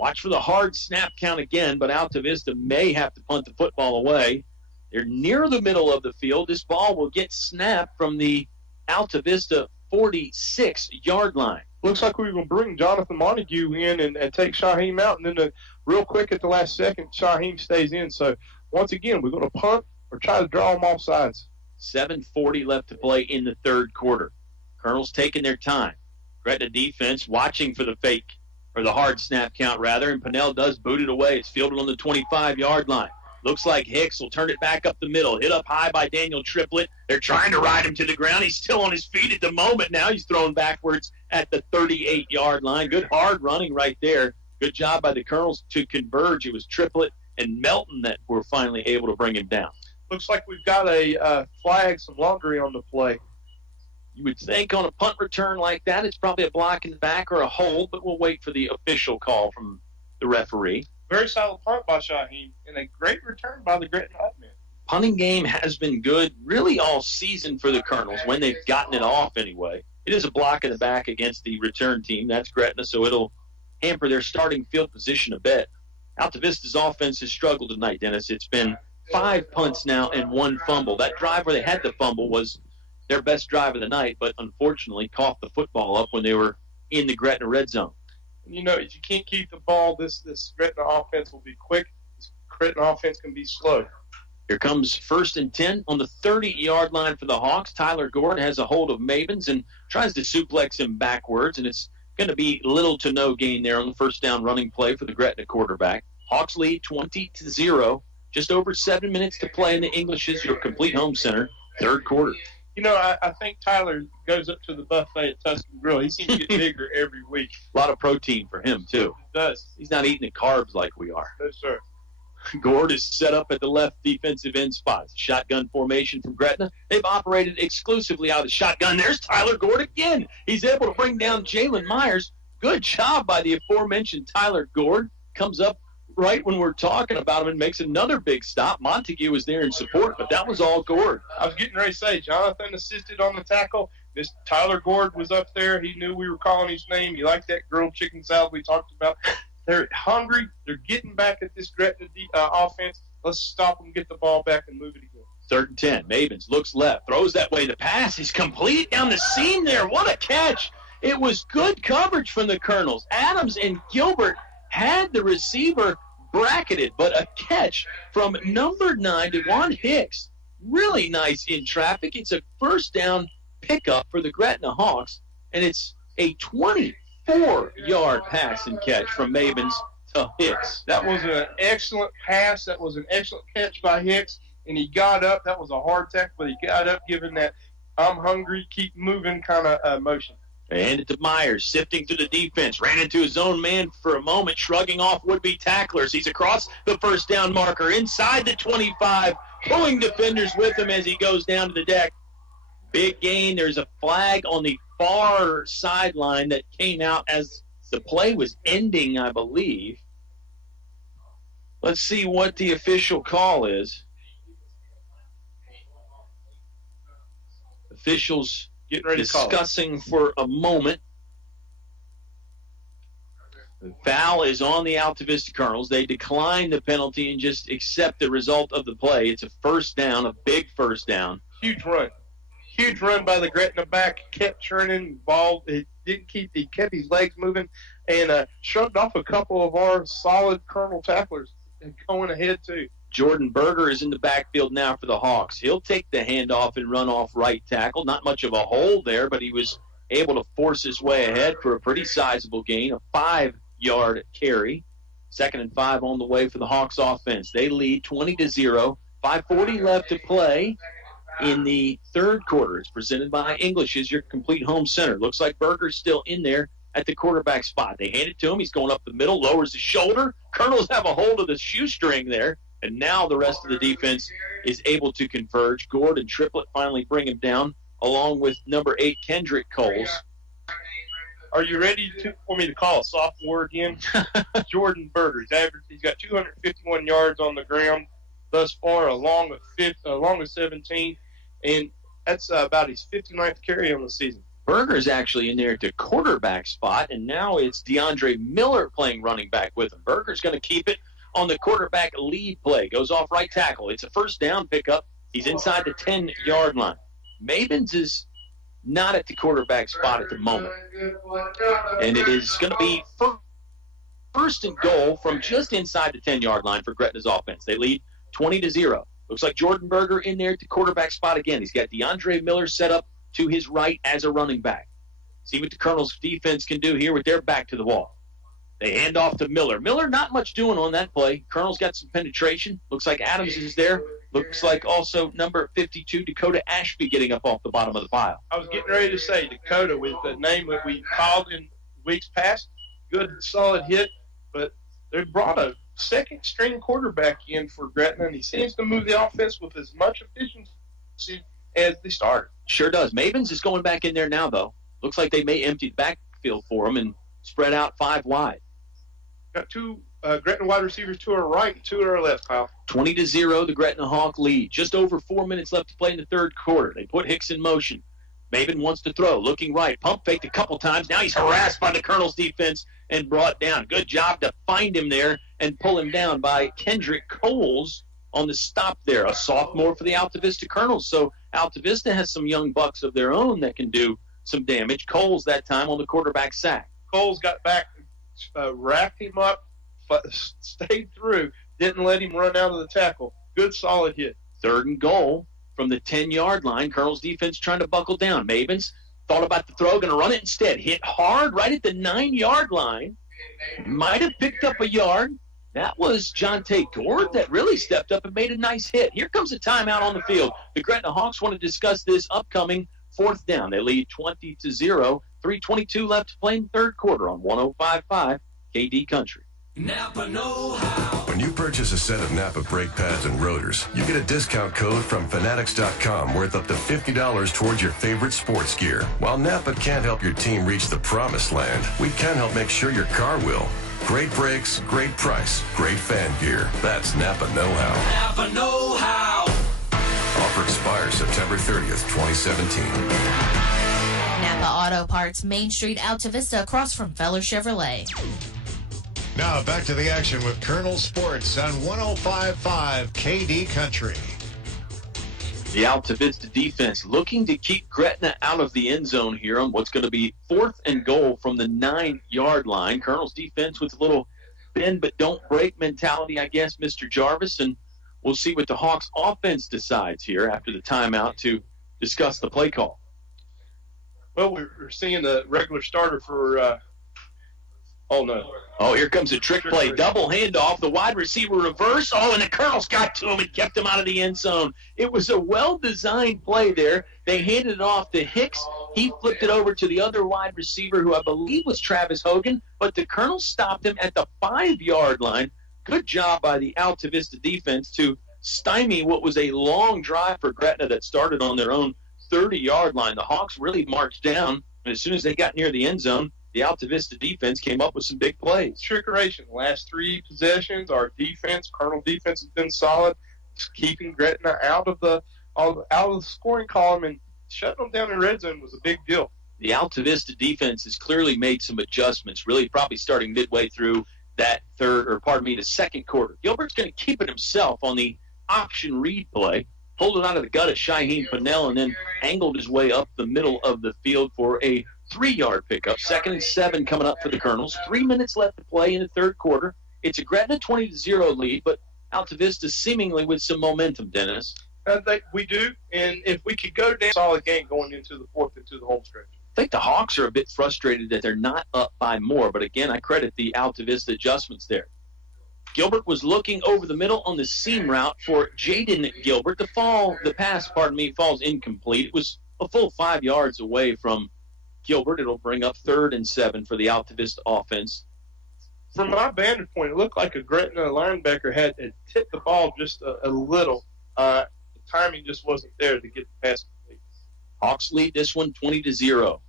Watch for the hard snap count again, but Altavista may have to punt the football away. They're near the middle of the field. This ball will get snapped from the Altavista 46-yard line. Looks like we were going to bring Jonathan Montague in and take Shaheem out, and then real quick at the last second, Shaheem stays in. So, once again, we're going to punt or try to draw them off sides. 7:40 left to play in the third quarter. Colonels taking their time. Gretna defense watching for the fake, or the hard snap count, rather, and Pinnell does boot it away. It's fielded on the 25-yard line. Looks like Hicks will turn it back up the middle. Hit up high by Daniel Triplett. They're trying to ride him to the ground. He's still on his feet at the moment. Now he's thrown backwards at the 38-yard line. Good hard running right there. Good job by the Colonels to converge. It was Triplett and Melton that were finally able to bring him down. Looks like we've got a flag, some laundry on the play. You would think on a punt return like that, it's probably a block in the back or a hold, but we'll wait for the official call from the referee. Very solid punt by Shaheem, and a great return by the Gretna Hotmen. Punting game has been good really all season for the Colonels, when they've gotten it off anyway. It is a block in the back against the return team. That's Gretna, so it'll hamper their starting field position a bit. Altavista's offense has struggled tonight, Dennis. It's been 5 punts now and 1 fumble. That drive where they had the fumble was their best drive of the night, but unfortunately coughed the football up when they were in the Gretna red zone. You know, if you can't keep the ball, this Gretna offense will be quick. Gretna offense can be slow. Here comes 1st and 10 on the 30-yard line for the Hawks. Tyler Gord has a hold of Mavens and tries to suplex him backwards, and it's going to be little to no gain there on the first down running play for the Gretna quarterback. Hawks lead 20-0. Just over 7 minutes to play in the English's, your complete home center, third quarter. You know, I think Tyler goes up to the buffet at Tuscan Grill. He seems to get bigger every week. A lot of protein for him, too. He does. He's not eating the carbs like we are. No, sir. Gord is set up at the left defensive end spot. Shotgun formation from Gretna. They've operated exclusively out of the shotgun. There's Tyler Gord again. He's able to bring down Jalen Myers. Good job by the aforementioned Tyler Gord. Comes up right when we're talking about him and makes another big stop. Montague was there in support, but that was all Gord. I was getting ready to say, Jonathan assisted on the tackle. This Tyler Gord was up there. He knew we were calling his name. He liked that grilled chicken salad we talked about. They're hungry. They're getting back at this Gretna offense. Let's stop them, get the ball back, and move it again. 3rd and 10. Mavens looks left, throws that way. The pass is complete down the seam there. What a catch. It was good coverage from the Colonels. Adams and Gilbert had the receiver bracketed, but a catch from number 9, DeJuan Hicks. Really nice in traffic. It's a first down pickup for the Gretna Hawks, and it's a 24-yard pass and catch from Mavens to Hicks. That was an excellent pass. That was an excellent catch by Hicks, and he got up. That was a hard tackle, but he got up given that I'm hungry, keep moving kind of motion. They hand it to Myers, sifting through the defense. Ran into his own man for a moment, shrugging off would-be tacklers. He's across the first down marker, inside the 25, pulling defenders with him as he goes down to the deck. Big gain. There's a flag on the far sideline that came out as the play was ending, I believe. Let's see what the official call is. Officials getting ready discussing for a moment. The foul is on the Altavista Colonels. They decline the penalty and just accept the result of the play. It's a first down, a big first down. Huge run. Huge run by the Gretna back. Kept churning ball. He kept his legs moving and shrugged off a couple of our solid Colonel tacklers and going ahead too. Jordan Berger is in the backfield now for the Hawks. He'll take the handoff and run off right tackle. Not much of a hole there, but he was able to force his way ahead for a pretty sizable gain, a 5-yard carry. 2nd and 5 on the way for the Hawks offense. They lead 20-0. 5:40 left to play in the third quarter. It's presented by English as your complete home center. Looks like Berger's still in there at the quarterback spot. They hand it to him. He's going up the middle, lowers his shoulder. Colonels have a hold of the shoestring there. And now the rest of the defense is able to converge. Gord and Triplett finally bring him down, along with number 8, Kendrick Coles. Are you ready for me to call a sophomore again? Jordan Berger. He's got 251 yards on the ground thus far, along with 17, and that's about his 59th carry on the season. Berger's actually in there at the quarterback spot, and now it's DeAndre Miller playing running back with him. Berger's going to keep it on the quarterback lead play. Goes off right tackle. It's a first down pickup. He's inside the 10-yard line. Mavens is not at the quarterback spot at the moment. And it is going to be first and goal from just inside the 10-yard line for Gretna's offense. They lead 20-0. Looks like Jordan Berger in there at the quarterback spot again. He's got DeAndre Miller set up to his right as a running back. See what the Colonels' defense can do here with their back to the wall. They hand off to Miller. Miller, not much doing on that play. Colonel's got some penetration. Looks like Adams is there. Looks like also number 52, Dakota Ashby, getting up off the bottom of the pile. I was getting ready to say Dakota with the name that we called in weeks past. Good, solid hit, but they brought a second-string quarterback in for Gretna, and he seems to move the offense with as much efficiency as the starter. Sure does. Mavens is going back in there now, though. Looks like they may empty the backfield for him and spread out 5 wide. Got 2 Gretna wide receivers, 2 are right and 2 are left, Kyle. 20-0, the Gretna Hawk lead. Just over 4 minutes left to play in the third quarter. They put Hicks in motion. Maven wants to throw, looking right. Pump faked a couple times. Now he's harassed by the Colonel's defense and brought down. Good job to find him there and pull him down by Kendrick Coles on the stop there. A sophomore for the Altavista Colonels. So Altavista has some young bucks of their own that can do some damage. Coles that time on the quarterback sack. Coles got back, wrapped him up, stayed through, didn't let him run out of the tackle. Good, solid hit. 3rd and goal from the 10-yard line. Colonel's defense trying to buckle down. Mavens thought about the throw, going to run it instead. Hit hard right at the 9-yard line. Might have picked up a yard. That was Jonte Gord that really stepped up and made a nice hit. Here comes a timeout on the field. The Gretna Hawks want to discuss this upcoming 4th down. They lead 20-0. 3:22 left to play in the 3rd quarter on 105.5 KD Country. Napa know-how. When you purchase a set of Napa brake pads and rotors, you get a discount code from Fanatics.com worth up to $50 towards your favorite sports gear. While Napa can't help your team reach the promised land, we can help make sure your car will. Great brakes, great price, great fan gear. That's Napa know-how. Napa know-how. Offer expires September 30th, 2017. Napa Auto Parts, Main Street, Altavista, across from Feller Chevrolet. Now back to the action with Colonel Sports on 105.5 KD Country. The Altavista defense looking to keep Gretna out of the end zone here on what's going to be 4th and goal from the 9-yard line. Colonel's defense with a little bend but don't break mentality, I guess, Mr. Jarvis, and we'll see what the Hawks offense decides here after the timeout to discuss the play call. Well, we're seeing the regular starter for oh, no. Oh, here comes a trick play. Double handoff. The wide receiver reverse. Oh, and the Colonels got to him and kept him out of the end zone. It was a well-designed play there. They handed it off to Hicks. He flipped it over to the other wide receiver, who I believe was Travis Hogan, but the Colonels stopped him at the 5-yard line. Good job by the Altavista defense to stymie what was a long drive for Gretna that started on their own 30-yard line. The Hawks really marched down, and as soon as they got near the end zone, the Altavista defense came up with some big plays. Trickeration. Last 3 possessions, our defense, Colonel defense, has been solid, keeping Gretna out of the scoring column, and shutting them down in red zone was a big deal. The Altavista defense has clearly made some adjustments, really probably starting midway through that the 2nd quarter. Gilbert's going to keep it himself on the option read play, pulled it out of the gut of Shaheen Pennell, and then angled his way up the middle of the field for a 3-yard pickup. 2nd and 7 coming up for the Colonels. 3 minutes left to play in the 3rd quarter. It's a Gretna 20-0 lead, but Altavista seemingly with some momentum, Dennis. I think we do, and if we could go down, solid game going into the 4th into the home stretch. I think the Hawks are a bit frustrated that they're not up by more, but again, I credit the Altavista adjustments there. Gilbert was looking over the middle on the seam route for Jaden Gilbert. The pass falls incomplete. It was a full 5 yards away from Gilbert. It'll bring up 3rd and 7 for the Altavista offense. From my vantage point, it looked like a Gretna linebacker had tipped the ball just a little. The timing just wasn't there to get the pass complete. Hawks lead this one 20-0.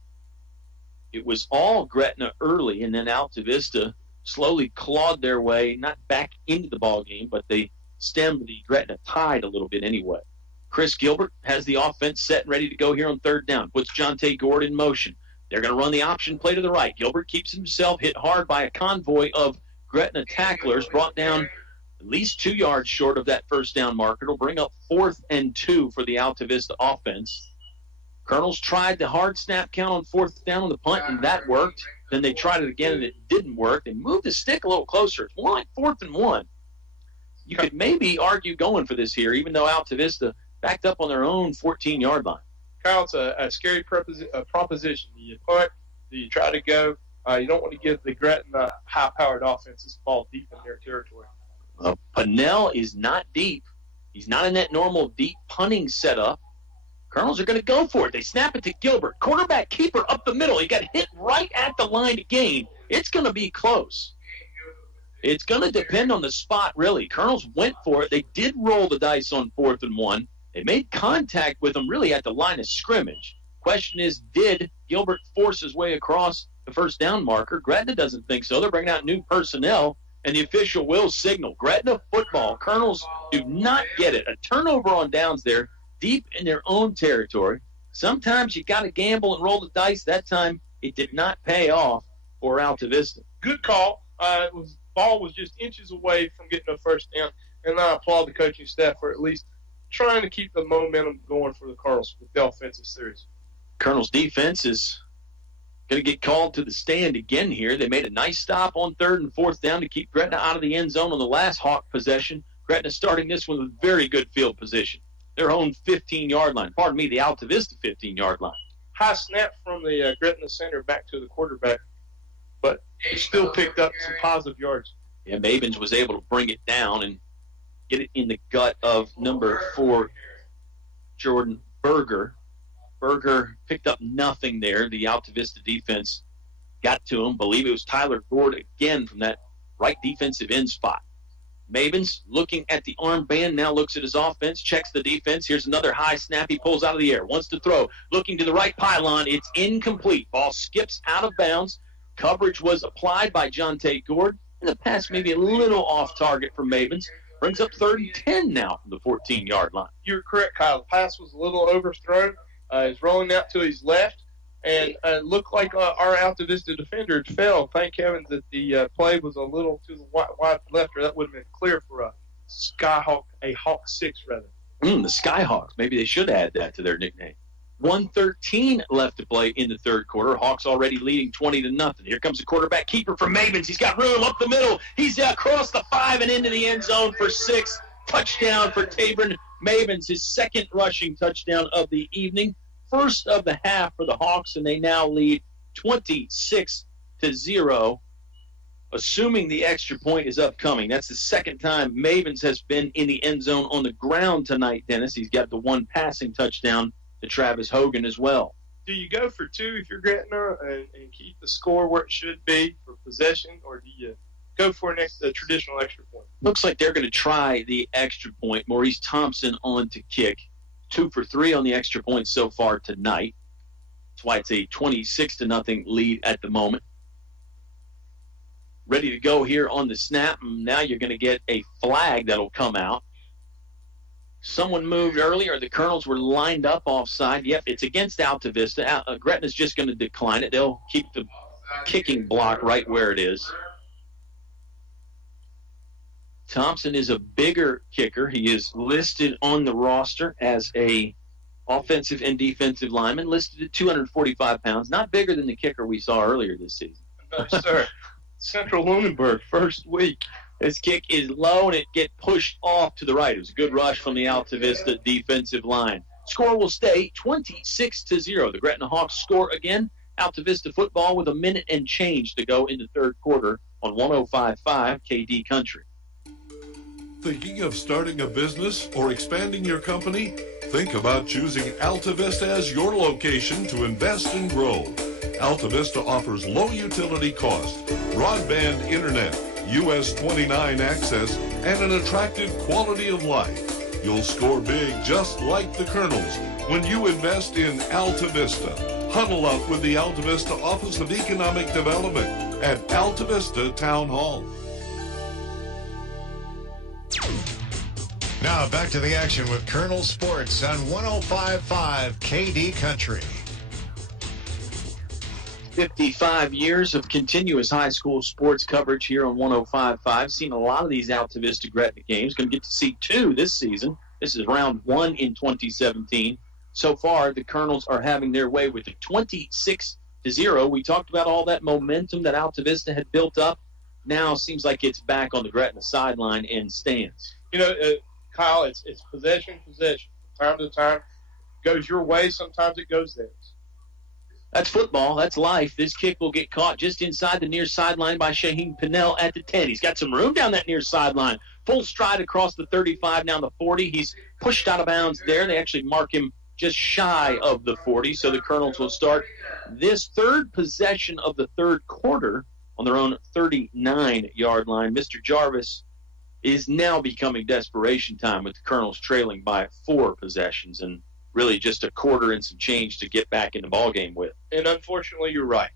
It was all Gretna early, and then Altavista slowly clawed their way, not back into the ball game, but they stemmed the Gretna tide a little bit anyway. Chris Gilbert has the offense set and ready to go here on 3rd down. Puts Jonte Gord in motion. They're going to run the option play to the right. Gilbert keeps himself hit hard by a convoy of Gretna tacklers, brought down at least 2 yards short of that 1st down marker. It'll bring up 4th and 2 for the Altavista offense. Colonels tried the hard snap count on 4th down on the punt, and that worked. Then they tried it again, and it didn't work. They moved the stick a little closer. It's more like 4th and 1. You could maybe argue going for this here, even though Altavista backed up on their own 14-yard line. Kyle, it's a scary proposition. Do you punt? Do you try to go? You don't want to give the Gretna high-powered offense this ball deep in their territory. Pennell is not deep. He's not in that normal deep punting setup. Colonels are going to go for it. They snap it to Gilbert. Quarterback keeper up the middle. He got hit right at the line of gain. It's going to be close. It's going to depend on the spot, really. Colonels went for it. They did roll the dice on 4th and 1. They made contact with him really at the line of scrimmage. Question is, did Gilbert force his way across the 1st down marker? Gretna doesn't think so. They're bringing out new personnel, and the official will signal. Gretna football. Colonels do not get it. A turnover on downs there, deep in their own territory. Sometimes you got to gamble and roll the dice. That time, it did not pay off for Altavista. Good call. Ball was just inches away from getting a 1st down, and I applaud the coaching staff for at least trying to keep the momentum going for the Colonels with the offensive series. Colonels' defense is Going to get called to the stand again here. They made a nice stop on 3rd and 4th down to keep Gretna out of the end zone on the last Hawk possession. Gretna starting this one with very good field position. Their own 15-yard line. Pardon me, the Altavista 15-yard line. High snap from the Gretna center back to the quarterback, but he still picked up some positive yards. Yeah, Mavens was able to bring it down and get it in the gut of number 4, Jordan Berger. Berger picked up nothing there. The Altavista defense got to him. Believe it was Tyler Gord again from that right defensive end spot. Mavens looking at the armband, now looks at his offense, checks the defense. Here's another high snap. He pulls out of the air, wants to throw, looking to the right pylon. It's incomplete. Ball skips out of bounds. Coverage was applied by Jonte Gord. And the pass maybe a little off target for Mavens. Brings up 3rd and 10 now from the 14-yard line. You're correct, Kyle. The pass was a little overthrown. He's rolling out to his left, and it looked like our Altavista defender fell. Thank heavens that the play was a little to the wide left, or that would have been clear for a Skyhawk, a Hawk 6 rather. The Skyhawks. Maybe they should add that to their nickname. 1:13 left to play in the 3rd quarter. Hawks already leading 20-0. Here comes the quarterback keeper for Mavens. He's got room up the middle. He's across the 5 and into the end zone for 6. Touchdown for Tabron Mavens, his 2nd rushing touchdown of the evening. First of the half for the Hawks, and they now lead 26-0, assuming the extra point is upcoming. That's the 2nd time Mavens has been in the end zone on the ground tonight, Dennis. He's got the 1 passing touchdown to Travis Hogan as well. Do you go for 2 if you're Gretna and keep the score where it should be for possession, or do you go for a traditional extra point? Looks like they're going to try the extra point. Maurice Thompson on to kick. 2 for 3 on the extra point so far tonight. That's why it's a 26-0 lead at the moment. Ready to go here on the snap. Now you're going to get a flag that'll come out. Someone moved earlier. The Colonels were lined up offside. Yep, it's against Altavista. Gretna's just going to decline it. They'll keep the kicking block right where it is. Thompson is a bigger kicker. He is listed on the roster as a offensive and defensive lineman, listed at 245 pounds. Not bigger than the kicker we saw earlier this season. No, sir. Central Lunenburg, first week. This kick is low, and it gets pushed off to the right. It was a good rush from the Altavista defensive line. Score will stay 26-0. The Gretna Hawks score again. Altavista football with a minute and change to go in the 3rd quarter on 105.5 KD Country. Thinking of starting a business or expanding your company? Think about choosing Altavista as your location to invest and grow. Altavista offers low utility cost, broadband internet, US 29 access, and an attractive quality of life. You'll score big just like the Colonels when you invest in Altavista. Huddle up with the Altavista Office of Economic Development at Altavista Town Hall. Now back to the action with Colonel Sports on 105.5 KD Country. 55 years of continuous high school sports coverage here on 105.5. Seen a lot of these Altavista Gretna games. Going to get to see 2 this season. This is round 1 in 2017. So far, the Colonels are having their way with it. 26-0. We talked about all that momentum that Altavista had built up. Now seems like it's back on the Gretna sideline and stands. You know, Kyle, it's possession. From time to time, it goes your way. Sometimes it goes theirs. That's football. That's life. This kick will get caught just inside the near sideline by Shaheen Pinnell at the 10. He's got some room down that near sideline. Full stride across the 35, down the 40. He's pushed out of bounds there. They actually mark him just shy of the 40, so the Colonels will start this 3rd possession of the 3rd quarter on their own 39-yard line. Mr. Jarvis is now becoming desperation time with the Colonels trailing by 4 possessions and really just a quarter and some change to get back in the ballgame with. And unfortunately, you're right.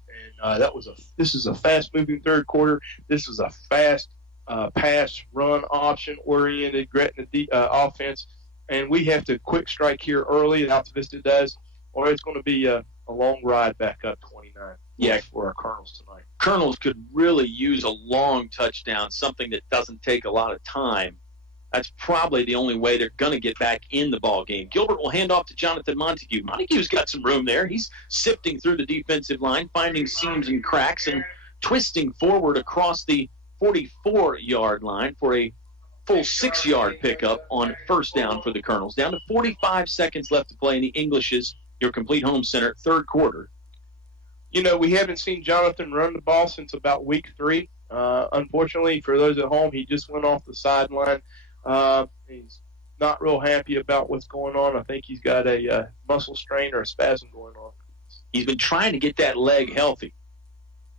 And this is a fast-moving 3rd quarter. This is a fast pass, run, option-oriented Gretna offense. And we have to quick strike here early, and Altavista does, or it's going to be a long ride back up 29 for our Colonels tonight. Colonels could really use a long touchdown, something that doesn't take a lot of time That's probably the only way they're going to get back in the ball game. Gilbert will hand off to Jonathan Montague. Montague's got some room there. He's sifting through the defensive line, finding seams and cracks, and twisting forward across the 44-yard line for a full 6-yard pickup on first down for the Colonels. Down to 45 seconds left to play in the English's, your complete home center, third quarter. You know, we haven't seen Jonathan run the ball since about week 3. Unfortunately, for those at home, he just went off the sideline. He's not real happy about what's going on. I think he's got a muscle strain or a spasm going on. He's been trying to get that leg healthy.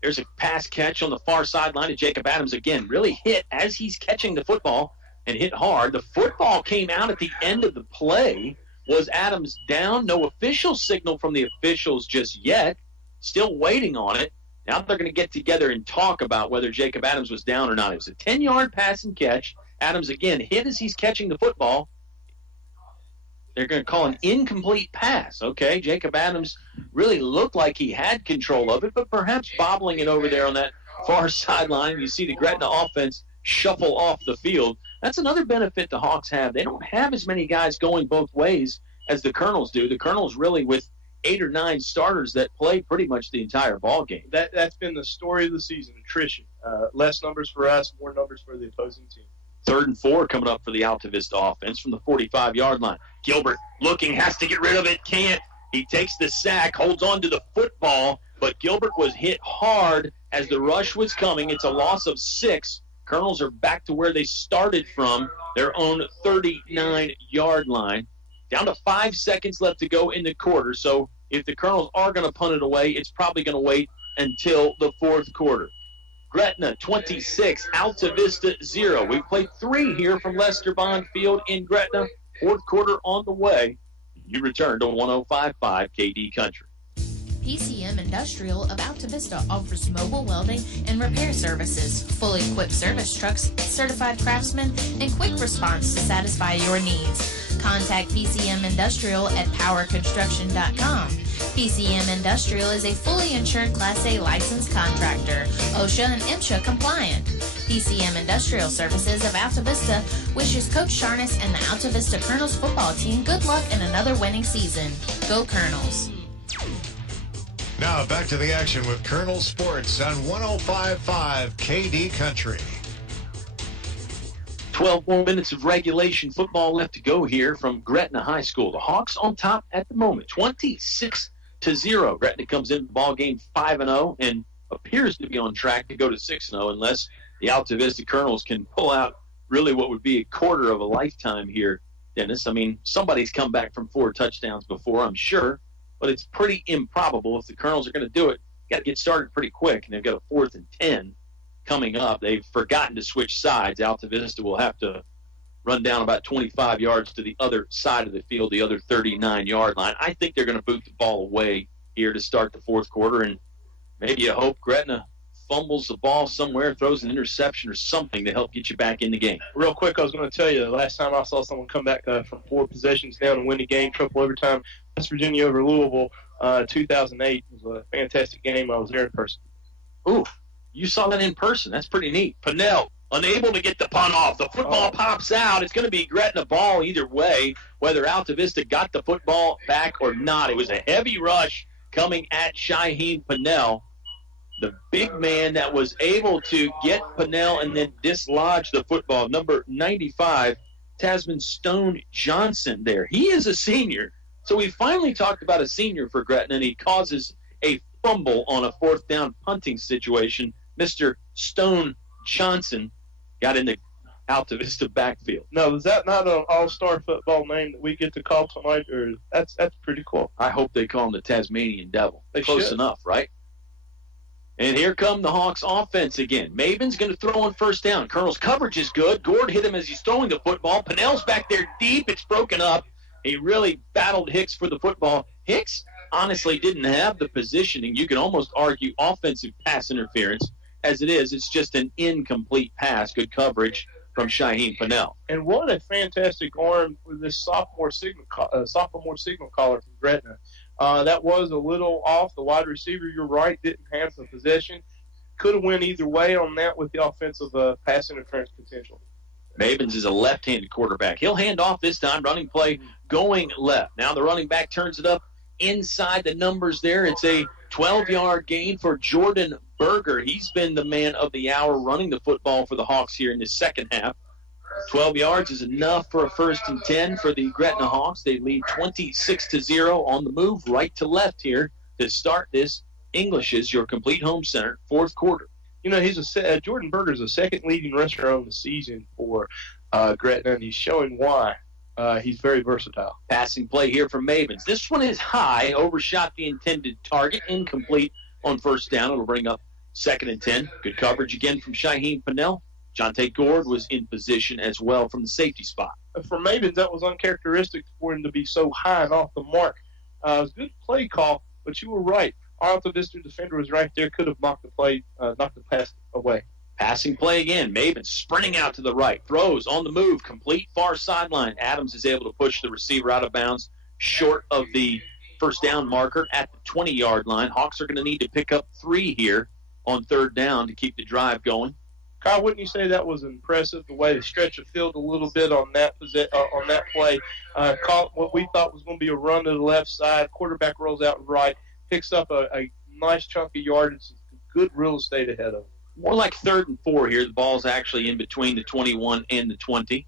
There's a pass catch on the far sideline to Jacob Adams again. Really hit as he's catching the football and hit hard. The football came out at the end of the play. Was Adams down? No official signal from the officials just yet. Still waiting on it. Now they're going to get together and talk about whether Jacob Adams was down or not. It was a 10-yard pass and catch. Adams, again, hit as he's catching the football. They're going to call an incomplete pass. Okay, Jacob Adams really looked like he had control of it, but perhaps bobbling it over there on that far sideline. You see the Gretna offense shuffle off the field. That's another benefit the Hawks have. They don't have as many guys going both ways as the Colonels do. The Colonels really with 8 or 9 starters that play pretty much the entire ball game. That's been the story of the season, attrition. Less numbers for us, more numbers for the opposing team. 3rd and 4 coming up for the Altavista offense from the 45-yard line. Gilbert looking, has to get rid of it, can't. He takes the sack, holds on to the football, but Gilbert was hit hard as the rush was coming. It's a loss of 6. Colonels are back to where they started from, their own 39-yard line. Down to 5 seconds left to go in the quarter, so if the Colonels are going to punt it away, it's probably going to wait until the 4th quarter. Gretna 26, Altavista 0. We've played 3 here from Lester Bond Field in Gretna. 4th quarter on the way. You return to 105.5 KD Country. PCM Industrial of Altavista offers mobile welding and repair services, fully equipped service trucks, certified craftsmen, and quick response to satisfy your needs. Contact PCM Industrial at powerconstruction.com. PCM Industrial is a fully insured Class A licensed contractor, OSHA and MSHA compliant. PCM Industrial Services of Altavista wishes Coach Sharness and the Altavista Colonels football team good luck in another winning season. Go Colonels. Now back to the action with Colonel Sports on 105.5 KD Country. 12 more minutes of regulation football left to go here from Gretna High School. The Hawks on top at the moment, 26-0. Gretna comes into the ball game 5-0 and appears to be on track to go to 6-0 unless the Altavista Colonels can pull out really what would be a quarter of a lifetime here, Dennis. I mean, somebody's come back from 4 touchdowns before, I'm sure, but it's pretty improbable. If the Colonels are going to do it, got to get started pretty quick, and they've got a 4th and 10 coming up. They've forgotten to switch sides. Altavista will have to run down about 25 yards to the other side of the field, the other 39-yard line. I think they're going to boot the ball away here to start the 4th quarter, and maybe you hope Gretna fumbles the ball somewhere, throws an interception or something to help get you back in the game. Real quick, I was going to tell you, the last time I saw someone come back from 4 possessions down and win the game, triple overtime, West Virginia over Louisville, 2008. It was a fantastic game. I was there in person. Ooh, you saw that in person. That's pretty neat. Pinnell, unable to get the punt off. The football pops out. It's going to be Gretna ball either way, whether Altavista got the football back or not. It was a heavy rush coming at Shaheen Pinnell, the big man that was able to get Pinnell and then dislodge the football. Number 95, Tasman Stone Johnson there. He is a senior. So we finally talked about a senior for Gretna, and he causes a fumble on a 4th down punting situation. Mr. Stone Johnson got in the Altavista backfield. No, is that not an all-star football name that we get to call tonight? Or that's pretty cool. I hope they call him the Tasmanian Devil. They Close should. enough, right? And here come the Hawks offense again. Maven's going to throw on 1st down. Colonel's coverage is good. Gord hit him as he's throwing the football. Pinnell's back there deep. It's broken up. He really battled Hicks for the football. Hicks honestly didn't have the positioning. You can almost argue offensive pass interference. As it is, it's just an incomplete pass. Good coverage from Shaheen Pinnell. And what a fantastic arm with this sophomore signal caller from Gretna. That was a little off. The wide receiver, you're right, didn't have the possession. Could have went either way on that with the offensive pass interference potential. Mavens is a left-handed quarterback. He'll hand off this time, running play going left. Now the running back turns it up inside the numbers there. It's a 12-yard gain for Jordan Berger. He's been the man of the hour running the football for the Hawks here in the second half. 12 yards is enough for a 1st and 10 for the Gretna Hawks. They lead 26-0 on the move right to left here to start this English's, your complete home center, fourth quarter. You know, Jordan Berger's the second leading rusher on the season for Gretna, and he's showing why. He's very versatile. Passing play here from Mavens. This one is high, overshot the intended target, incomplete on first down. It'll bring up 2nd and 10. Good coverage again from Shaheem Pennell. Jonte Gord was in position as well from the safety spot. For Mavens, that was uncharacteristic for him to be so high and off the mark. It was a good play call, but you were right. Our Altavista defender was right there, could have knocked the pass away. Passing play again. Mavens sprinting out to the right. Throws on the move. Complete far sideline. Adams is able to push the receiver out of bounds short of the first down marker at the 20-yard line. Hawks are going to need to pick up 3 here on 3rd down to keep the drive going. Kyle, wouldn't you say that was impressive, the way they stretched the field a little bit on that play? Caught what we thought was going to be a run to the left side. Quarterback rolls out right, picks up a nice chunk of yardage. Good real estate ahead of him. More like 3rd and 4 here. The ball's actually in between the 21 and the 20.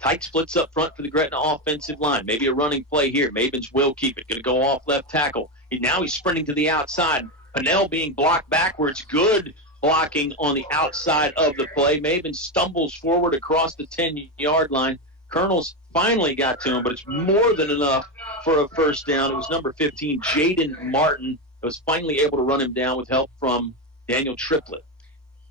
Tight splits up front for the Gretna offensive line. Maybe a running play here. Mavens will keep it. Going to go off left tackle. Now he's sprinting to the outside. Pennell being blocked backwards. Good blocking on the outside of the play. Mavens stumbles forward across the 10-yard line. Colonels finally got to him, but it's more than enough for a first down. It was number 15, Jaden Martin, that was finally able to run him down with help from Daniel Triplett.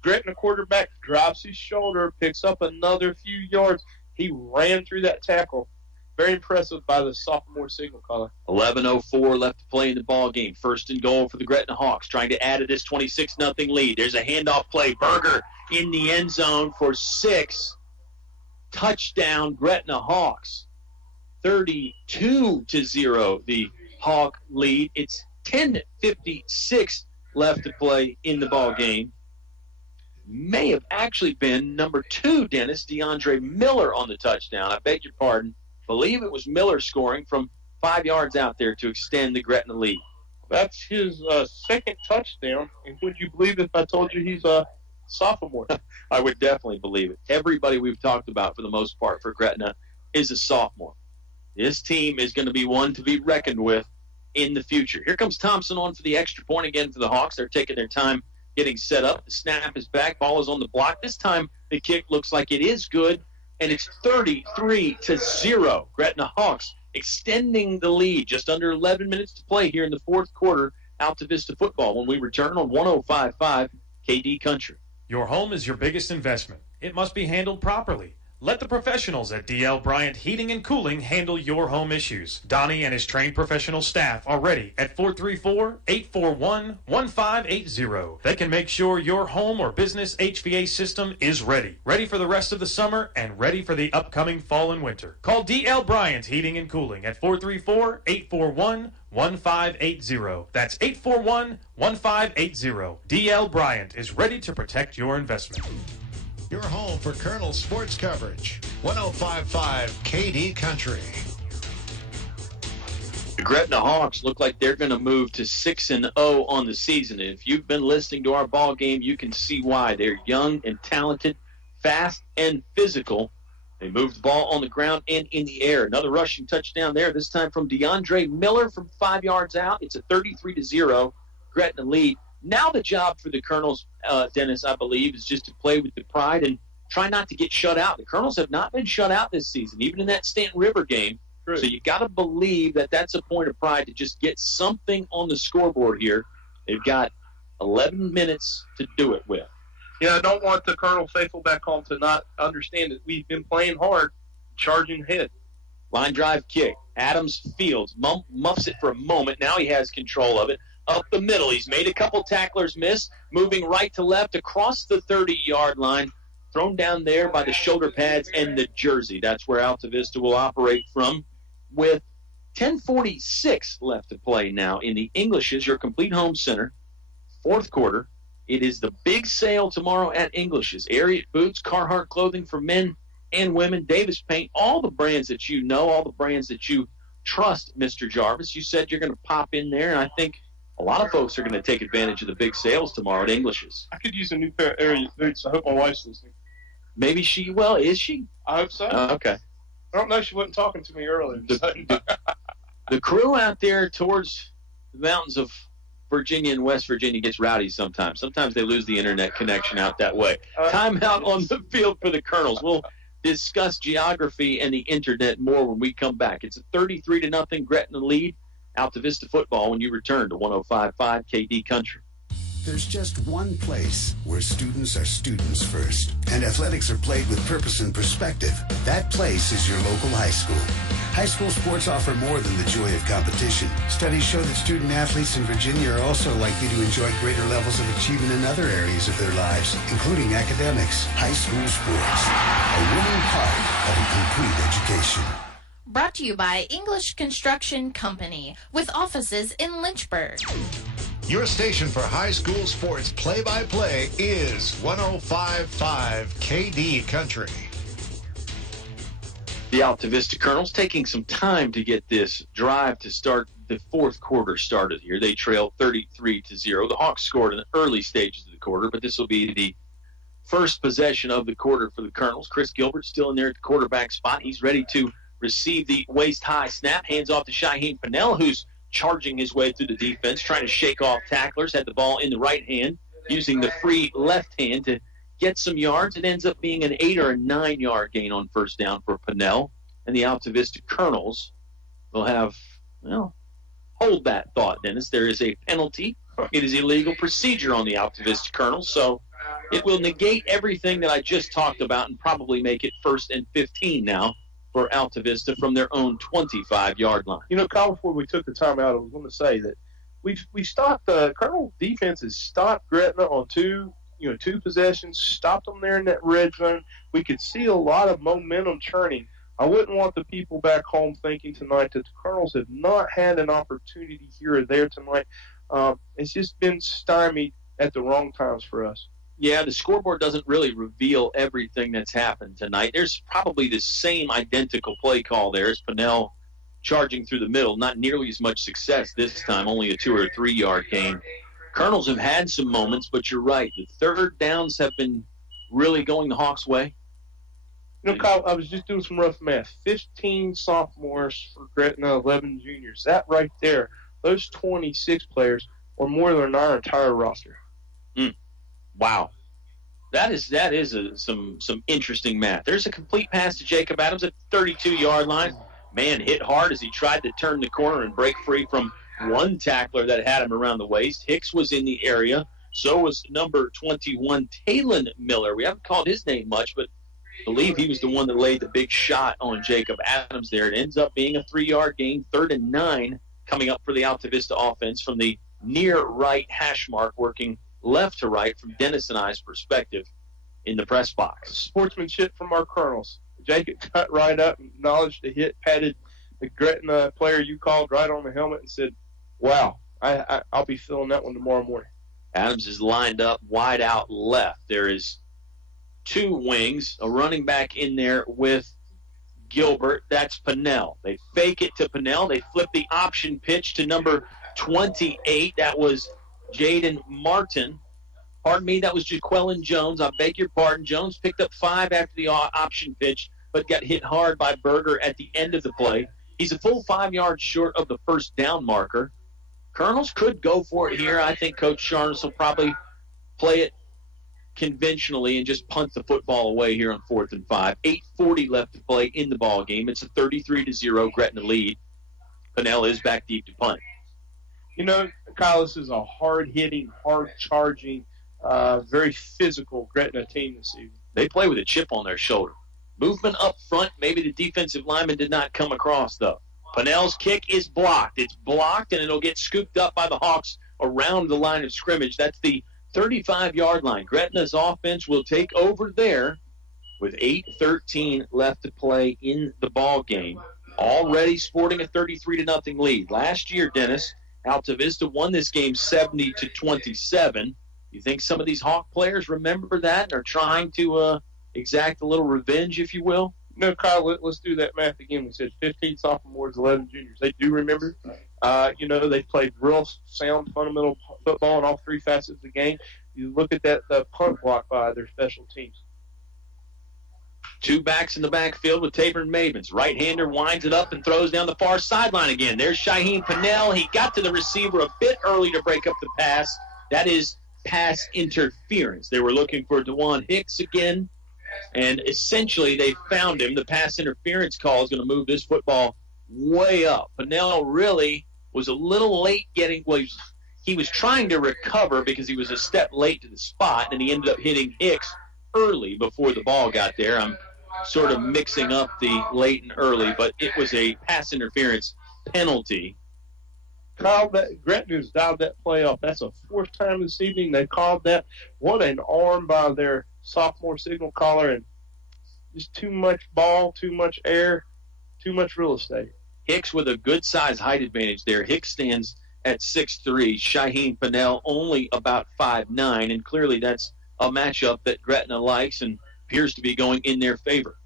Gretna quarterback drops his shoulder, picks up another few yards. He ran through that tackle. Very impressive by the sophomore signal caller. 11:04 left to play in the ball game. 1st and goal for the Gretna Hawks, trying to add to this 26-0 lead. There's a handoff play. Berger in the end zone for 6. Touchdown, Gretna Hawks. 32-0, the Hawk lead. It's 10:56 left to play in the ball game. May have actually been number 2, Dennis, DeAndre Miller on the touchdown. I beg your pardon. Believe it was Miller scoring from 5 yards out there to extend the Gretna lead. That's his 2nd touchdown. And would you believe if I told you he's a sophomore? I would definitely believe it. Everybody we've talked about for the most part for Gretna is a sophomore. This team is going to be one to be reckoned with in the future. Here comes Thompson on for the extra point again for the Hawks. They're taking their time getting set up. The snap is back. Ball is on the block. This time the kick looks like it is good, and it's 33-0. Gretna Hawks extending the lead. Just under 11 minutes to play here in the fourth quarter. Altavista football when we return on 105.5 KD Country. Your home is your biggest investment. It must be handled properly. Let the professionals at D.L. Bryant Heating and Cooling handle your home issues. Donnie and his trained professional staff are ready at 434-841-1580. They can make sure your home or business HVAC system is ready. Ready for the rest of the summer and ready for the upcoming fall and winter. Call D.L. Bryant Heating and Cooling at 434-841-1580. That's 841-1580. D.L. Bryant is ready to protect your investment. Your home for Colonel sports coverage. 105.5 KD Country. The Gretna Hawks look like they're going to move to 6-0 on the season. And if you've been listening to our ball game, you can see why. They're young and talented, fast and physical. They moved the ball on the ground and in the air. Another rushing touchdown there, this time from DeAndre Miller from 5 yards out. It's a 33-0 Gretna lead. Now the job for the Colonels, Dennis, I believe, is just to play with the pride and try not to get shut out. The Colonels have not been shut out this season, even in that Stanton River game. True. So you got to believe that that's a point of pride to just get something on the scoreboard here. They've got 11 minutes to do it with. Yeah, I don't want the Colonel faithful back home to not understand that we've been playing hard, charging ahead. Line drive kick. Adams Fields muffs it for a moment. Now he has control of it. Up the middle. He's made a couple tacklers miss, moving right to left across the 30-yard line, thrown down there by the shoulder pads and the jersey. That's where Altavista will operate from with 10:46 left to play now in the English's, your complete home center, fourth quarter. It is the big sale tomorrow at English's. Ariat boots, Carhartt clothing for men and women, Davis Paint, all the brands that you know, all the brands that you trust, Mr. Jarvis. You said you're going to pop in there, and I think a lot of folks are going to take advantage of the big sales tomorrow at English's. I could use a new pair of area boots. I hope my wife's listening. Maybe she will. Is she? I hope so. Okay. I don't know. She wasn't talking to me earlier. The crew out there towards the mountains of Virginia and West Virginia gets rowdy sometimes. Sometimes they lose the internet connection out that way. Timeout on the field for the Colonels. We'll discuss geography and the internet more when we come back. It's a 33-0 Gretna lead. Altavista football when you return to 105.5 KD Country. There's just one place where students are students first, and athletics are played with purpose and perspective. That place is your local high school. High school sports offer more than the joy of competition. Studies show that student athletes in Virginia are also likely to enjoy greater levels of achievement in other areas of their lives, including academics. High school sports, a winning part of a complete education. Brought to you by English Construction Company, with offices in Lynchburg. Your station for high school sports play-by-play is 105.5 KD Country. The Altavista Colonels taking some time to get this drive to start the fourth quarter started here. They trailed 33-0. The Hawks scored in the early stages of the quarter, but this will be the first possession of the quarter for the Colonels. Chris Gilbert still in there at the quarterback spot. He's ready to receive the waist-high snap. Hands off to Shaheen Pennell, who's charging his way through the defense, trying to shake off tacklers. Had the ball in the right hand, using the free left hand to get some yards. It ends up being an 8 or a 9 yard gain on first down for Pennell. And the Altavista Colonels will have, well, hold that thought, Dennis. There is a penalty. It is illegal procedure on the Altavista Colonels, so it will negate everything that I just talked about and probably make it 1st and 15 now for Altavista from their own 25-yard line. You know, Kyle, before we took the time out, I was going to say that we stopped the Colonel defense has stopped Gretna on two possessions, stopped them there in that red zone. We could see a lot of momentum turning. I wouldn't want the people back home thinking tonight that the Colonels have not had an opportunity here or there tonight. It's just been stymied at the wrong times for us. Yeah, the scoreboard doesn't really reveal everything that's happened tonight. There's probably the same identical play call there as Pennell charging through the middle. Not nearly as much success this time, only a 2 or 3 yard gain. Colonels have had some moments, but you're right. The third downs have been really going the Hawks' way. You know, Kyle, I was just doing some rough math. 15 sophomores for Gretna, 11 juniors. That right there, those 26 players are more than our entire roster. Wow. That is some interesting math. There's a complete pass to Jacob Adams at the 32-yard line. Man hit hard as he tried to turn the corner and break free from one tackler that had him around the waist. Hicks was in the area. So was number 21, Talon Miller. We haven't called his name much, but I believe he was the one that laid the big shot on Jacob Adams there. It ends up being a 3-yard gain, 3rd and 9, coming up for the Altavista offense from the near right hash mark, working left to right from Dennis and I's perspective in the press box. Sportsmanship from our Colonels. Jacob cut right up, acknowledged the hit, patted the Gretna player you called right on the helmet and said, wow, I'll be feeling that one tomorrow morning. Adams is lined up wide out left. There is 2 wings, a running back in there with Gilbert. That's Pennell. They fake it to Pennell. They flip the option pitch to number 28. That was Jaden Martin. Pardon me, that was Jaquelin Jones. I beg your pardon. Jones picked up 5 after the option pitch, but got hit hard by Berger at the end of the play. He's a full 5 yards short of the first down marker. Colonels could go for it here. I think Coach Sharnes will probably play it conventionally and just punt the football away here on 4th and 5. 8:40 left to play in the ball game. It's a 33-0 Gretna lead. Pennell is back deep to punt. You know, Kyle, this is a hard-hitting, hard-charging, very physical Gretna team this evening. They play with a chip on their shoulder. Movement up front. Maybe the defensive lineman did not come across, though. Pennell's kick is blocked. It's blocked, and it'll get scooped up by the Hawks around the line of scrimmage. That's the 35-yard line. Gretna's offense will take over there with 8:13 left to play in the ball game. Already sporting a 33-0 lead. Last year, Dennis, Altavista won this game 70-27. You think some of these Hawk players remember that and are trying to exact a little revenge, if you will? No, Kyle, let's do that math again. We said 15 sophomores, 11 juniors. They do remember. They played real sound, fundamental football in all three facets of the game. You look at the punt block by their special teams. Two backs in the backfield with Tabor and Mavens. Right-hander winds it up and throws down the far sideline again. There's Shaheem Pinnell. He got to the receiver a bit early to break up the pass. That is pass interference. They were looking for DeJuan Hicks again, and essentially they found him. The pass interference call is going to move this football way up. Pinnell really was a little late getting he was trying to recover because he was a step late to the spot, and he ended up hitting Hicks early before the ball got there. I'm sort of mixing up the late and early, but it was a pass interference penalty. Kyle, Gretna's dialed that play off. That's a fourth time this evening they called that. What an arm by their sophomore signal caller, and just too much ball, too much air, too much real estate. Hicks with a good size height advantage there. Hicks stands at 6'3". Shaheem Pinnell only about 5'9", and clearly that's a matchup that Gretna likes and appears to be going in their favor.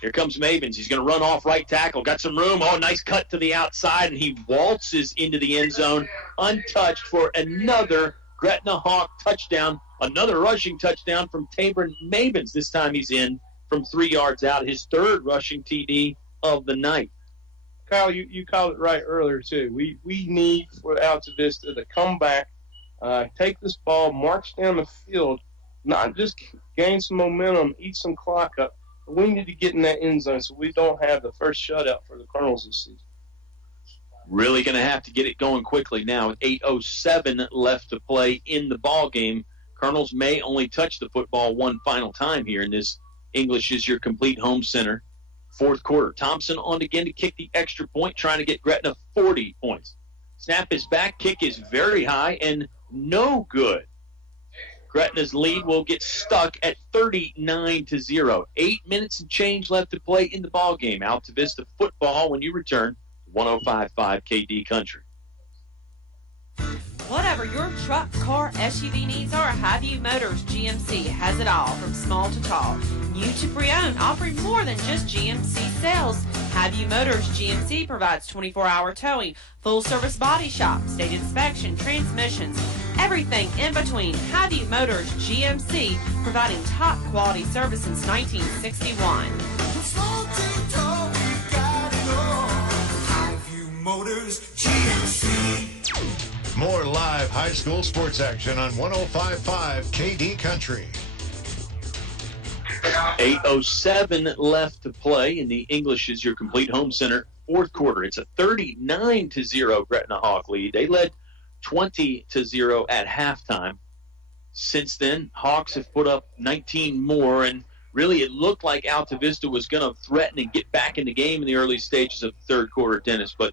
Here comes Mavens. He's going to run off right tackle. Got some room. Oh, nice cut to the outside, and he waltzes into the end zone untouched for another Gretna Hawk touchdown, another rushing touchdown from Tabor Mavens. This time he's in from 3 yards out, his third rushing TD of the night. Kyle, you called it right earlier, too. We need for Altavista to come back, take this ball, march down the field, not just gain some momentum, eat some clock up. We need to get in that end zone so we don't have the first shutout for the Colonels this season. Really going to have to get it going quickly now with 8:07 left to play in the ball game. Colonels may only touch the football one final time here in this English is Your Complete Home Center fourth quarter. Thompson on again to kick the extra point, trying to get Gretna 40 points. Snap is back, kick is very high and no good. Gretna's lead will get stuck at 39-0. 8 minutes and change left to play in the ball game. Altavista football when you return. 105.5 KD Country. Whatever your truck, car, SUV needs are, Highview Motors GMC has it all, from small to tall. New to pre-owned, offering more than just GMC sales. Highview Motors GMC provides 24-hour towing, full-service body shop, state inspection, transmissions, everything in between. Highview Motors GMC, providing top-quality service since 1961. Motors GMC. More live high school sports action on 105.5 KD Country. 8:07 left to play in the English is Your Complete Home Center fourth quarter. It's a 39-0 Gretna Hawk lead. They led 20-0 at halftime. Since then, Hawks have put up 19 more, and really it looked like Altavista was going to threaten and get back in the game in the early stages of the third quarter, Dennis, but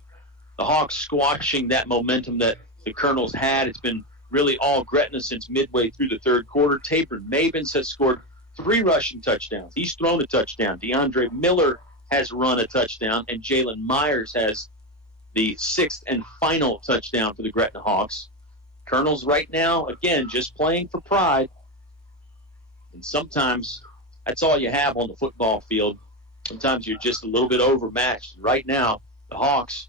the Hawks squashing that momentum that the Colonels had. It's been really all Gretna since midway through the third quarter. Tabor Mavens has scored 3 rushing touchdowns. He's thrown a touchdown. DeAndre Miller has run a touchdown, and Jalen Myers has the 6th and final touchdown for the Gretna Hawks. Colonels right now, again, just playing for pride. And sometimes that's all you have on the football field. Sometimes you're just a little bit overmatched. Right now, the Hawks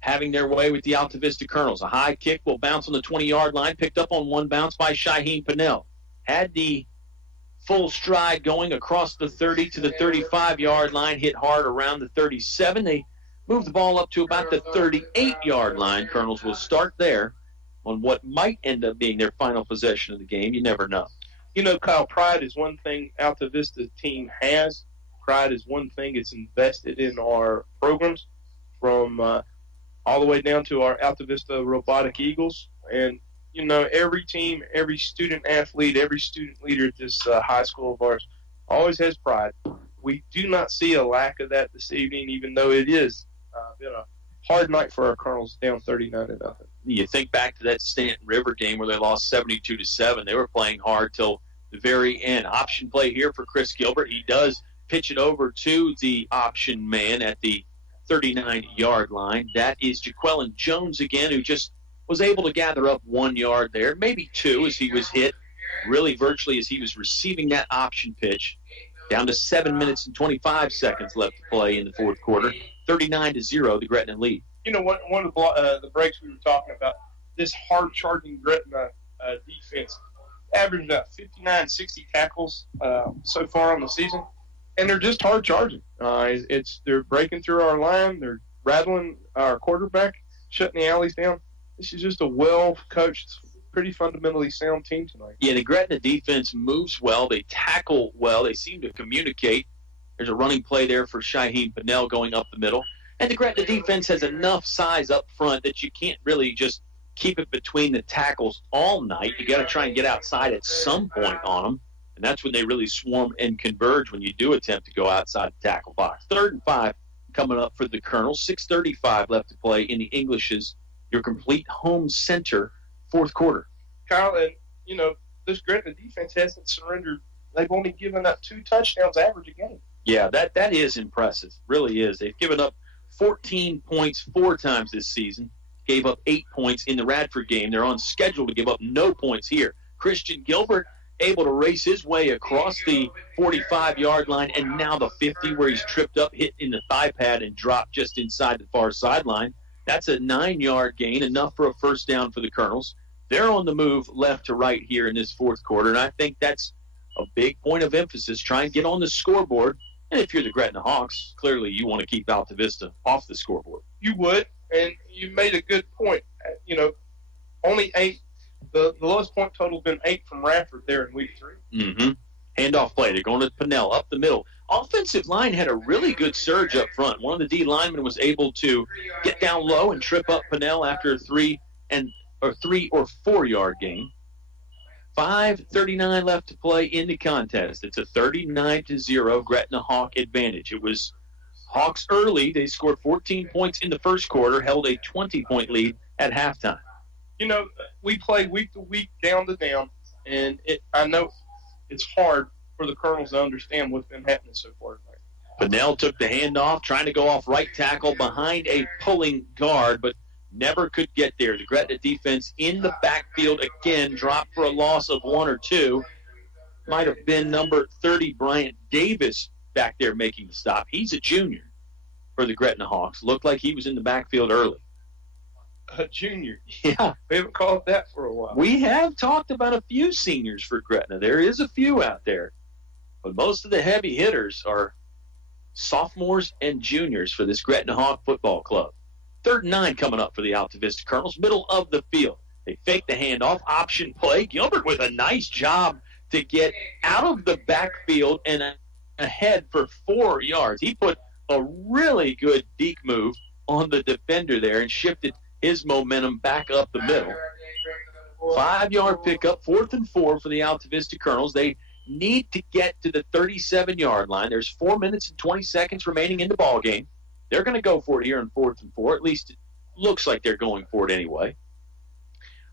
having their way with the Altavista Colonels. A high kick will bounce on the 20-yard line, picked up on one bounce by Shaheem Pinnell. Had the full stride going across the 30 to the 35-yard line, hit hard around the 37. They moved the ball up to about the 38-yard line. Colonels will start there on what might end up being their final possession of the game. You never know. You know, Kyle, pride is one thing Altavista team has. Pride is one thing it's invested in our programs, from all the way down to our Altavista Robotic Eagles. And, you know, every team, every student athlete, every student leader at this high school of ours always has pride. We do not see a lack of that this evening, even though it is been a hard night for our Colonels, down 39-0. You think back to that Stanton River game where they lost 72-7. They were playing hard till the very end. Option play here for Chris Gilbert. He does pitch it over to the option man at the 39-yard line. That is Jaquelin Jones again, who just was able to gather up 1 yard there, maybe 2 as he was hit, really virtually as he was receiving that option pitch. Down to 7 minutes and 25 seconds left to play in the fourth quarter. 39-0, the Gretna lead. You know, one of the breaks we were talking about, this hard-charging Gretna defense averaged about 59, 60 tackles so far on the season, and they're just hard-charging. They're breaking through our line. They're rattling our quarterback, shutting the alleys down. This is just a well-coached, pretty fundamentally sound team tonight. Yeah, the Gretna defense moves well. They tackle well. They seem to communicate. There's a running play there for Shaheem Pennell going up the middle. And the Gretna defense has enough size up front that you can't really just keep it between the tackles all night. You got to try and get outside at some point on them. And that's when they really swarm and converge when you do attempt to go outside the tackle box. 3rd and 5 coming up for the Colonels. 6:35 left to play in the Englishes, your complete home center, fourth quarter. Kyle, and, you know, this Gretna defense hasn't surrendered. They've only given up 2 touchdowns average a game. Yeah, that is impressive. Really is. They've given up 14 points 4 times this season. Gave up 8 points in the Radford game. They're on schedule to give up no points here. Christian Gilbert able to race his way across the 45-yard line and now the 50 where he's tripped up, hit in the thigh pad, and dropped just inside the far sideline. That's a 9-yard gain, enough for a first down for the Colonels. They're on the move left to right here in this fourth quarter, and I think that's a big point of emphasis. Try and get on the scoreboard. And if you're the Gretna Hawks, clearly you want to keep Altavista off the scoreboard. You would, and you made a good point. You know, only 8. The lowest point total has been 8 from Radford there in week 3. Mm-hmm. Handoff play. They're going to Pennell up the middle. Offensive line had a really good surge up front. One of the D linemen was able to get down low and trip up Pennell after a 3 or 4 yard gain. 5:39 left to play in the contest. It's a 39-0 Gretna Hawk advantage. It was Hawks early. They scored 14 points in the first quarter, held a 20-point lead at halftime. You know, we play week to week, down to down, and I know it's hard for the Colonels to understand what's been happening so far tonight. Pennell took the handoff, trying to go off right tackle behind a pulling guard, but never could get there. The Gretna defense in the backfield again, dropped for a loss of 1 or 2. Might have been number 30, Bryant Davis, back there making the stop. He's a junior for the Gretna Hawks. Looked like he was in the backfield early. A junior? Yeah. We haven't called that for a while. We have talked about a few seniors for Gretna. There is a few out there. But most of the heavy hitters are sophomores and juniors for this Gretna Hawk football club. 3rd and 9 coming up for the Altavista Colonels, middle of the field. They fake the handoff, option play. Gilbert with a nice job to get out of the backfield and ahead for 4 yards. He put a really good deke move on the defender there and shifted his momentum back up the middle. 5-yard pickup, 4th and 4 for the Altavista Colonels. They need to get to the 37-yard line. There's 4 minutes and 20 seconds remaining in the ball game. They're going to go for it here on 4th and 4. At least it looks like they're going for it anyway.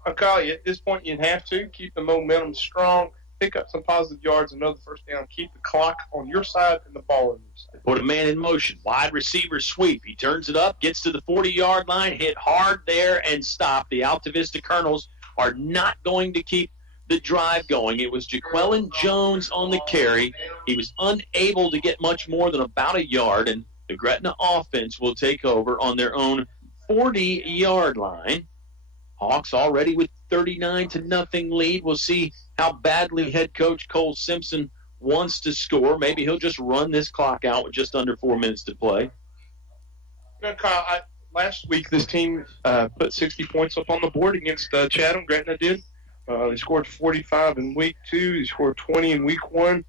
I'll call you. At this point, you have to keep the momentum strong, pick up some positive yards, another first down, keep the clock on your side and the ball on your side. Put a man in motion. Wide receiver sweep. He turns it up, gets to the 40-yard line, hit hard there, and stop. The Altavista Colonels are not going to keep the drive going. It was Jaquelin Jones on the carry. He was unable to get much more than about a yard, and the Gretna offense will take over on their own 40-yard line. Hawks already with 39-0 lead. We'll see how badly head coach Cole Simpson wants to score. Maybe he'll just run this clock out with just under 4 minutes to play. You know, Kyle, last week this team put 60 points up on the board against Chatham. Gretna did. They scored 45 in week 2. They scored 20 in week 1,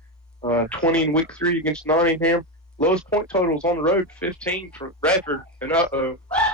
20 in week 3 against Nottingham. Lowest point totals on the road, 15 for Radford. And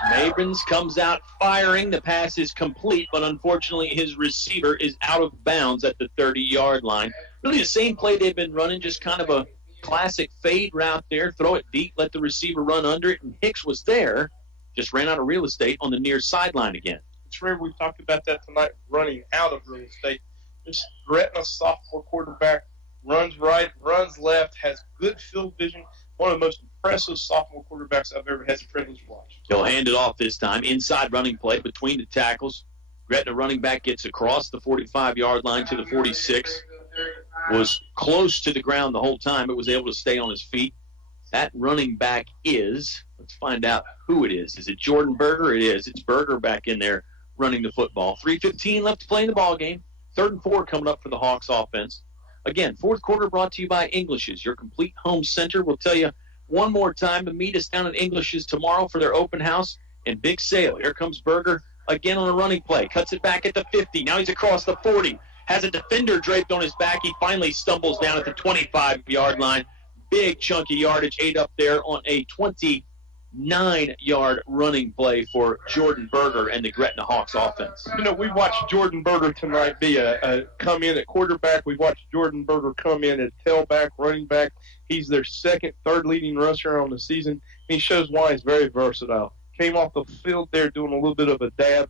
Mabrins comes out firing. The pass is complete, but unfortunately his receiver is out of bounds at the 30-yard line. Really the same play they've been running, just kind of a classic fade route there. Throw it deep, let the receiver run under it, and Hicks was there. Just ran out of real estate on the near sideline again. It's rare we've talked about that tonight, running out of real estate. This Gretna sophomore quarterback runs right, runs left, has good field vision. One of the most impressive sophomore quarterbacks I've ever had the privilege to watch. He'll hand it off this time. Inside running play between the tackles. Gretna running back gets across the 45-yard line to the 46. was close to the ground the whole time, but was able to stay on his feet. That running back is, let's find out who it is. Is it Jordan Berger? It is. It's Berger back in there running the football. 3:15 left to play in the ball game. 3rd and 4 coming up for the Hawks offense. Again, fourth quarter brought to you by English's, your complete home center. We'll tell you one more time to meet us down at English's tomorrow for their open house and big sale. Here comes Berger again on a running play. Cuts it back at the 50. Now he's across the 40. Has a defender draped on his back. He finally stumbles down at the 25-yard line. Big chunky yardage, 8 up there on a 29-yard running play for Jordan Berger and the Gretna Hawks offense. You know, we watched Jordan Berger tonight be come in at quarterback. We watched Jordan Berger come in at tailback, running back. He's their second, third leading rusher on the season. He shows why he's very versatile. Came off the field there doing a little bit of a dab.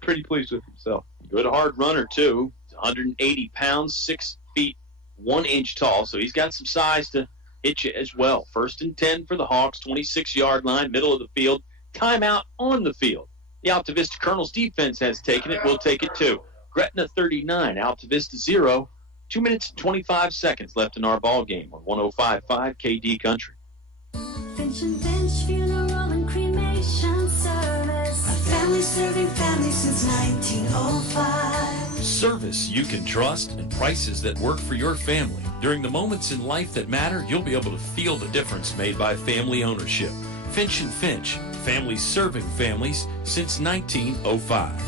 Pretty pleased with himself. Good hard runner, too. 180 pounds, 6 feet, 1 inch tall. So he's got some size to hit you as well. 1st and 10 for the Hawks, 26-yard line, middle of the field. Timeout on the field. The Altavista Colonels defense has taken it. We'll take it too. Gretna 39, Altavista 0. 2 minutes and 25 seconds left in our ball game on 105.5 KD Country. Finch and Finch Funeral and Cremation Service. A family serving family since 1905. Service you can trust and prices that work for your family. During the moments in life that matter, you'll be able to feel the difference made by family ownership. Finch and Finch, families serving families since 1905.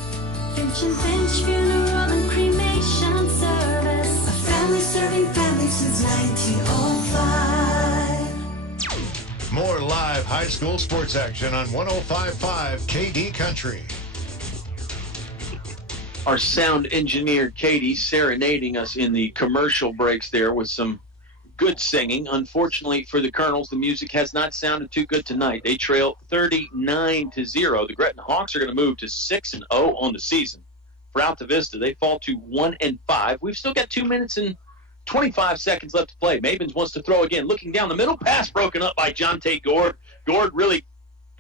Finch and Finch Funeral and Cremation Service. A family serving family since 1905. More live high school sports action on 105.5 KD Country. Our sound engineer, Katie, serenading us in the commercial breaks there with some good singing. Unfortunately for the Colonels, the music has not sounded too good tonight. They trail 39-0. The Gretna Hawks are going to move to 6-0 on the season. For Altavista, they fall to 1-5. We've still got 2 minutes and 25 seconds left to play. Mabins wants to throw again. Looking down the middle, pass broken up by Jonte Gord. Gord really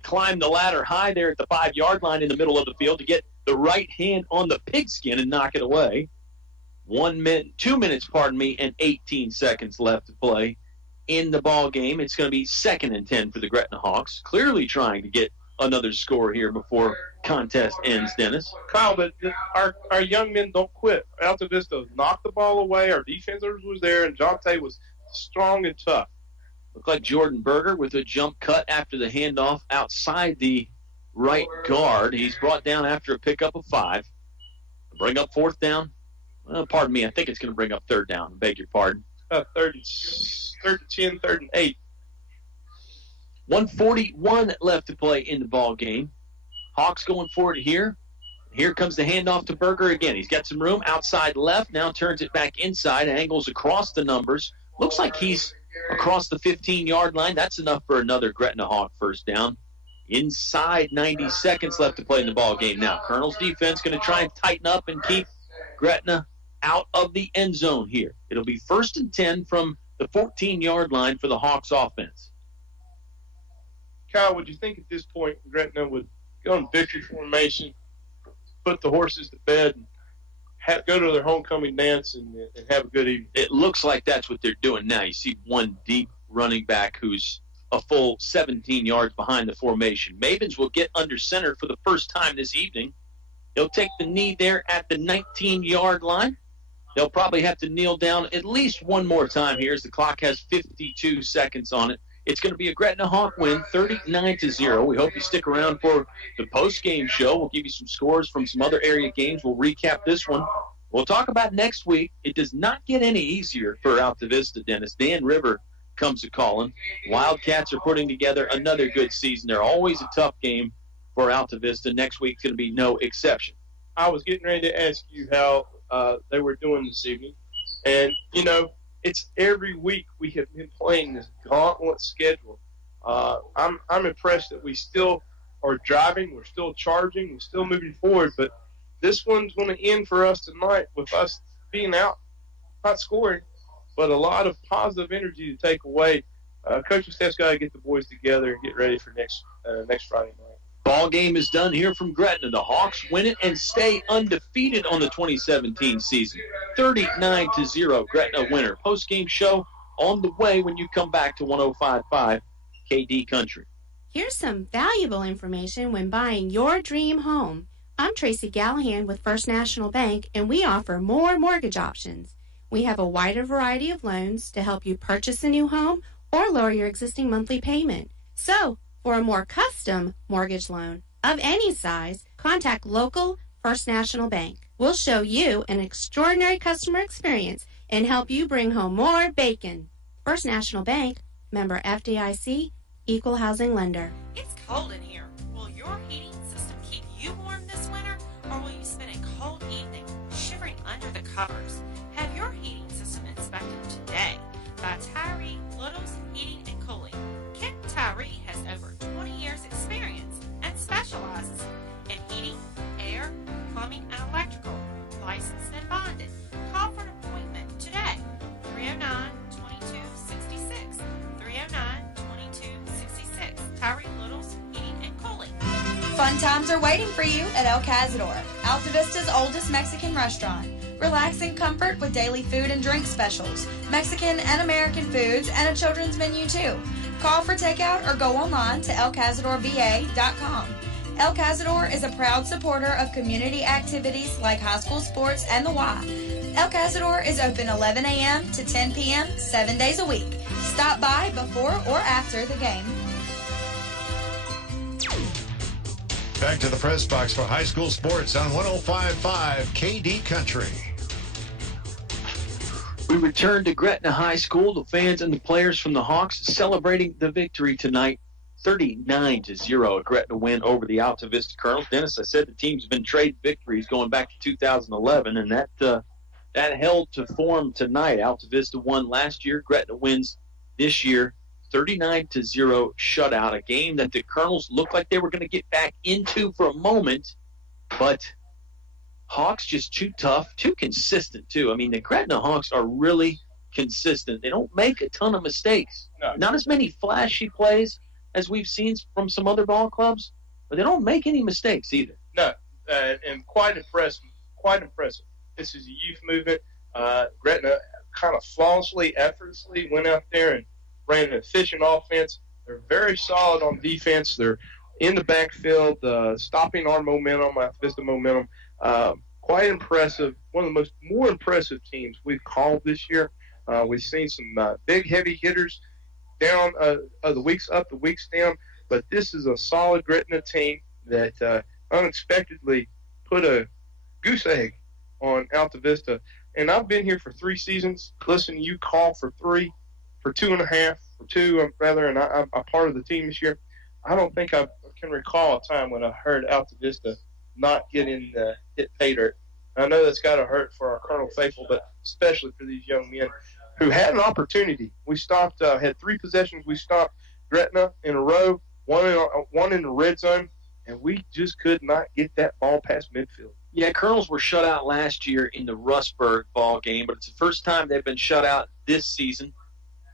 climbed the ladder high there at the 5-yard line in the middle of the field to get the right hand on the pigskin and knock it away. 2 minutes, and 18 seconds left to play in the ball game. It's going to be 2nd and 10 for the Gretna Hawks. Clearly trying to get another score here before contest ends, Dennis. Kyle, but our young men don't quit. Altavista knocked the ball away. Our defenders was there, and Jonte was strong and tough. Looked like Jordan Berger with a jump cut after the handoff outside the right guard. He's brought down after a pickup of 5. Bring up 4th down. Well, pardon me, I think it's going to bring up 3rd down. I beg your pardon. 3rd and 10, 3rd and 8. 1:41 left to play in the ball game. Hawks going for it here. Here comes the handoff to Berger again. He's got some room outside left. Now turns it back inside. Angles across the numbers. Looks like he's across the 15-yard line. That's enough for another Gretna Hawk 1st down. Inside 90 seconds left to play in the ball game. Now, Colonel's defense going to try and tighten up and keep Gretna out of the end zone here. It'll be 1st and 10 from the 14-yard line for the Hawks offense. Kyle, would you think at this point Gretna would go in victory formation, put the horses to bed, and go to their homecoming dance and have a good evening? It looks like that's what they're doing now. You see one deep running back who's a full 17 yards behind the formation. Mavens will get under center for the first time this evening. He'll take the knee there at the 19-yard line. They'll probably have to kneel down at least one more time here as the clock has 52 seconds on it. It's going to be a Gretna Hawk win, 39-0. We hope you stick around for the post-game show. We'll give you some scores from some other area games. We'll recap this one. We'll talk about next week. It does not get any easier for Altavista, Dennis. Dan River comes a-calling. Wildcats are putting together another good season. They're always a tough game for Altavista. Next week's going to be no exception. I was getting ready to ask you how they were doing this evening. And, you know, it's every week we have been playing this gauntlet schedule. I'm impressed that we still are driving. We're still charging. We're still moving forward. But this one's going to end for us tonight with us being out, not scoring, but a lot of positive energy to take away. Coaching staff's got to get the boys together and get ready for next Friday night. Ball game is done here from Gretna. The Hawks win it and stay undefeated on the 2017 season. 39-0, Gretna winner. Post-game show on the way when you come back to 105.5 KD Country. Here's some valuable information when buying your dream home. I'm Tracy Gallahan with First National Bank, and we offer more mortgage options. We have a wider variety of loans to help you purchase a new home or lower your existing monthly payment. So, for a more custom mortgage loan of any size, contact local First National Bank. We'll show you an extraordinary customer experience and help you bring home more bacon. First National Bank, member FDIC, equal housing lender. It's cold in here. Will your heating system keep you warm this winter, or will you spend a cold evening shivering under the covers? Have your heating system inspected today by Tyree Littles Heating and Cooling. Kent Tyree has over 20 years experience and specializes in heating, air, plumbing, and electrical. Licensed and bonded. Call for an appointment today. 309-2266. 309-2266. Tyree Littles Heating and Cooling. Fun times are waiting for you at El Cazador, Altavista's oldest Mexican restaurant. Relax in comfort with daily food and drink specials, Mexican and American foods, and a children's menu too. Call for takeout or go online to elcazadorva.com. El Cazador is a proud supporter of community activities like high school sports and the Y. El Cazador is open 11 a.m. to 10 p.m. 7 days a week. Stop by before or after the game. Back to the press box for high school sports on 105.5 KD Country. We return to Gretna High School. The fans and the players from the Hawks celebrating the victory tonight. 39-0, a Gretna win over the Altavista Colonels. Dennis, I said the team's been trading victories going back to 2011, and that held to form tonight. Altavista won last year. Gretna wins this year. 39-0 shutout, a game that the Colonels looked like they were going to get back into for a moment, but Hawks just too tough, too consistent, too. I mean, the Gretna Hawks are really consistent. They don't make a ton of mistakes. No. Not as many flashy plays as we've seen from some other ball clubs, but they don't make any mistakes either. No, and quite impressive. Quite impressive. This is a youth movement. Gretna kind of flawlessly, effortlessly went out there and ran an efficient offense. They're very solid on defense. They're in the backfield, stopping our momentum, Altavista momentum. Quite impressive. One of the more impressive teams we've called this year. We've seen some big, heavy hitters down the weeks up, the weeks down. But this is a solid Gretna team that unexpectedly put a goose egg on Altavista. And I've been here for 3 seasons. Listen, you call for 3, for 2.5, for 2, rather, and I'm a part of the team this year. I don't think I can recall a time when I heard Altavista not getting hit pay dirt. I know that's got to hurt for our Colonel faithful, but especially for these young men who had an opportunity. We stopped, had 3 possessions. We stopped Gretna in a row, one in the red zone, and we just could not get that ball past midfield. Yeah, Colonels were shut out last year in the Rustburg ball game, but it's the first time they've been shut out this season.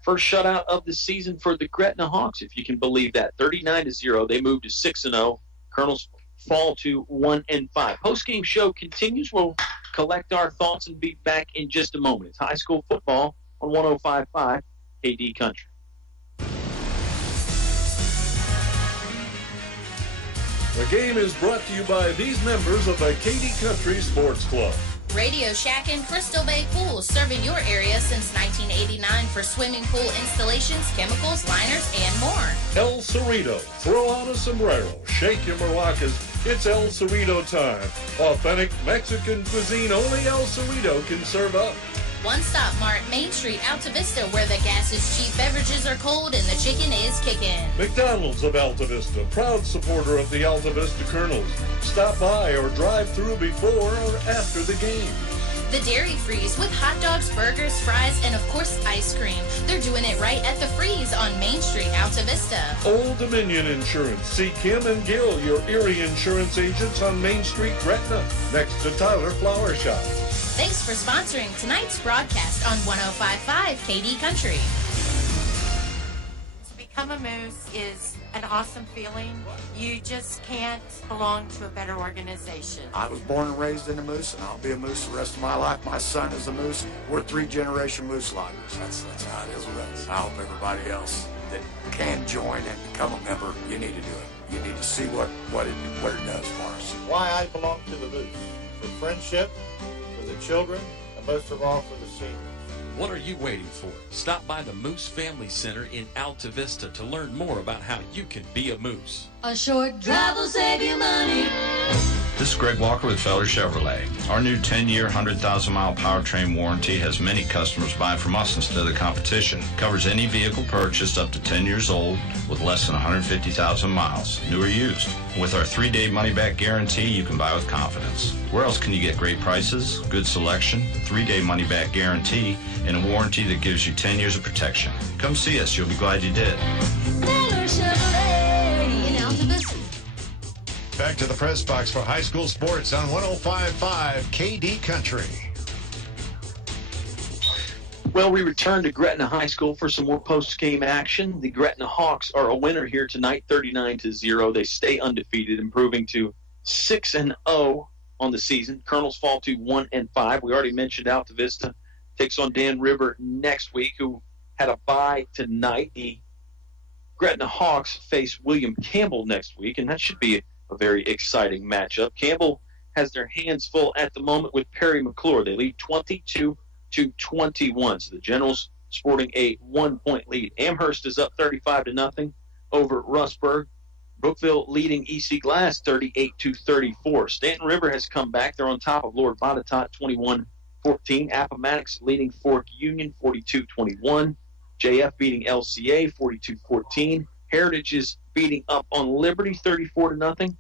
First shutout of the season for the Gretna Hawks, if you can believe that. 39-0. They moved to 6-0. Colonels fall to 1-5. Post-game show continues. We'll collect our thoughts and be back in just a moment. It's high school football on 105.5 KD Country. The game is brought to you by these members of the KD Country Sports Club. Radio Shack and Crystal Bay Pools, serving your area since 1989 for swimming pool installations, chemicals, liners, and more. El Cerrito. Throw on a sombrero. Shake your maracas. It's El Cerrito time. Authentic Mexican cuisine only El Cerrito can serve up. One Stop Mart, Main Street, Altavista, where the gas is cheap, beverages are cold, and the chicken is kicking. McDonald's of Altavista, proud supporter of the Altavista Colonels. Stop by or drive through before or after the game. The Dairy Freeze with hot dogs, burgers, fries, and of course ice cream. They're doing it right at the Freeze on Main Street, Altavista. Old Dominion Insurance. See Kim and Gil, your Erie insurance agents on Main Street, Gretna, next to Tyler Flower Shop. Thanks for sponsoring tonight's broadcast on 105.5 KD Country. To become a moose is an awesome feeling. You just can't belong to a better organization. I was born and raised in a Moose, and I'll be a Moose the rest of my life. My son is a Moose. We're 3-generation Moose loggers. That's how it is with us. I hope everybody else that can join and become a member, you need to do it. You need to see what it does for us. Why I belong to the Moose. For friendship, for the children, and most of all for the seniors. What are you waiting for? Stop by the Moose Family Center in Altavista to learn more about how you can be a Moose. A short drive will save you money. This is Greg Walker with Feller Chevrolet. Our new 10-year, 100,000-mile powertrain warranty has many customers buy from us instead of the competition. Covers any vehicle purchased up to 10 years old with less than 150,000 miles, new or used. With our 3-day money-back guarantee, you can buy with confidence. Where else can you get great prices, good selection, 3-day money-back guarantee, and a warranty that gives you 10 years of protection? Come see us. You'll be glad you did. Feller Chevrolet in Altavista. Back to the press box for high school sports on 105.5 KD Country. Well, we return to Gretna High School for some more post-game action. The Gretna Hawks are a winner here tonight, 39-0. They stay undefeated, improving to 6-0 on the season. Colonels fall to 1-5. We already mentioned Altavista takes on Dan River next week, who had a bye tonight. The Gretna Hawks face William Campbell next week, and that should be a very exciting matchup. Campbell has their hands full at the moment with Perry McClure. They lead 22-21. So the Generals sporting a 1-point lead. Amherst is up 35-0 over Rustburg. Brookville leading EC Glass 38-34. Stanton River has come back. They're on top of Lord Botetourt 21-14. Appomattox leading Fork Union 42-21. JF beating LCA 42-14. Heritage is beating up on Liberty 34-0.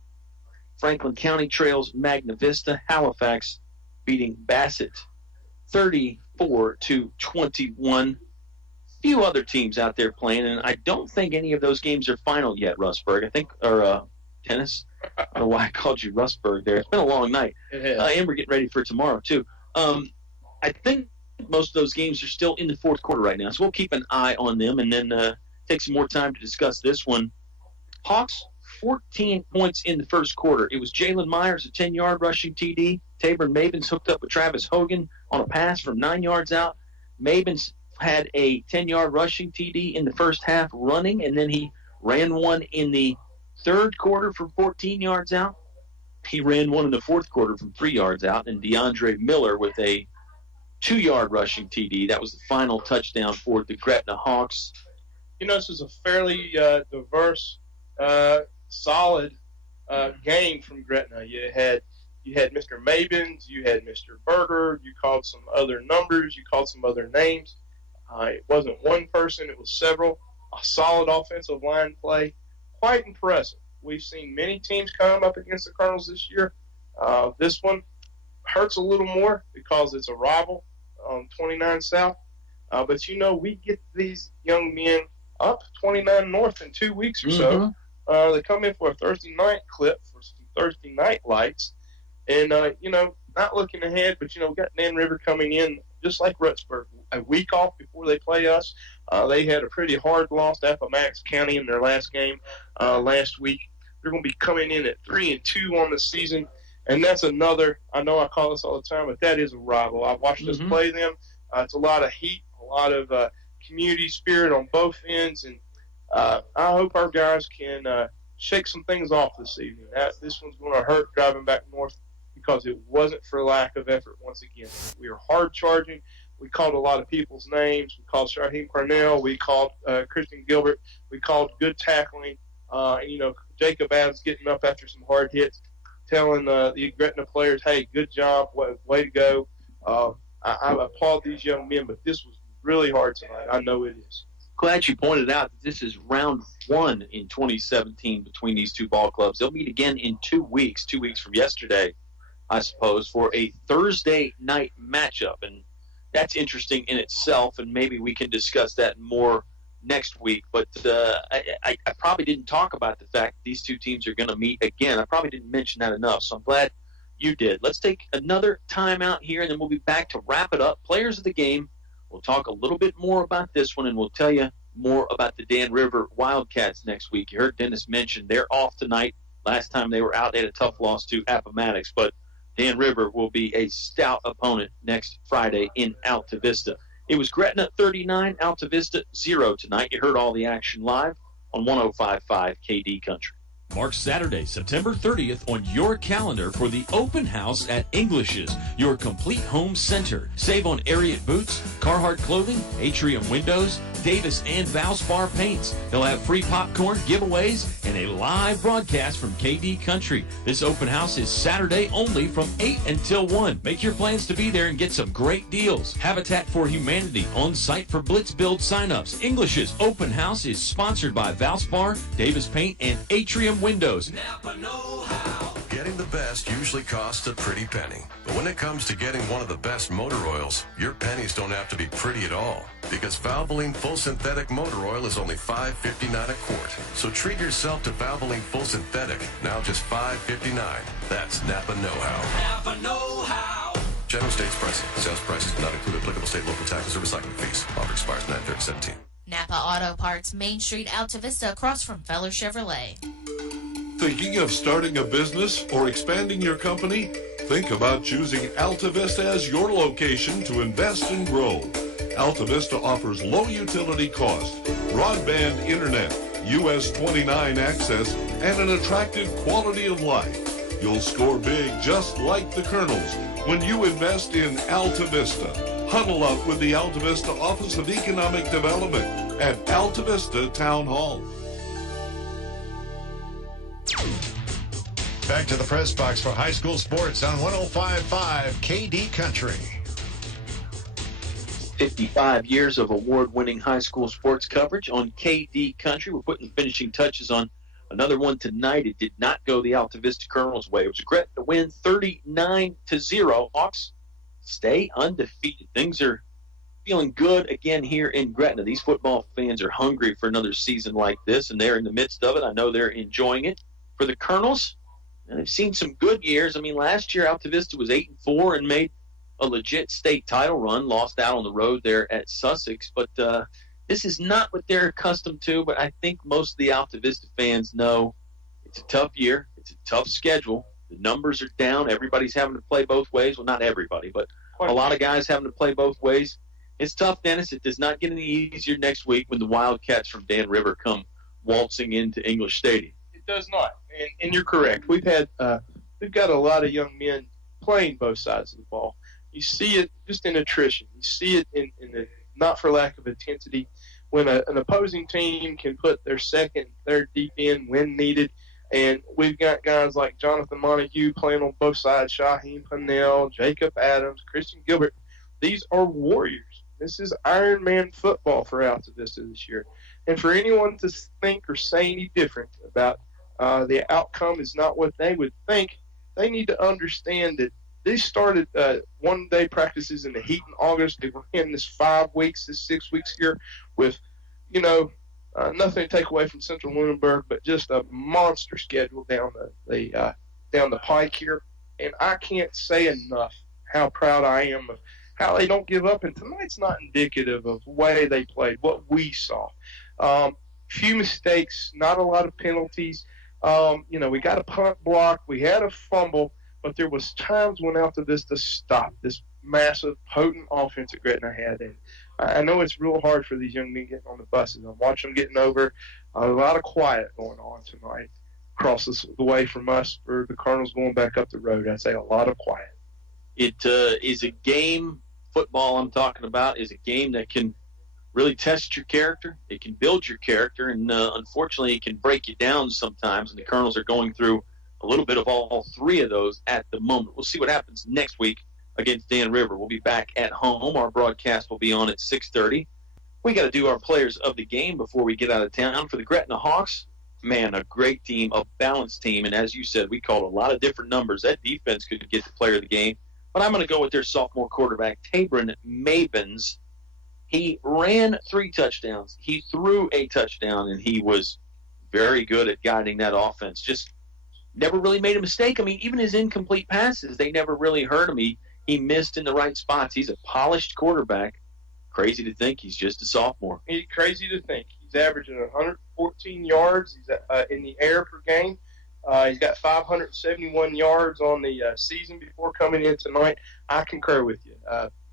Franklin County trails Magna Vista. Halifax beating Bassett 34-21. Few other teams out there playing, and I don't think any of those games are final yet, Rustburg. I think, or Dennis. I don't know why I called you Rustburg there. It's been a long night. And we're getting ready for tomorrow, too. I think most of those games are still in the fourth quarter right now, so we'll keep an eye on them and then take some more time to discuss this one. Hawks, 14 points in the first quarter. It was Jalen Myers, a 10-yard rushing TD. Tabor Mabins hooked up with Travis Hogan on a pass from 9 yards out. Mabins had a 10-yard rushing TD in the first half running, and then he ran one in the third quarter from 14 yards out. He ran one in the fourth quarter from 3 yards out, and DeAndre Miller with a 2-yard rushing TD. That was the final touchdown for the Gretna Hawks. You know, this is a fairly diverse, solid game from Gretna. You had Mr. Mabins, you had Mr. Berger, you called some other numbers, you called some other names. It wasn't one person, it was several. A solid offensive line play, quite impressive. We've seen many teams come up against the Colonels this year. This one hurts a little more because it's a rival on 29 South. But, you know, we get these young men up 29 North in 2 weeks or so. They come in for a Thursday night clip for some Thursday night lights. And, you know, not looking ahead, but, you know, we got Dan River coming in just like Rustburg, a week off before they play us. They had a pretty hard loss to Appomattox County in their last game last week. They're going to be coming in at 3-2 on the season. And that's another, I know I call this all the time, but that is a rival. I've watched us play them. It's a lot of heat, a lot of community spirit on both ends. And I hope our guys can shake some things off this evening. This one's going to hurt driving back north because it wasn't for lack of effort once again. We were hard charging. We called a lot of people's names. We called Shaheem Cornell. We called Christian Gilbert. We called good tackling. You know, Jacob Adams getting up after some hard hits, telling the Gretna players, hey, good job, way to go. I applaud these young men, but this was really hard tonight. I know it is. Glad you pointed out that this is round one in 2017 between these two ball clubs. They'll meet again in 2 weeks from yesterday, I suppose, for a Thursday night matchup. And that's interesting in itself, and maybe we can discuss that more next week. But I probably didn't talk about the fact that these two teams are going to meet again. I probably didn't mention that enough, so I'm glad you did. Let's take another time out here, and then we'll be back to wrap it up. Players of the game. We'll talk a little bit more about this one, and we'll tell you more about the Dan River Wildcats next week. You heard Dennis mention they're off tonight. Last time they were out, they had a tough loss to Appomattox, but Dan River will be a stout opponent next Friday in Altavista. It was Gretna 39, Altavista 0 tonight. You heard all the action live on 105.5 KD Country. Mark Saturday, September 30th on your calendar for the open house at English's, your complete home center. Save on Ariat boots, Carhartt clothing, Atrium windows, Davis and Valspar paints. They'll have free popcorn, giveaways, and a live broadcast from KD Country. This open house is Saturday only from 8 until 1. Make your plans to be there and get some great deals. Habitat for Humanity on site for Blitz Build signups. English's open house is sponsored by Valspar, Davis Paint, and Atrium Windows. Getting the best usually costs a pretty penny. But when it comes to getting one of the best motor oils, your pennies don't have to be pretty at all. Because Valvoline Full Synthetic Motor Oil is only $5.59 a quart. So treat yourself to Valvoline Full Synthetic, now just $5.59. That's Napa Know-How. Napa Know-How. General states pricing. Sales prices do not include applicable state, local taxes, or recycling fees. Offer expires 9/30/17. Napa Auto Parts, Main Street, Altavista, across from Feller Chevrolet. Thinking of starting a business or expanding your company? Think about choosing Altavista as your location to invest and grow. Altavista offers low utility cost, broadband internet, US 29 access, and an attractive quality of life. You'll score big just like the Colonels when you invest in Altavista. Huddle up with the Altavista Office of Economic Development at Altavista Town Hall. Back to the press box for high school sports on 105.5 KD Country. 55 years of award-winning high school sports coverage on KD Country. We're putting finishing touches on another one tonight. It did not go the Altavista Colonels' way. It was a Gretna win 39-0. Hawks stay undefeated. Things are feeling good again here in Gretna. These football fans are hungry for another season like this, and they're in the midst of it. I know they're enjoying it. For the Colonels, and they've seen some good years. I mean, last year Altavista was 8-4 and made a legit state title run, lost out on the road there at Sussex. But this is not what they're accustomed to, but I think most of the Altavista fans know it's a tough year. It's a tough schedule. The numbers are down. Everybody's having to play both ways. Well, not everybody, but a lot of guys having to play both ways. It's tough, Dennis. It does not get any easier next week when the Wildcats from Dan River come waltzing into English Stadium. It does not, and you're correct. We've got a lot of young men playing both sides of the ball. You see it just in attrition. You see it in the not for lack of intensity. When an opposing team can put their second, third deep in when needed, and we've got guys like Jonathan Montague playing on both sides, Shaheem Pannell, Jacob Adams, Christian Gilbert. These are warriors. This is Iron Man football for Altavista this year. And for anyone to think or say any different about the outcome is not what they would think, they need to understand that they started one-day practices in the heat in August. They were in this 5 weeks, this 6 weeks here with, nothing to take away from Central Lunenburg, but just a monster schedule down the pike here. And I can't say enough how proud I am of how they don't give up. And tonight's not indicative of the way they played, what we saw. Few mistakes, not a lot of penalties. We got a punt block. We had a fumble, but there was times when Altavista stopped this massive, potent offense that Gretna had. And I know it's real hard for these young men getting on the buses. I'm watching them getting over. A lot of quiet going on tonight across the way from us for the Cardinals going back up the road. I'd say a lot of quiet. It is a game, football I'm talking about, is a game that can really test your character. It can build your character, and unfortunately it can break you down sometimes, and the Colonels are going through a little bit of all three of those at the moment. We'll see what happens next week against Dan River. We'll be back at home. Our broadcast will be on at 6:30. We got to do our players of the game before we get out of town. For the Gretna Hawks, man, a great team, a balanced team, and as you said, we called a lot of different numbers. That defense could get the player of the game, but I'm going to go with their sophomore quarterback, Tabron Mabins. He ran 3 touchdowns. He threw a touchdown, and he was very good at guiding that offense. Just never really made a mistake. I mean, even his incomplete passes, they never really hurt him. He missed in the right spots. He's a polished quarterback. Crazy to think he's just a sophomore. Crazy to think. He's averaging 114 yards. He's in the air per game. He's got 571 yards on the season before coming in tonight. I concur with you.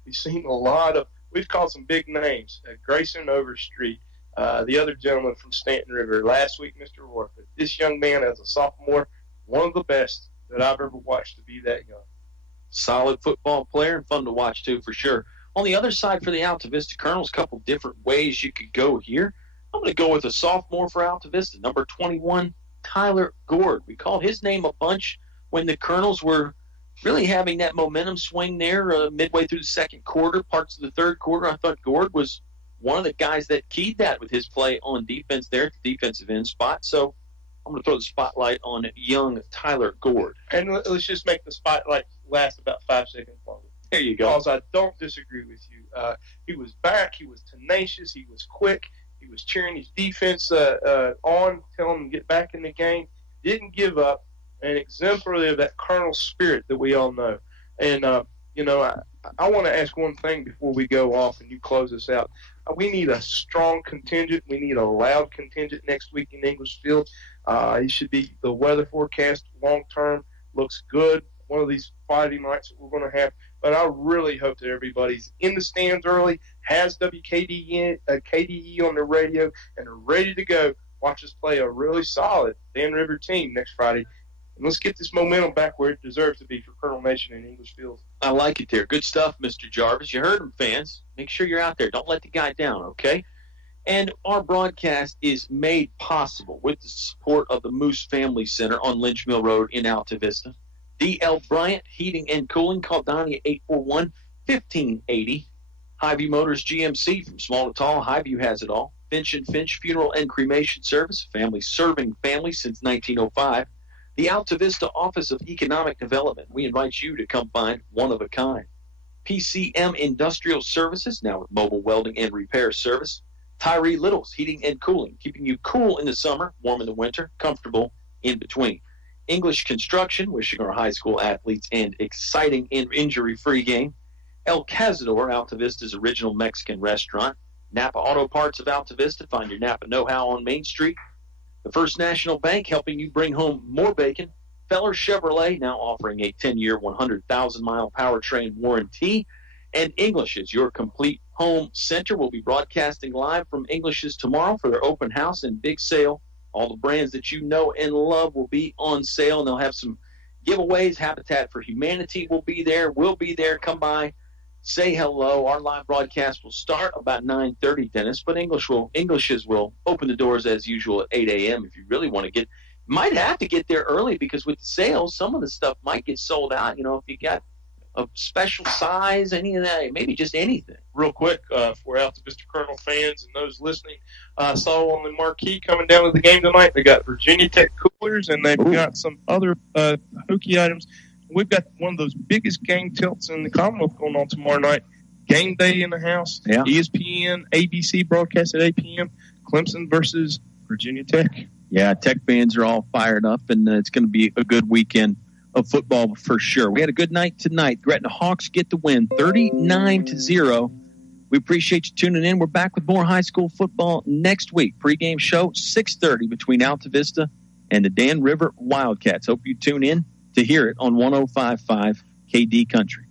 We've seen a lot of – we've called some big names. Grayson Overstreet, the other gentleman from Stanton River. Last week, Mr. Warford. This young man, as a sophomore, one of the best that I've ever watched to be that young. Solid football player and fun to watch, too, for sure. On the other side for the Altavista Colonels, a couple different ways you could go here. I'm going to go with a sophomore for Altavista, number 21, Tyler Gord. We called his name a bunch when the Colonels were really having that momentum swing there midway through the second quarter, parts of the third quarter. I thought Gord was one of the guys that keyed that with his play on defense there at the defensive end spot. So I'm going to throw the spotlight on young Tyler Gord. And let's just make the spotlight last about 5 seconds longer. There you go. Because I don't disagree with you. He was back. He was tenacious. He was quick. He was cheering his defense on, telling them to get back in the game. Didn't give up. An exemplary of that Colonel spirit that we all know. And, I want to ask one thing before we go off and you close us out. We need a strong contingent. We need a loud contingent next week in English Field. It should be the weather forecast long-term. Looks good. One of these Friday nights that we're going to have. But I really hope that everybody's in the stands early, has WKDE on the radio, and are ready to go. Watch us play a really solid Dan River team next Friday. And let's get this momentum back where it deserves to be for Colonel Nation and English Field. I like it there. Good stuff, Mr. Jarvis. You heard him, fans. Make sure you're out there. Don't let the guy down, okay? And our broadcast is made possible with the support of the Moose Family Center on Lynch Mill Road in Altavista. D.L. Bryant Heating and Cooling. Call Donnie at 841-1580. Highview Motors GMC, from small to tall, Highview has it all. Finch & Finch Funeral and Cremation Service, family serving families since 1905. The Altavista Office of Economic Development. We invite you to come find one of a kind. PCM Industrial Services, now with mobile welding and repair service. Tyree Little's Heating and Cooling, keeping you cool in the summer, warm in the winter, comfortable in between. English Construction, wishing our high school athletes an exciting and injury-free game. El Cazador, Altavista's original Mexican restaurant. Napa Auto Parts of Altavista, find your Napa know-how on Main Street. The First National Bank, helping you bring home more bacon. Feller Chevrolet, now offering a 10-year, 100,000-mile powertrain warranty. And English's, your complete home center, will be broadcasting live from English's tomorrow for their open house and big sale. All the brands that you know and love will be on sale, and they'll have some giveaways. Habitat for Humanity will be there. We'll be there. Come by. Say hello. Our live broadcast will start about 9:30, Dennis, but Englishes will open the doors as usual at 8 a.m. if you really want to get. Might have to get there early because with the sales, some of the stuff might get sold out. You know, if you got a special size, any of that, maybe just anything. Real quick, for Altavista Colonel fans and those listening, saw on the marquee coming down to the game tonight, they got Virginia Tech coolers and they've got some other hokey items. We've got one of those biggest game tilts in the Commonwealth going on tomorrow night. Game day in the house. Yeah. ESPN, ABC broadcast at 8 p.m. Clemson versus Virginia Tech. Yeah, Tech fans are all fired up, and it's going to be a good weekend of football for sure. We had a good night tonight. Gretna Hawks get the win, 39-0. We appreciate you tuning in. We're back with more high school football next week. Pre-game show, 6:30 between Altavista and the Dan River Wildcats. Hope you tune in to hear it on 105.5 KD Country.